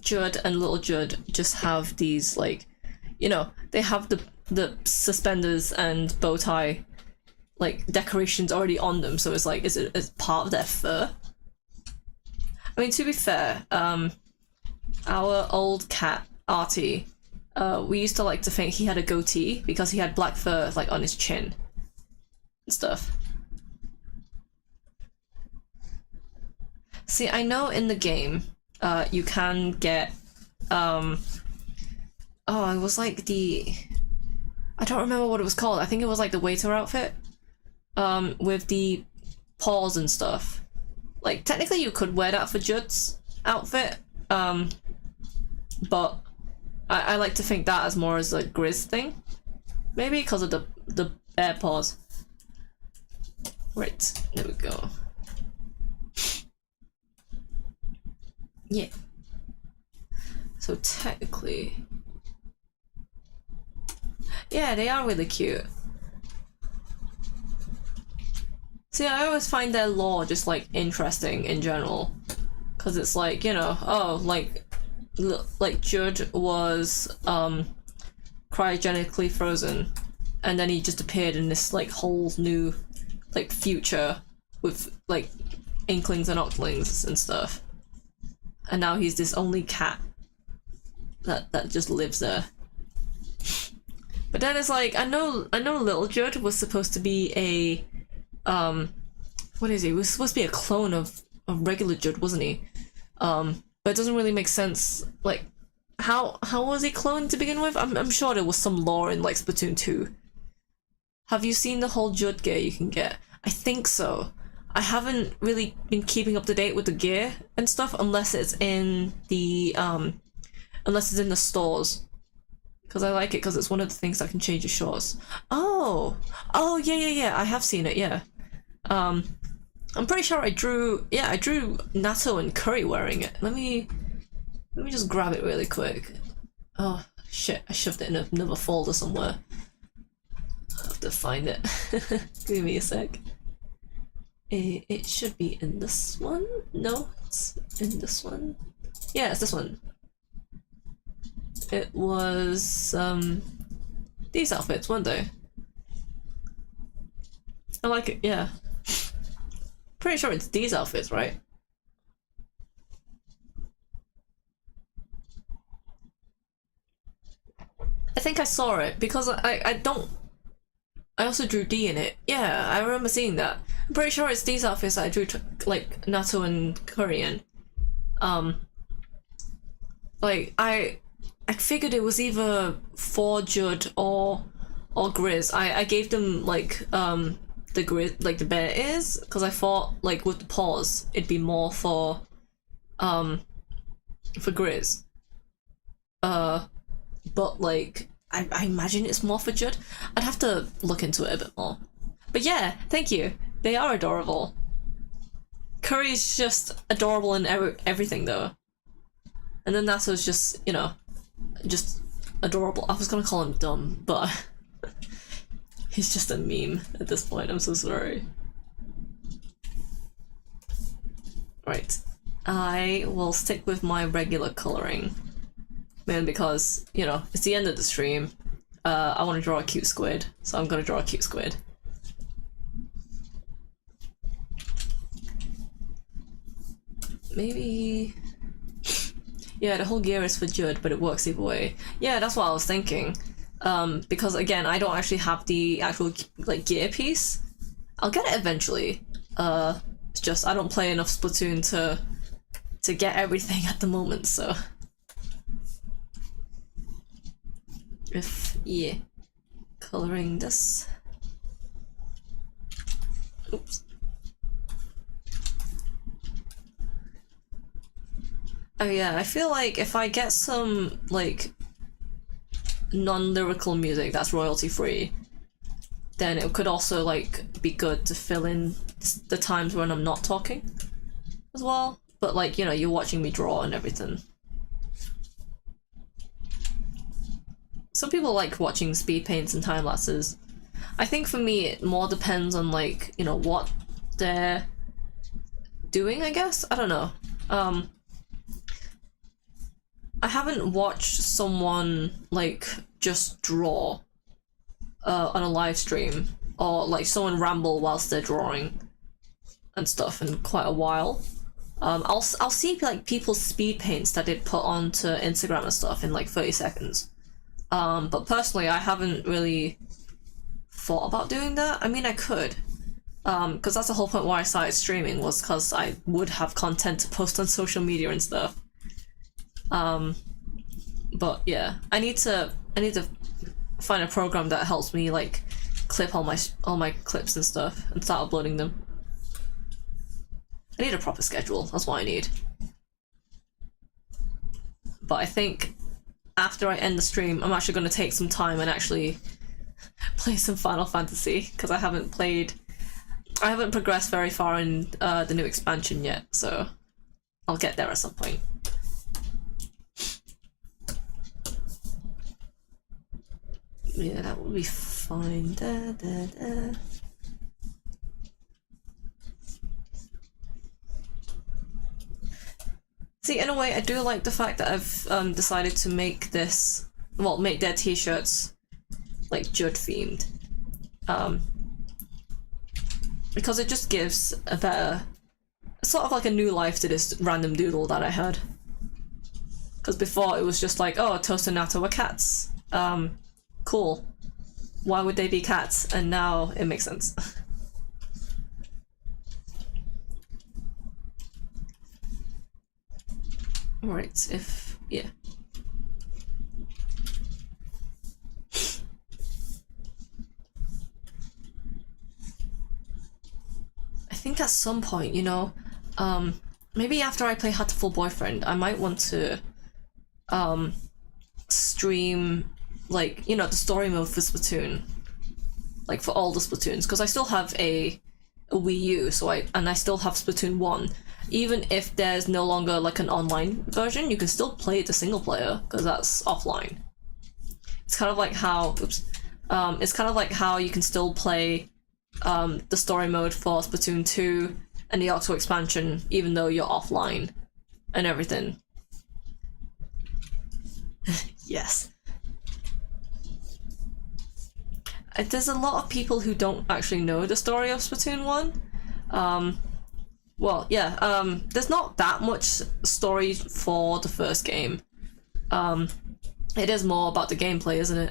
Judd and Little Judd just have these, like, you know, they have the suspenders and bow tie like decorations already on them, so it's like, is it as part of their fur? I mean, to be fair, our old cat Artie, we used to like to think he had a goatee because he had black fur like on his chin and stuff. See, I know in the game you can get oh, it was like I don't remember what it was called. I think it was like the waiter outfit with the paws and stuff. Like, technically you could wear that for Judd's outfit, but I like to think that as more as a Grizz thing. Maybe because of the air paws. Right, there we go. Yeah. So technically... yeah, they are really cute. See, I always find their lore just, like, interesting in general. Because it's like, you know, oh, like Judd was, cryogenically frozen. And then he just appeared in this, like, whole new, like, future with, like, inklings and octlings and stuff. And now he's this only cat that just lives there. But then it's like, I know Little Judd was supposed to be a what is he? He was supposed to be a clone of regular Judd, wasn't he? But it doesn't really make sense. Like, how was he cloned to begin with? I'm sure there was some lore in like Splatoon 2. Have you seen the whole Judd gear you can get? I think so. I haven't really been keeping up to date with the gear and stuff unless it's in the stores. Because I like it because it's one of the things that can change your shorts. Oh, yeah. I have seen it. Yeah. I'm pretty sure I drew Natto and Curry wearing it. Let me just grab it really quick. Oh shit! I shoved it in another folder somewhere. I have to find it. Give me a sec. It should be in this one. No, it's in this one. Yeah, it's this one. It was these outfits, weren't they? I like it, yeah. Pretty sure it's these outfits, right? I think I saw it because I also drew D in it. Yeah, I remember seeing that. I'm pretty sure it's these outfits I drew like Natto and Curry in. Like I figured it was either for Judd or Grizz. I gave them like the Grizz, like the bear ears, because I thought like with the paws it'd be more for Grizz. But like I imagine it's more for Judd. I'd have to look into it a bit more. But yeah, thank you. They are adorable. Curry's just adorable in everything though. And then Natto's just, you know, just adorable. I was gonna call him dumb, but he's just a meme at this point. I'm so sorry. Right. I will stick with my regular coloring. Mainly because, you know, it's the end of the stream. I want to draw a cute squid, so I'm gonna draw a cute squid. Maybe... Yeah, the whole gear is for Judd, but it works either way. Yeah, that's what I was thinking. Because again, I don't actually have the actual like gear piece. I'll get it eventually. It's just I don't play enough Splatoon to get everything at the moment, so... Yeah, coloring this. Oops. Oh yeah, I feel like if I get some like non-lyrical music that's royalty free, then it could also like be good to fill in the times when I'm not talking as well. But like, you know, you're watching me draw and everything. Some people like watching speed paints and time lapses. I think for me it more depends on like, you know, what they're doing, I guess? I don't know. I haven't watched someone like just draw on a live stream, or like someone ramble whilst they're drawing and stuff in quite a while. I'll see like people's speed paints that they'd put onto Instagram and stuff in like 30 seconds. But personally, I haven't really thought about doing that. I mean, I could, because that's the whole point why I started streaming, was because I would have content to post on social media and stuff. But yeah, I need to find a program that helps me like clip all my clips and stuff and start uploading them. I need a proper schedule. That's what I need. But I think after I end the stream, I'm actually going to take some time and actually play some Final Fantasy, because I haven't progressed very far in the new expansion yet, so I'll get there at some point. Yeah, that would be fine. Da, da, da. See, in a way, I do like the fact that I've decided to make this, well, make their t-shirts like Judd themed, because it just gives a better, sort of like a new life to this random doodle that I had. Because before it was just like, oh, Toast and Natto were cats. Cool. Why would they be cats? And now it makes sense. Right, yeah. I think at some point, you know, maybe after I play Hatoful Boyfriend, I might want to stream, like, you know, the story mode for Splatoon, like for all the Splatoons, because I still have a Wii U, so I still have Splatoon 1. Even if there's no longer like an online version, you can still play it to single player, because that's offline. It's kind of like how, it's kind of like how you can still play the story mode for Splatoon 2 and the Octo expansion, even though you're offline and everything. Yes. There's a lot of people who don't actually know the story of Splatoon 1. Well, yeah, there's not that much story for the first game. It is more about the gameplay, isn't it?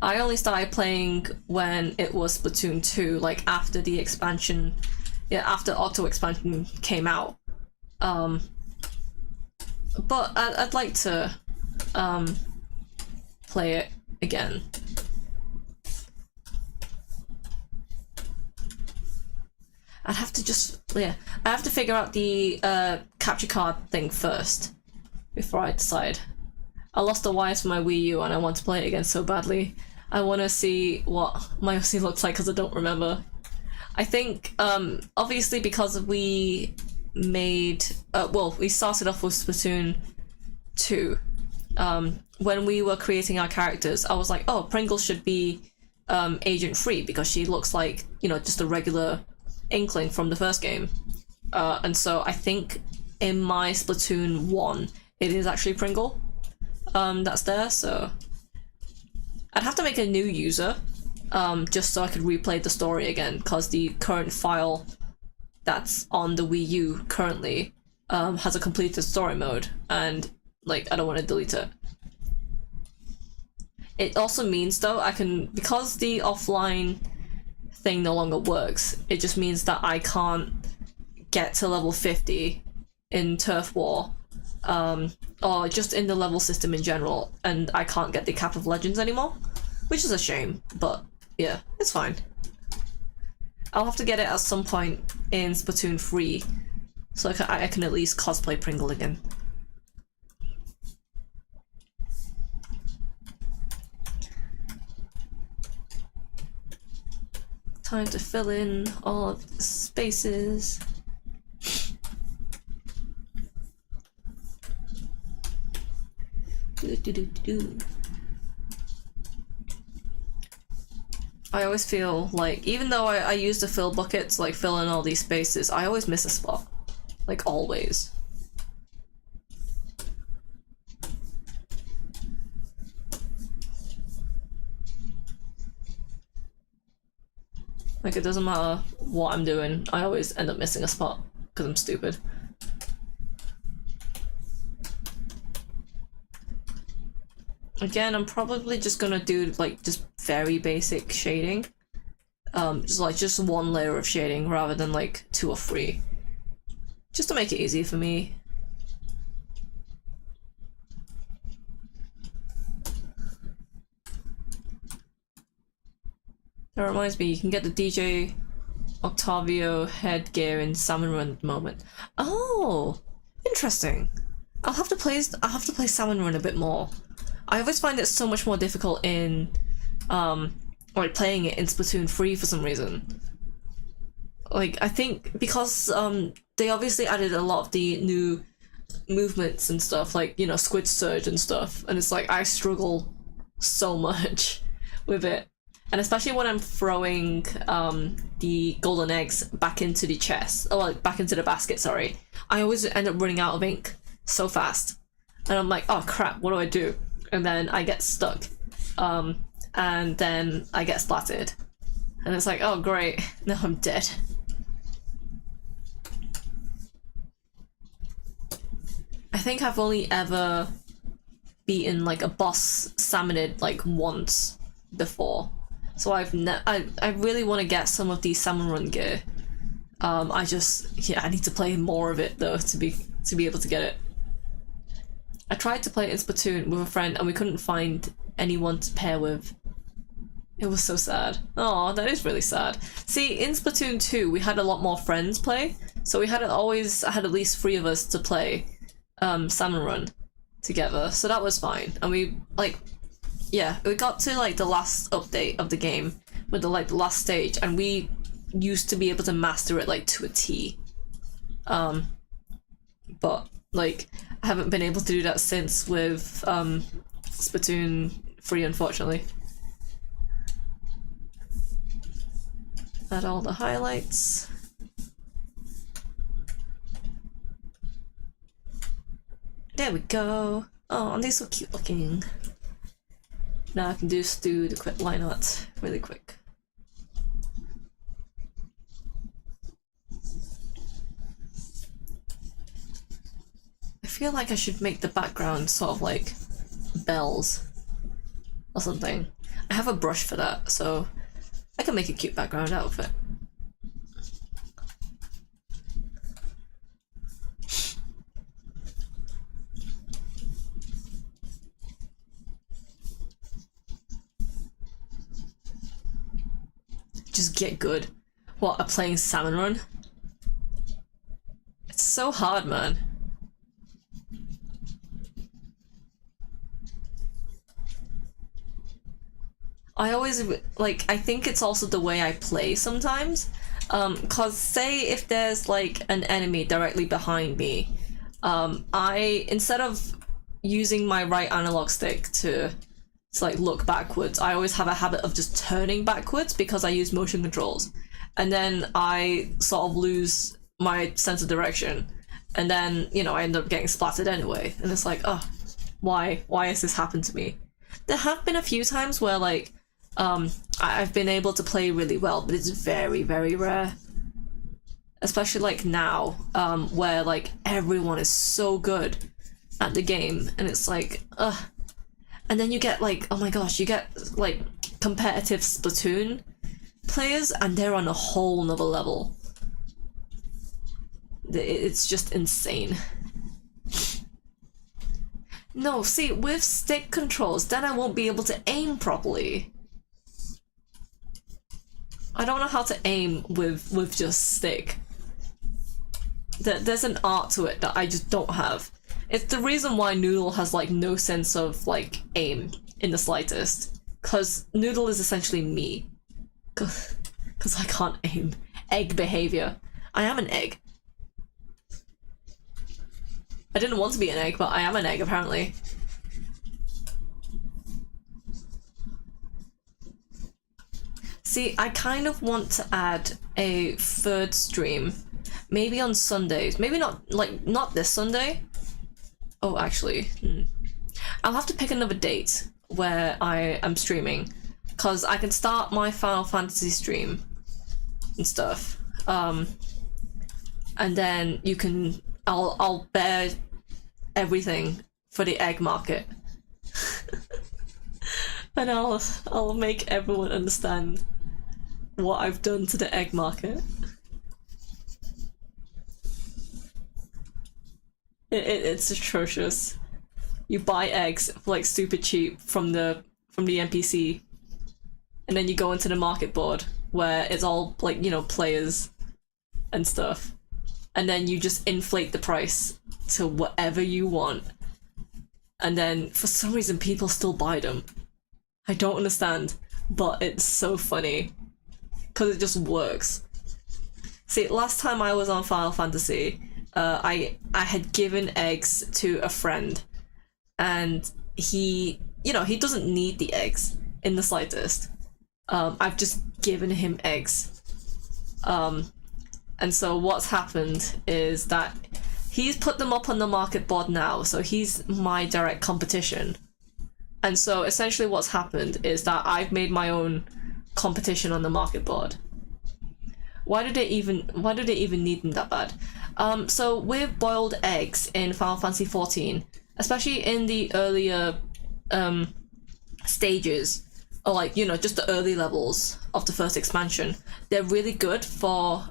I only started playing when it was Splatoon 2, like after the expansion, yeah, after Octo expansion came out. But I'd like to play it again. I'd have to I have to figure out the capture card thing first before I decide. I lost the wires for my Wii U and I want to play it again so badly. I want to see what my OC looks like because I don't remember. I think, obviously because we made, well, we started off with Splatoon 2. When we were creating our characters, I was like, oh, Pringle should be Agent Free because she looks like, you know, just a regular Inkling from the first game. And so I think in my Splatoon 1, it is actually Pringle that's there, so I'd have to make a new user just so I could replay the story again, because the current file that's on the Wii U currently has a completed story mode, and like I don't want to delete it. It also means though I can, because the offline thing no longer works, it just means that I can't get to level 50 in Turf War, or just in the level system in general, and I can't get the Cap of Legends anymore, which is a shame, but yeah, it's fine. I'll have to get it at some point in Splatoon 3, so I can at least cosplay Pringle again. Time to fill in all of the spaces. I always feel like, even though I use the fill bucket to like fill in all these spaces, I always miss a spot. Like, always. Like, it doesn't matter what I'm doing, I always end up missing a spot because I'm stupid. Again, I'm probably just gonna do like just very basic shading. Just one layer of shading rather than like 2 or 3. Just to make it easy for me. That reminds me, you can get the DJ Octavio headgear in Salmon Run at the moment. Oh, interesting. I'll have to play Salmon Run a bit more. I always find it so much more difficult in like playing it in Splatoon 3 for some reason. Like, I think because they obviously added a lot of the new movements and stuff, like, you know, Squid Surge and stuff, and it's like I struggle so much with it. And especially when I'm throwing the golden eggs back into the chest, or like back into the basket, sorry. I always end up running out of ink so fast. And I'm like, oh crap, what do I do? And then I get stuck. And then I get splattered. And it's like, oh great, now I'm dead. I think I've only ever beaten like a boss salmonid like once before. So I really want to get some of the Salmon Run gear. I need to play more of it though to be able to get it. I tried to play it in Splatoon with a friend and we couldn't find anyone to pair with. It was so sad. Oh, that is really sad. See, in Splatoon 2 we had a lot more friends play, so we had always had at least 3 of us to play Salmon Run together, so that was fine. And we we got to like the last update of the game with the last stage, and we used to be able to master it like to a T. But like I haven't been able to do that since with Splatoon 3, unfortunately. Add all the highlights. There we go. Oh, and they're so cute looking. Now I can just do the quick line art really quick. I feel like I should make the background sort of like bells or something. I have a brush for that, so I can make a cute background out of it. just get good. What, are playing Salmon Run? It's so hard, man. I always, like, I think it's also the way I play sometimes. Cause say if there's like an enemy directly behind me, instead of using my right analog stick to like look backwards, I always have a habit of just turning backwards because I use motion controls. And then I sort of lose my sense of direction. And then, you know, I end up getting splattered anyway. And it's like, oh, why has this happened to me? There have been a few times where like, I've been able to play really well, but it's very, very rare. Especially like now, where like everyone is so good at the game, and it's like, ugh. And then you get like, oh my gosh, you get like competitive Splatoon players, and they're on a whole nother level. It's just insane. No, see, with stick controls, then I won't be able to aim properly. I don't know how to aim with just stick. There's an art to it that I just don't have. It's the reason why Noodle has like no sense of like aim in the slightest. Cause Noodle is essentially me. Cause I can't aim. Egg behavior. I am an egg. I didn't want to be an egg, but I am an egg apparently. See, I kind of want to add a third stream. Maybe on Sundays. Maybe not this Sunday. Oh, actually. I'll have to pick another date where I am streaming. Because I can start my Final Fantasy stream and stuff. And then you can... I'll bear everything for the egg market. And I'll make everyone understand what I've done to the egg market. It's atrocious. You buy eggs for like super cheap from the NPC, and then you go into the market board where it's all like, you know, players and stuff, and then you just inflate the price to whatever you want, and then for some reason people still buy them. I don't understand, but it's so funny because it just works. See, last time I was on Final Fantasy, I had given eggs to a friend, and he, you know, he doesn't need the eggs in the slightest. I've just given him eggs. And so what's happened is that he's put them up on the market board now, so he's my direct competition. And so essentially what's happened is that I've made my own competition on the market board. Why do they even need them that bad? So with boiled eggs in Final Fantasy XIV, especially in the earlier stages, or like, you know, just the early levels of the first expansion, they're really good for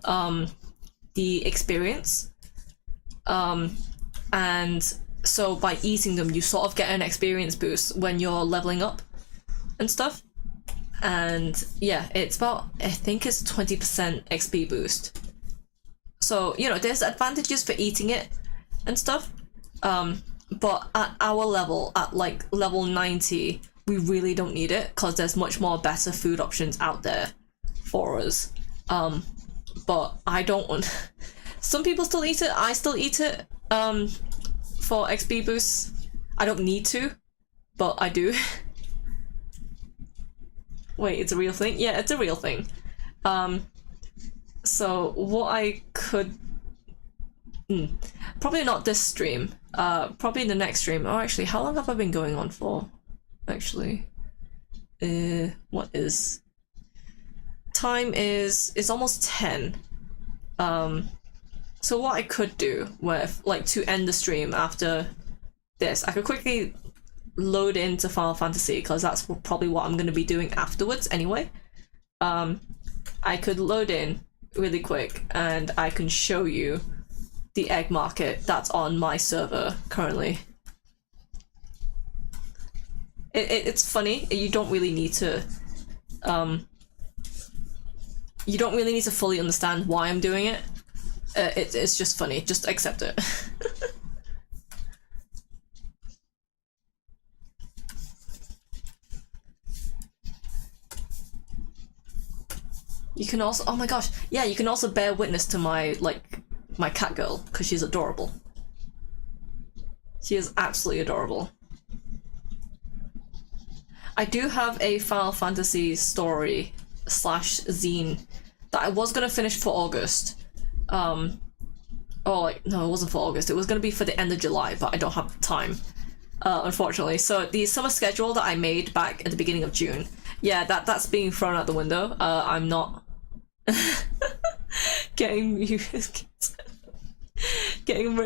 the experience. And so by eating them, you sort of get an experience boost when you're leveling up and stuff. And yeah, it's about, I think it's 20% XP boost. So, you know, there's advantages for eating it and stuff. But at our level, at like level 90, we really don't need it because there's much more better food options out there for us. But I don't want... Some people still eat it, I still eat it for XP boosts. I don't need to, but I do. Wait, it's a real thing? Yeah, it's a real thing. So what I could... probably not this stream. Probably the next stream. Oh, actually, how long have I been going on for? Actually. What is... Time is... It's almost 10. So what I could do with, like, to end the stream after this, I could quickly load into Final Fantasy, because that's probably what I'm going to be doing afterwards anyway. I could load in really quick and I can show you the egg market that's on my server currently. It's funny, you don't really need to you don't really need to fully understand why I'm doing it. It's just funny. Just accept it. You can also, oh my gosh, yeah, you can also bear witness to my, like, my cat girl, because she's adorable. She is absolutely adorable. I do have a Final Fantasy story / zine that I was gonna finish for August. Oh, like, no, it wasn't for August. It was gonna be for the end of July, but I don't have time, unfortunately. So the summer schedule that I made back at the beginning of June, yeah, that's being thrown out the window. I'm not getting rich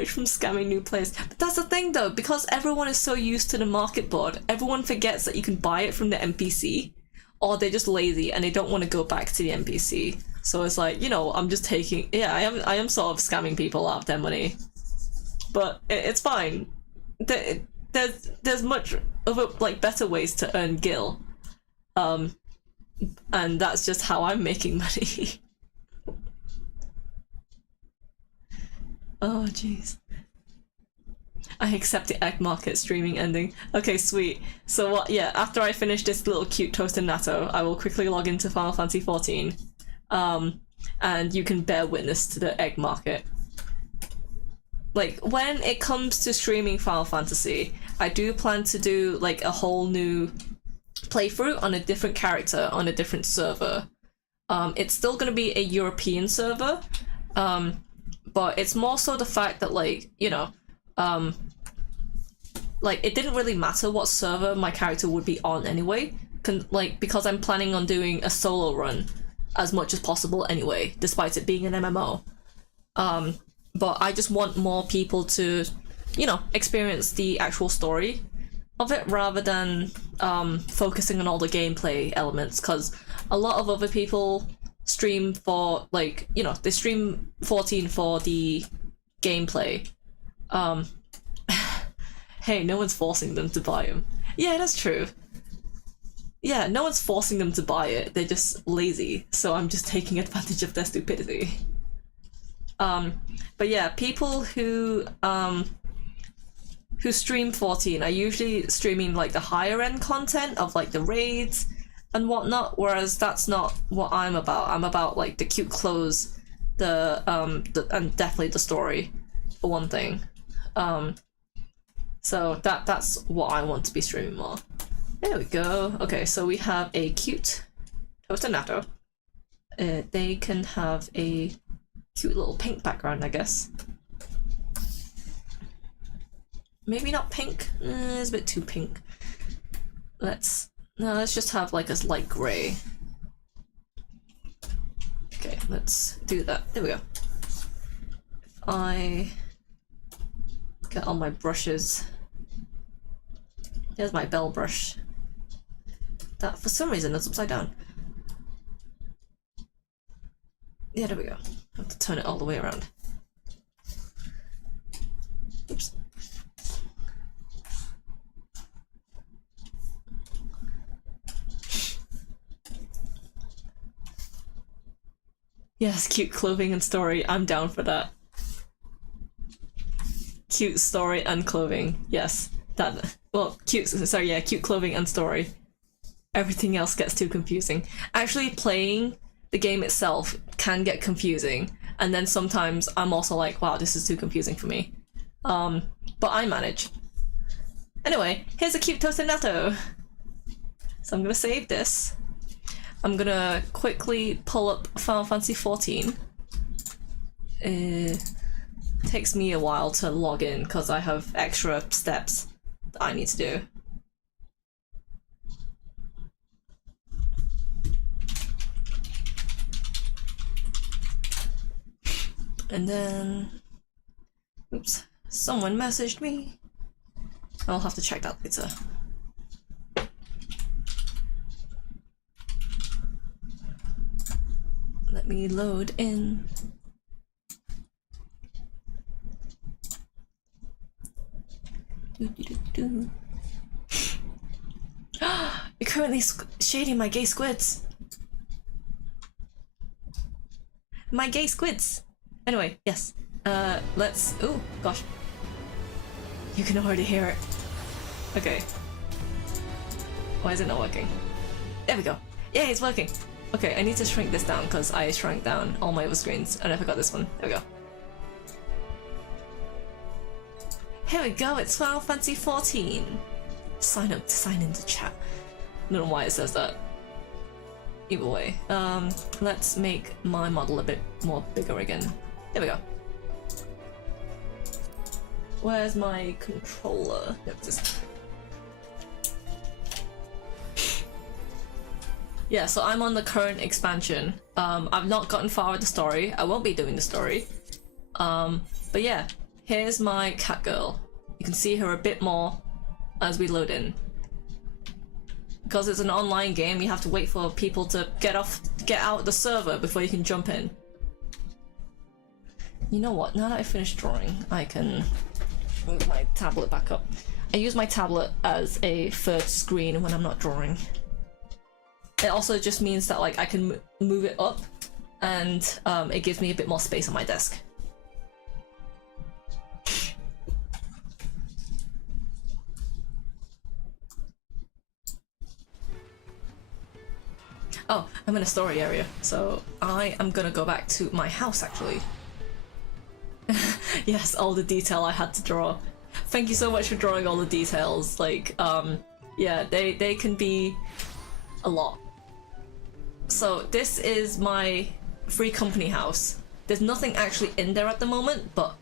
from scamming new players. But that's the thing though, because everyone is so used to the market board, everyone forgets that you can buy it from the NPC, or they're just lazy and they don't want to go back to the NPC. So it's like, you know, I'm just taking, yeah, I am sort of scamming people out of their money, but it's fine. There's much of a, like, better ways to earn gil, and that's just how I'm making money. Oh jeez. I accept the egg market streaming ending. Okay, sweet. So what, yeah, after I finish this little cute toasted natto, I will quickly log into Final Fantasy 14. And you can bear witness to the egg market. Like, when it comes to streaming Final Fantasy, I do plan to do, like, a whole new playthrough on a different character on a different server. It's still gonna be a European server, but it's more so the fact that, like, you know, like, it didn't really matter what server my character would be on anyway, like, because I'm planning on doing a solo run as much as possible anyway, despite it being an MMO. But I just want more people to, you know, experience the actual story of it rather than focusing on all the gameplay elements, because a lot of other people stream for, like, you know, they stream 14 for the gameplay. Hey, no one's forcing them to buy them. Yeah, that's true. Yeah, no one's forcing them to buy it, they're just lazy, so I'm just taking advantage of their stupidity. But yeah, people who stream 14 are usually streaming, like, the higher end content of, like, the raids and whatnot, whereas that's not what I'm about. I'm about, like, the cute clothes, and definitely the story, for one thing. So that's what I want to be streaming more. There we go. Okay, so we have a cute toasted natto. They can have a cute little pink background, I guess. Maybe not pink. It's a bit too pink. Let's just have, like, a light grey. Okay, let's do that. There we go. If I get all my brushes. There's my bell brush. That, for some reason, is upside down. Yeah, there we go. I have to turn it all the way around. Oops. Yes, cute clothing and story. I'm down for that. Cute story and clothing. Yes. That, well, cute, sorry, yeah, cute clothing and story. Everything else gets too confusing. Actually, playing the game itself can get confusing, and then sometimes I'm also like, wow, this is too confusing for me. But I manage. Anyway, here's a cute toasted natto. So I'm gonna save this. I'm gonna quickly pull up Final Fantasy 14. Takes me a while to log in because I have extra steps that I need to do. And then, oops, someone messaged me. I'll have to check that later. Let me load in. You're currently shading my gay squids. My gay squids. Anyway, yes. Let's. Oh gosh. You can already hear it. Okay. Why is it not working? There we go. Yeah, it's working. Okay, I need to shrink this down because I shrank down all my other screens and I forgot this one. There we go. Here we go, it's Final Fantasy 14. Sign up to sign into chat. I don't know why it says that. Either way, let's make my model a bit more bigger again. There we go. Where's my controller? Nope, just... Yeah, so I'm on the current expansion. I've not gotten far with the story. I won't be doing the story. But yeah, here's my cat girl. You can see her a bit more as we load in. Because it's an online game, you have to wait for people to get out the server before you can jump in. You know what? Now that I finished drawing, I can move my tablet back up. I use my tablet as a third screen when I'm not drawing. It also just means that like I can move it up, and it gives me a bit more space on my desk. Oh, I'm in a story area, so I am gonna go back to my house actually. Yes, all the detail I had to draw. Thank you so much for drawing all the details. Like, yeah, they can be a lot. So this is my free company house. There's nothing actually in there at the moment, but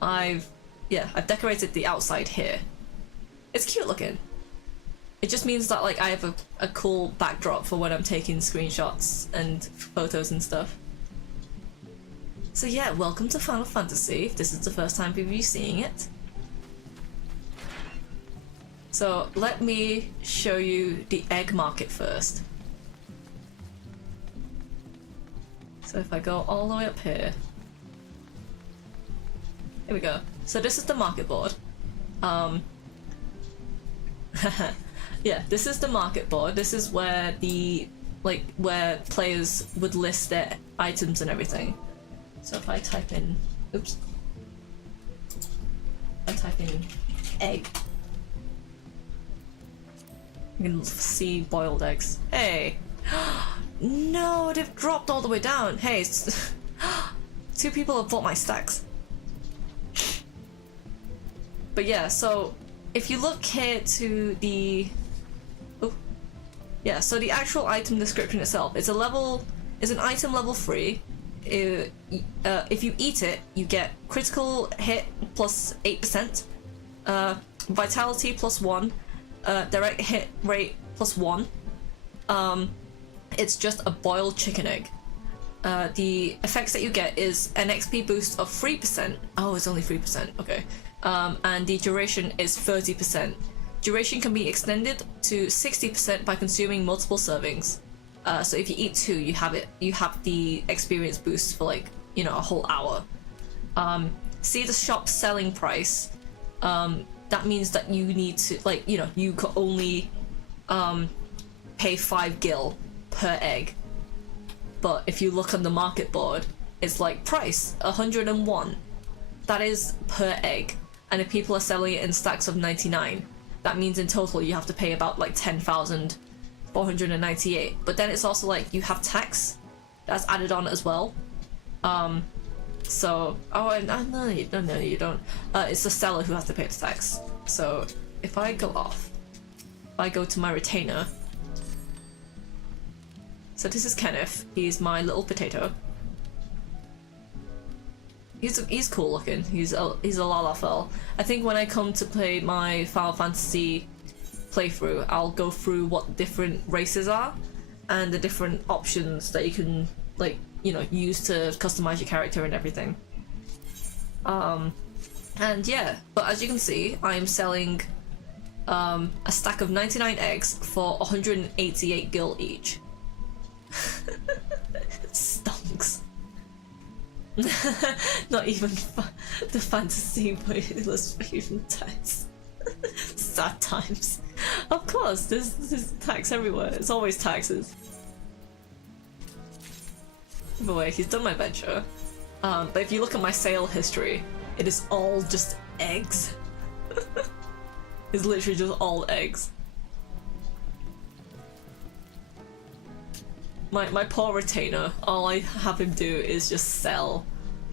I've decorated the outside here. It's cute looking. It just means that like I have a cool backdrop for when I'm taking screenshots and photos and stuff. So yeah, welcome to Final Fantasy, if this is the first time people are seeing it. So let me show you the egg market first. So if I go all the way up here. Here we go. So this is the market board. Yeah, this is the market board. This is where the where players would list their items and everything. So if I type in, oops, I type in egg, you can see boiled eggs. Hey, no, they've dropped all the way down. Hey, two people have bought my stacks. But yeah, so if you look here to the, oh, yeah, so the actual item description itself, it's an item level 3. If you eat it, you get critical hit plus 8%, vitality plus 1, direct hit rate plus 1. It's just a boiled chicken egg. The effects that you get is an XP boost of 3%. Oh, it's only 3%, okay. And the duration is 30%. Duration can be extended to 60% by consuming multiple servings. So if you eat 2, you have the experience boost for like, you know, a whole hour. See the shop selling price. That means that you need to, like, you know, you could only pay 5 gil per egg. But if you look on the market board, it's like price 101. That is per egg. And if people are selling it in stacks of 99, that means in total you have to pay about like 10,498. But then it's also like you have tax that's added on as well. So, oh, no, you don't. It's the seller who has to pay the tax. So if I go off, if I go to my retainer. So this is Kenneth. He's my little potato. He's cool looking. He's a Lalafell. I think when I come to play my Final Fantasy playthrough, I'll go through what different races are and the different options that you can, like, you know, use to customize your character and everything. And yeah, but as you can see, I'm selling a stack of 99 eggs for 188 gil each. Stonks. Not even the fantasy illustration text. Sad times. Of course, there's tax everywhere. It's always taxes. By the way, he's done my venture. But if you look at my sale history, it is all just eggs. It's literally just all eggs. My poor retainer, all I have him do is just sell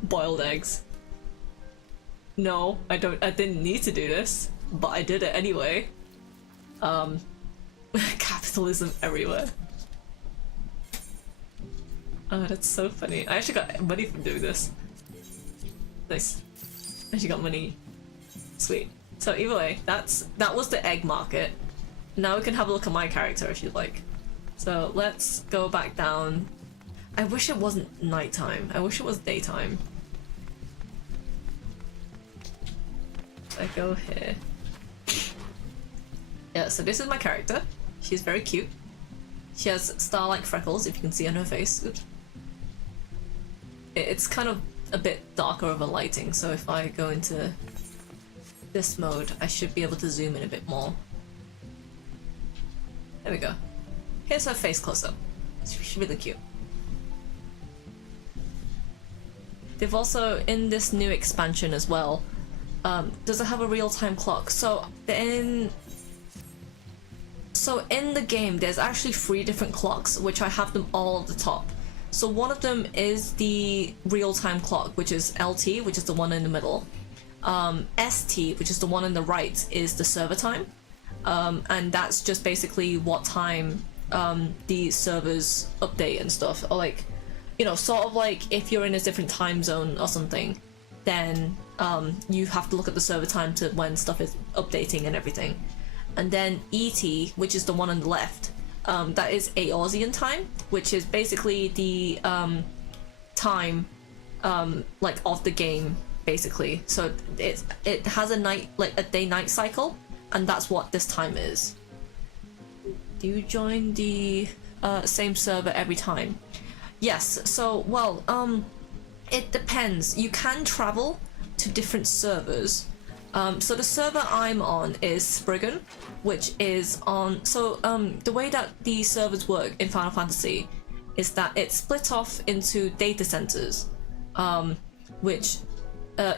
boiled eggs. No, I didn't need to do this, but I did it anyway. Capitalism everywhere. Oh, that's so funny. I actually got money from doing this. Nice. I actually got money. Sweet. So either way, that was the egg market. Now we can have a look at my character if you'd like. So let's go back down. I wish it wasn't nighttime. I wish it was daytime. I go here. Yeah, so this is my character. She's very cute. She has star-like freckles, if you can see on her face. Oops. It's kind of a bit darker of a lighting, so if I go into this mode, I should be able to zoom in a bit more. There we go. Here's her face close-up. She's really cute. They've also, in this new expansion as well, does it have a real-time clock? So in the game, there's actually 3 different clocks, which I have them all at the top. So one of them is the real-time clock, which is LT, which is the one in the middle. ST, which is the one on the right, is the server time. And that's just basically what time the servers update and stuff. Or like, you know, sort of like if you're in a different time zone or something, then you have to look at the server time to when stuff is updating and everything. And then ET, which is the one on the left, that is Eorzean time, which is basically the time like of the game, basically. So it has a night, like a day-night cycle, and that's what this time is. Do you join the same server every time? Yes. So well, it depends. You can travel to different servers. So the server I'm on is Spriggan, which is on... So the way that the servers work in Final Fantasy is that it's split off into data centers, which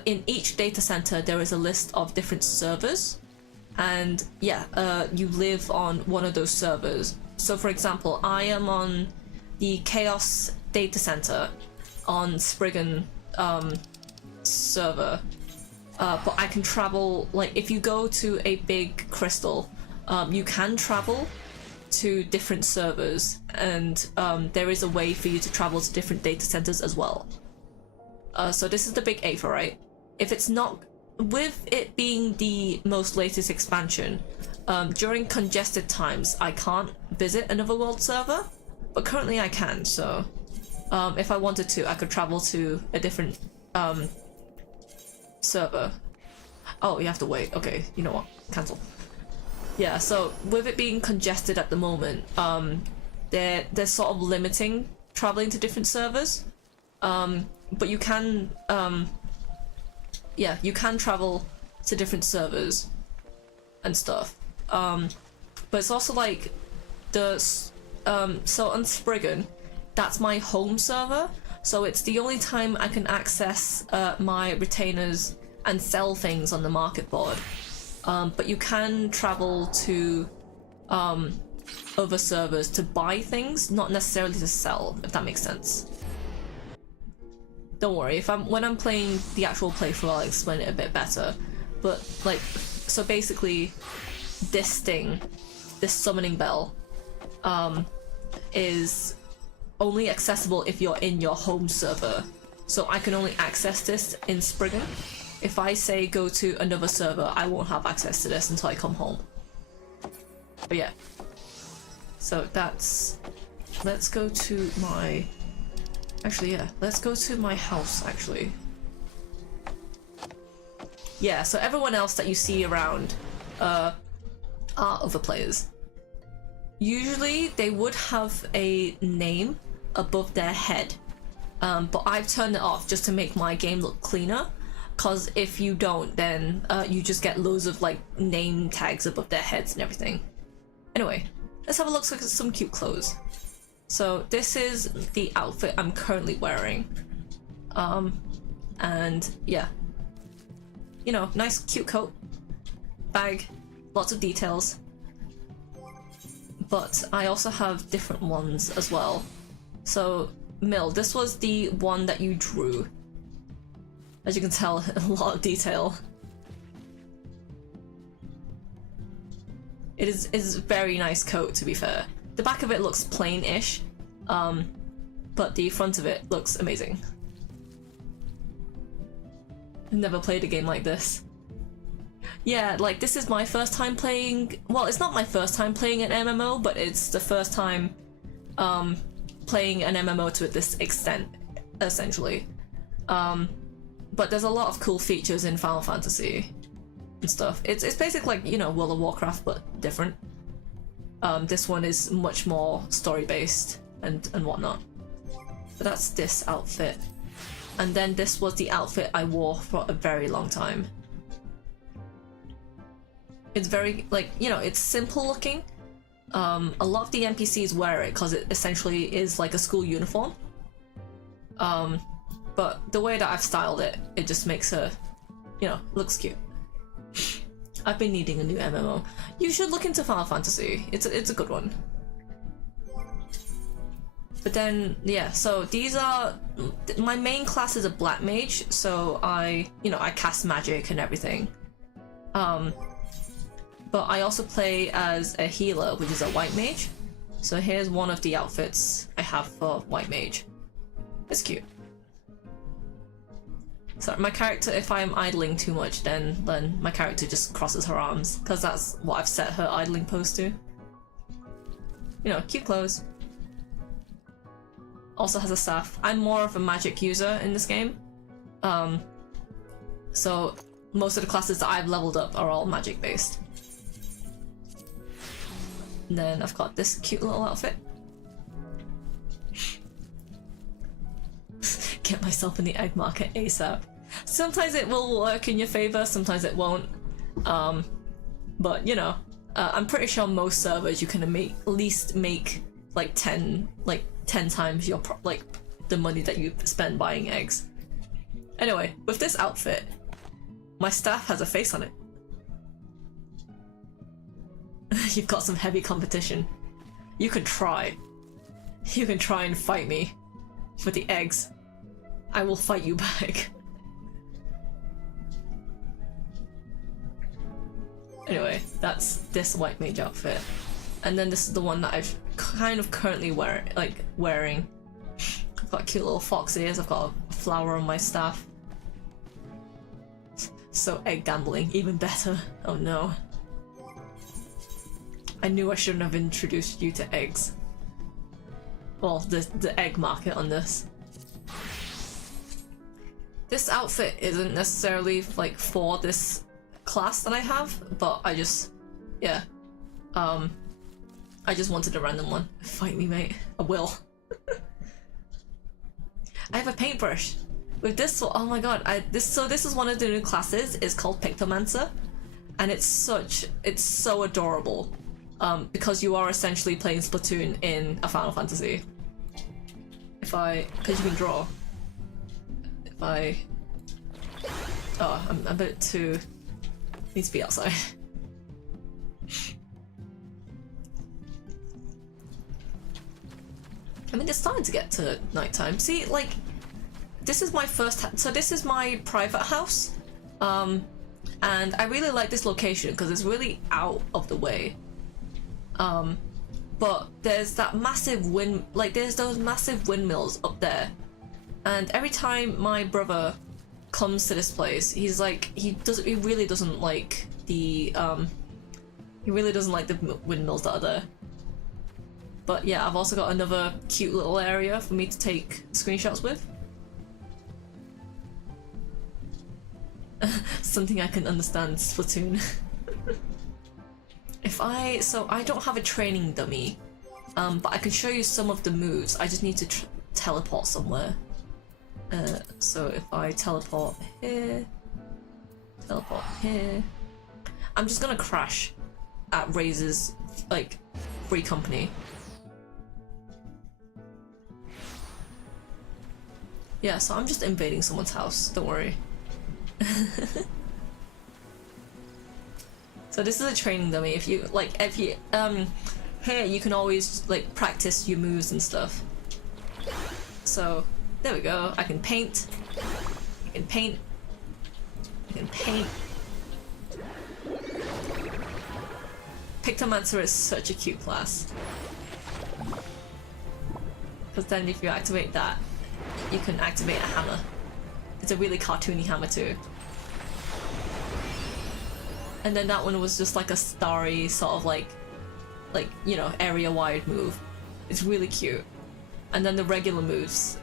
in each data center there is a list of different servers, and yeah, you live on one of those servers. So for example, I am on the Chaos data center on Spriggan server. But I can travel, like if you go to a big crystal, you can travel to different servers, and there is a way for you to travel to different data centers as well. So this is the big Aether, right? If it's not, with it being the most latest expansion, during congested times I can't visit another world server, but currently I can, so if I wanted to, I could travel to a different server. Oh, you have to wait. Okay, you know what? Cancel. Yeah, so with it being congested at the moment, they're sort of limiting traveling to different servers. But you can, yeah, you can travel to different servers and stuff. But it's also like the, so on Spriggan, that's my home server. So it's the only time I can access my retainers and sell things on the market board. But you can travel to other servers to buy things, not necessarily to sell, if that makes sense. Don't worry, when I'm playing the actual playthrough, I'll explain it a bit better. But like, so basically, this thing, this summoning bell, is only accessible if you're in your home server. So I can only access this in Spriggan. If I say go to another server, I won't have access to this until I come home. But yeah. So that's... Let's go to my... Actually, yeah. Let's go to my house, actually. Yeah, so everyone else that you see around are other players. Usually, they would have a name above their head, but I've turned it off just to make my game look cleaner, because if you don't, then you just get loads of like name tags above their heads and everything. Anyway, let's have a look at some cute clothes. So this is the outfit I'm currently wearing. And yeah, you know, nice cute coat, bag, lots of details. But I also have different ones as well. So Mill, this was the one that you drew. As you can tell, a lot of detail. It is a very nice coat, to be fair. The back of it looks plain-ish, but the front of it looks amazing. I've never played a game like this. Yeah, like, this is my first time playing... Well, it's not my first time playing an MMO, but it's the first time playing an MMO to this extent, essentially. But there's a lot of cool features in Final Fantasy and stuff. It's basically like, you know, World of Warcraft, but different. This one is much more story-based and whatnot. But that's this outfit. And then this was the outfit I wore for a very long time. It's very, like, you know, it's simple looking. A lot of the NPCs wear it because it essentially is like a school uniform. But the way that I've styled it, it just makes her, you know, looks cute. I've been needing a new MMO. You should look into Final Fantasy. It's a good one. But then, yeah, so these are... My main class is a black mage, so I cast magic and everything. But I also play as a healer, which is a white mage. So here's one of the outfits I have for white mage. It's cute. So my character, if I am idling too much, then my character just crosses her arms, because that's what I've set her idling pose to. You know, cute clothes. Also has a staff. I'm more of a magic user in this game. So most of the classes that I've leveled up are all magic based. And then I've got this cute little outfit. Get myself in the egg market ASAP. Sometimes it will work in your favor, sometimes it won't. But you know, I'm pretty sure most servers you can at least make like 10 times your the money that you spend buying eggs. Anyway, with this outfit, my staff has a face on it. You've got some heavy competition. You can try. You can try and fight me for the eggs. I will fight you back. Anyway, that's this white mage outfit. And then this is the one that I've kind of currently wearing. I've got cute little fox ears, I've got a flower on my staff. So egg gambling, even better. Oh no. I knew I shouldn't have introduced you to eggs. Well, the egg market on this. This outfit isn't necessarily like for this class that I have, but I just, yeah. I just wanted a random one. Fight me, mate. I will. I have a paintbrush. With this, oh my god, this is one of the new classes. It's called Pictomancer, and it's so adorable. Because you are essentially playing Splatoon in a Final Fantasy. Because you can draw. Oh, I'm a bit too... Needs to be outside. I mean, it's starting to get to nighttime. See, like, this is my so this is my private house. And I really like this location because it's really out of the way. But there's that massive there's those massive windmills up there. And every time my brother comes to this place, he's like, he really doesn't like the windmills that are there. But yeah, I've also got another cute little area for me to take screenshots with. Something I can understand, Splatoon. So I don't have a training dummy, but I can show you some of the moves. I just need to teleport somewhere. So if I teleport here, I'm just gonna crash at Razor's, like, free company. Yeah, so I'm just invading someone's house, don't worry. So this is a training dummy. If you here you can always like practice your moves and stuff. So there we go. I can paint. I can paint. I can paint. Pictomancer is such a cute class. Because then if you activate that, you can activate a hammer. It's a really cartoony hammer too. And then that one was just like a starry sort of like you know, area wide move. It's really cute. And then the regular moves,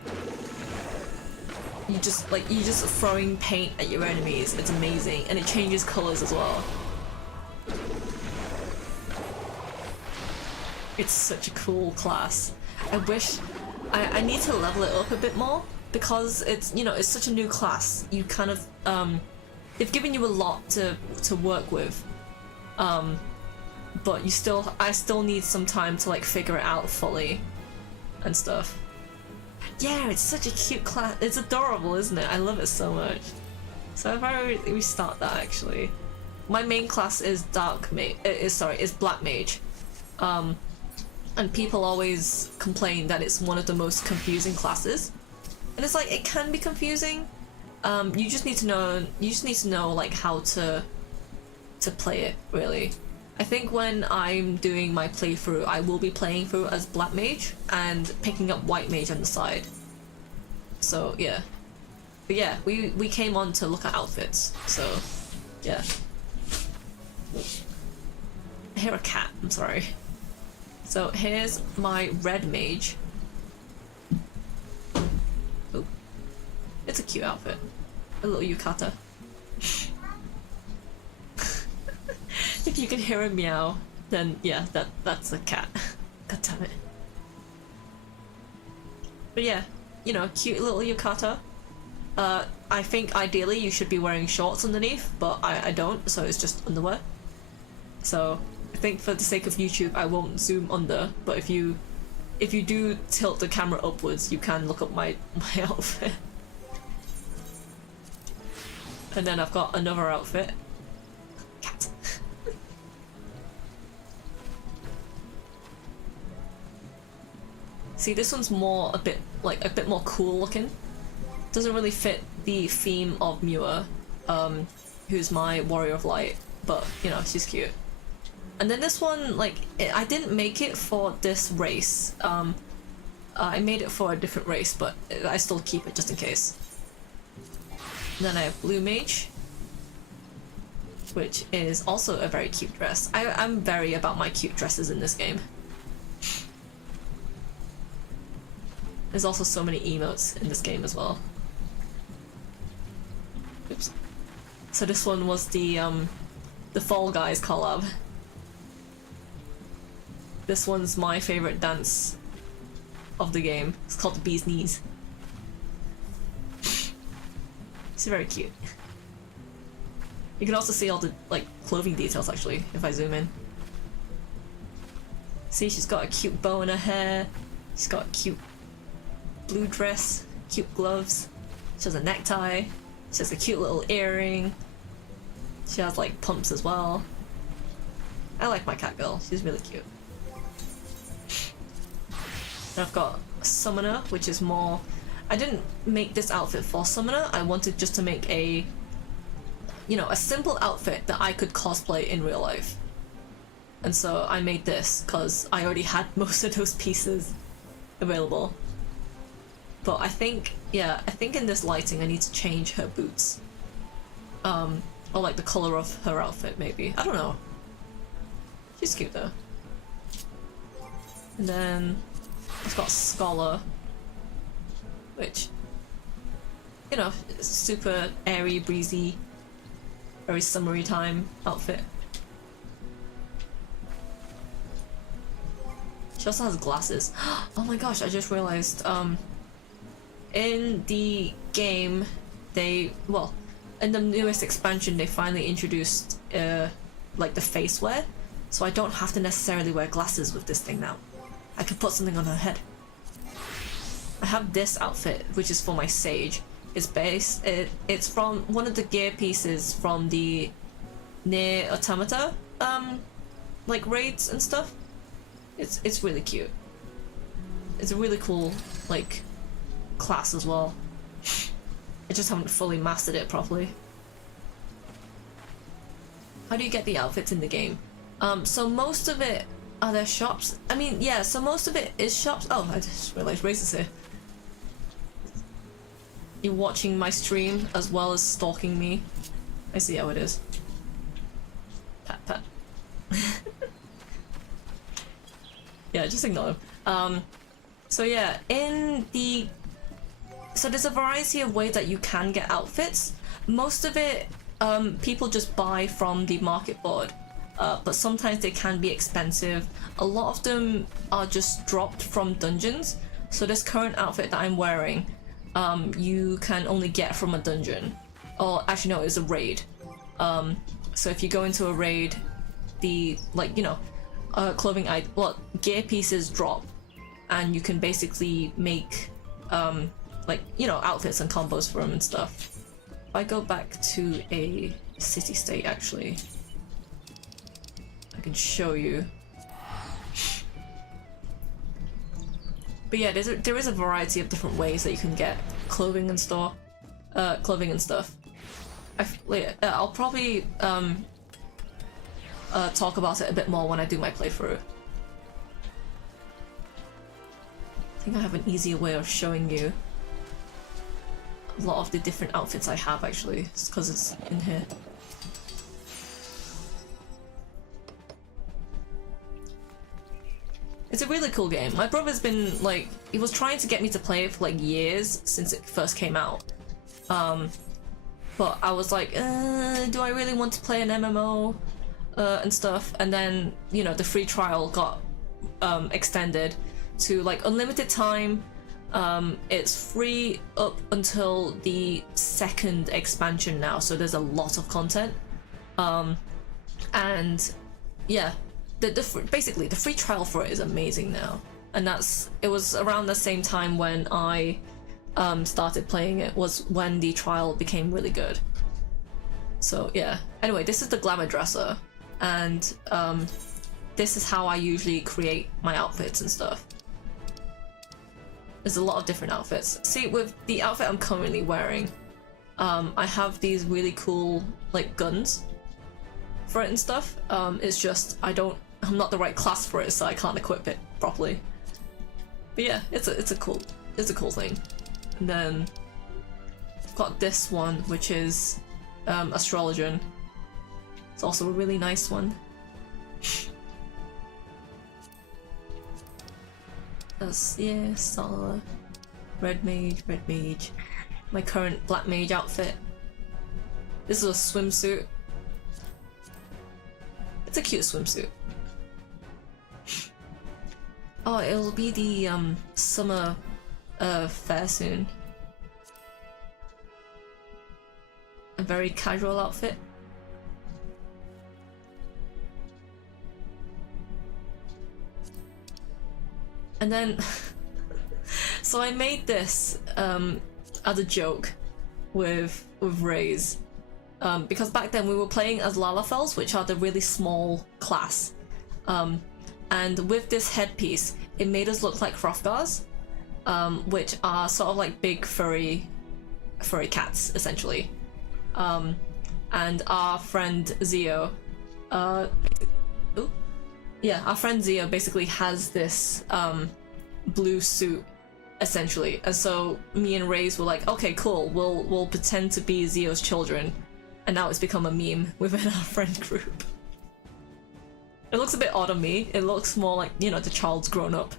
you just throwing paint at your enemies. It's amazing, and it changes colors as well. It's such a cool class. I wish I need to level it up a bit more because it's, you know, it's such a new class. You kind of they've given you a lot to work with, but I still need some time to like figure it out fully and stuff. Yeah, it's such a cute class. It's adorable, isn't it? I love it so much. So if I restart that, actually, my main class is is Black Mage, and people always complain that it's one of the most confusing classes, and it's like, it can be confusing. You just need to know like how to play it, really. I think when I'm doing my playthrough, I will be playing through as Black Mage and picking up White Mage on the side. So yeah. But yeah, we came on to look at outfits, so yeah. I hear a cat, I'm sorry. So here's my Red Mage. Oh. It's a cute outfit. A little yukata. If you can hear a meow, then yeah, that's a cat. God damn it. But yeah, you know, cute little yukata. I think ideally you should be wearing shorts underneath, but I don't, so it's just underwear. So I think for the sake of YouTube, I won't zoom under, but if you do tilt the camera upwards, you can look up my outfit. And then I've got another outfit. Cat. See, this one's a bit more cool looking. Doesn't really fit the theme of Mewa, who's my Warrior of Light, but you know, she's cute. And then this one, like, I didn't make it for this race. I made it for a different race, but I still keep it just in case. And then I have Blue Mage, which is also a very cute dress. I'm very about my cute dresses in this game. There's also so many emotes in this game as well. Oops. So this one was the Fall Guys collab. This one's my favorite dance of the game. It's called the Bee's Knees. It's very cute. You can also see all the like clothing details actually if I zoom in. See, she's got a cute bow in her hair. She's got a cute blue dress, cute gloves. She has a necktie. She has a cute little earring. She has like pumps as well. I like my cat girl. She's really cute. And I've got a Summoner, which is more... I didn't make this outfit for Summoner. I wanted just to make a, you know, a simple outfit that I could cosplay in real life. And so I made this because I already had most of those pieces available. But I think, yeah, I think in this lighting I need to change her boots. Or like the color of her outfit maybe. I don't know. She's cute though. And then I've got Scholar, which, you know, is super airy, breezy, very summery time outfit. She also has glasses. Oh my gosh, I just realized, in the game, in the newest expansion, they finally introduced, like the face wear, so I don't have to necessarily wear glasses with this thing now. I could put something on her head. I have this outfit, which is for my Sage. It's from one of the gear pieces from the Near Automata like raids and stuff. It's really cute. It's a really cool like class as well. I just haven't fully mastered it properly. How do you get the outfits in the game? So most of it, are there shops? I mean, yeah, so most of it is shops. Oh, I just realized Race is here. You're watching my stream as well as stalking me. I see how it is. Pat pat. Yeah, just ignore him. So yeah, so there's a variety of ways that you can get outfits. Most of it, people just buy from the market board, but sometimes they can be expensive. A lot of them are just dropped from dungeons. So this current outfit that I'm wearing, you can only get from a dungeon. Or actually no, it's a raid. So if you go into a raid, the, like, you know, gear pieces drop, and you can basically make like, you know, outfits and combos for them and stuff. If I go back to a city state, actually, I can show you. But yeah, there is a variety of different ways that you can get clothing and stuff. I'll probably talk about it a bit more when I do my playthrough. I think I have an easier way of showing you a lot of the different outfits I have, actually, just because it's in here. It's a really cool game. My brother's been, like, he was trying to get me to play it for, like, years since it first came out. But I was like, do I really want to play an MMO and stuff? And then, you know, the free trial got extended to, like, unlimited time. It's free up until the second expansion now, so there's a lot of content. And yeah, basically the free trial for it is amazing now, and it was around the same time when I started playing it, was when the trial became really good. So yeah, anyway, this is the glamour dresser, and this is how I usually create my outfits and stuff. There's a lot of different outfits. See, with the outfit I'm currently wearing, I have these really cool, like, guns for it and stuff. It's just I'm not the right class for it, so I can't equip it properly. But yeah, it's a cool thing. And then I've got this one, which is Astrologian. It's also a really nice one. Yeah, Sala, red mage. My current black mage outfit. This is a swimsuit. It's a cute swimsuit. Oh, it'll be the summer fair soon. A very casual outfit. And then, so I made this as a joke with Raze, because back then we were playing as Lalafels, which are the really small class, and with this headpiece, it made us look like Hrothgars, which are sort of like big furry cats, essentially. And our friend Zio, our friend Zio basically has this blue suit, essentially, and so me and Raze were like, okay, cool, we'll pretend to be Zio's children, and now it's become a meme within our friend group. It looks a bit odd on me. It looks more like, you know, the child's grown up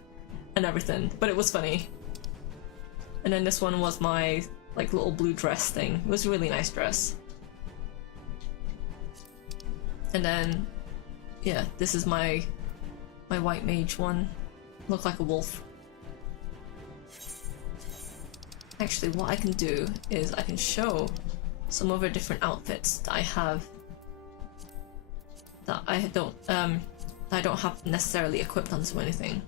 and everything, but it was funny. And then this one was my, like, little blue dress thing. It was a really nice dress. And then, yeah, this is my white mage one. Look like a wolf. Actually, what I can do is I can show some other different outfits that I have that I don't have necessarily equipped onto anything.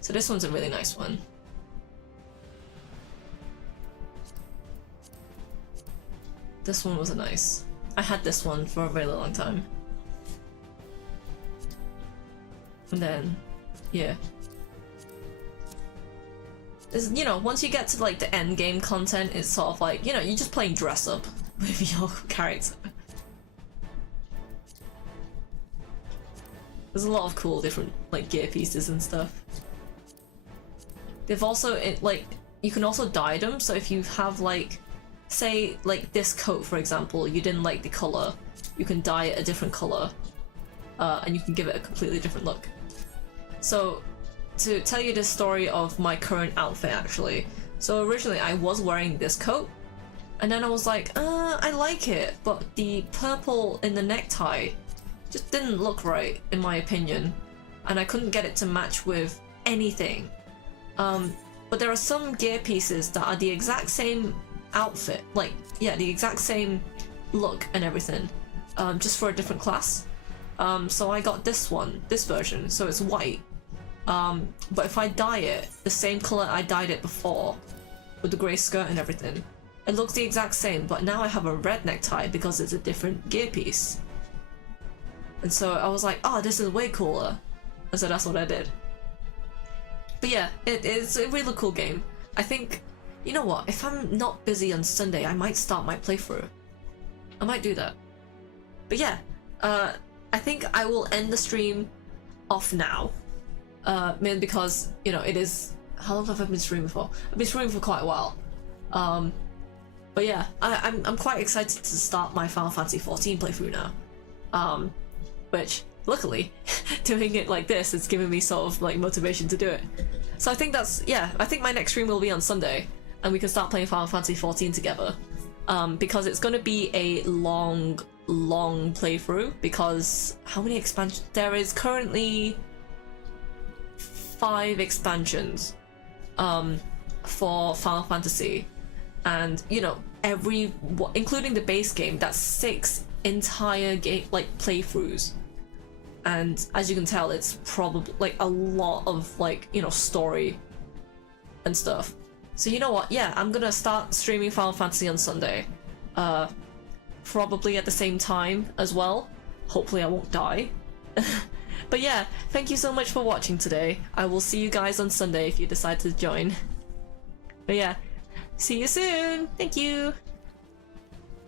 So this one's a really nice one. this one was nice. I had this one for a very long time. And then, yeah. It's, you know, once you get to like the end game content, it's sort of like, you know, you're just playing dress up with your character. There's a lot of cool different like gear pieces and stuff. They've also, like, you can also dye them, so if you have like, say like this coat for example, you didn't like the color, you can dye it a different color, and you can give it a completely different look. So, to tell you the story of my current outfit actually, so originally I was wearing this coat, and then I was like, I like it, but the purple in the necktie just didn't look right in my opinion, and I couldn't get it to match with anything. But there are some gear pieces that are the exact same outfit, like, yeah, the exact same look and everything, just for a different class. So I got this one, this version, so it's white. But if I dye it the same color I dyed it before, with the grey skirt and everything, it looks the exact same, but now I have a red necktie because it's a different gear piece. And so I was like, oh, this is way cooler. And so that's what I did. But yeah, it's a really cool game. I think, you know what, if I'm not busy on Sunday, I might start my playthrough. I might do that. But yeah, I think I will end the stream off now. Mainly because, you know, it is... How long have I been streaming for? I've been streaming for quite a while. But yeah, I'm quite excited to start my Final Fantasy XIV playthrough now. Which, luckily, doing it like this, it's giving me sort of like motivation to do it. So I think that's, yeah, I think my next stream will be on Sunday, and we can start playing Final Fantasy XIV together. Because it's gonna be a long playthrough, because how many expansions? There is currently 5 expansions for Final Fantasy, and you know, including the base game, that's 6 entire game like playthroughs. And as you can tell, it's probably like a lot of like, you know, story and stuff. So you know what, yeah, I'm gonna start streaming Final Fantasy on Sunday, probably at the same time as well. Hopefully I won't die. But yeah, thank you so much for watching today. I will see you guys on Sunday if you decide to join. But yeah, see you soon. Thank you.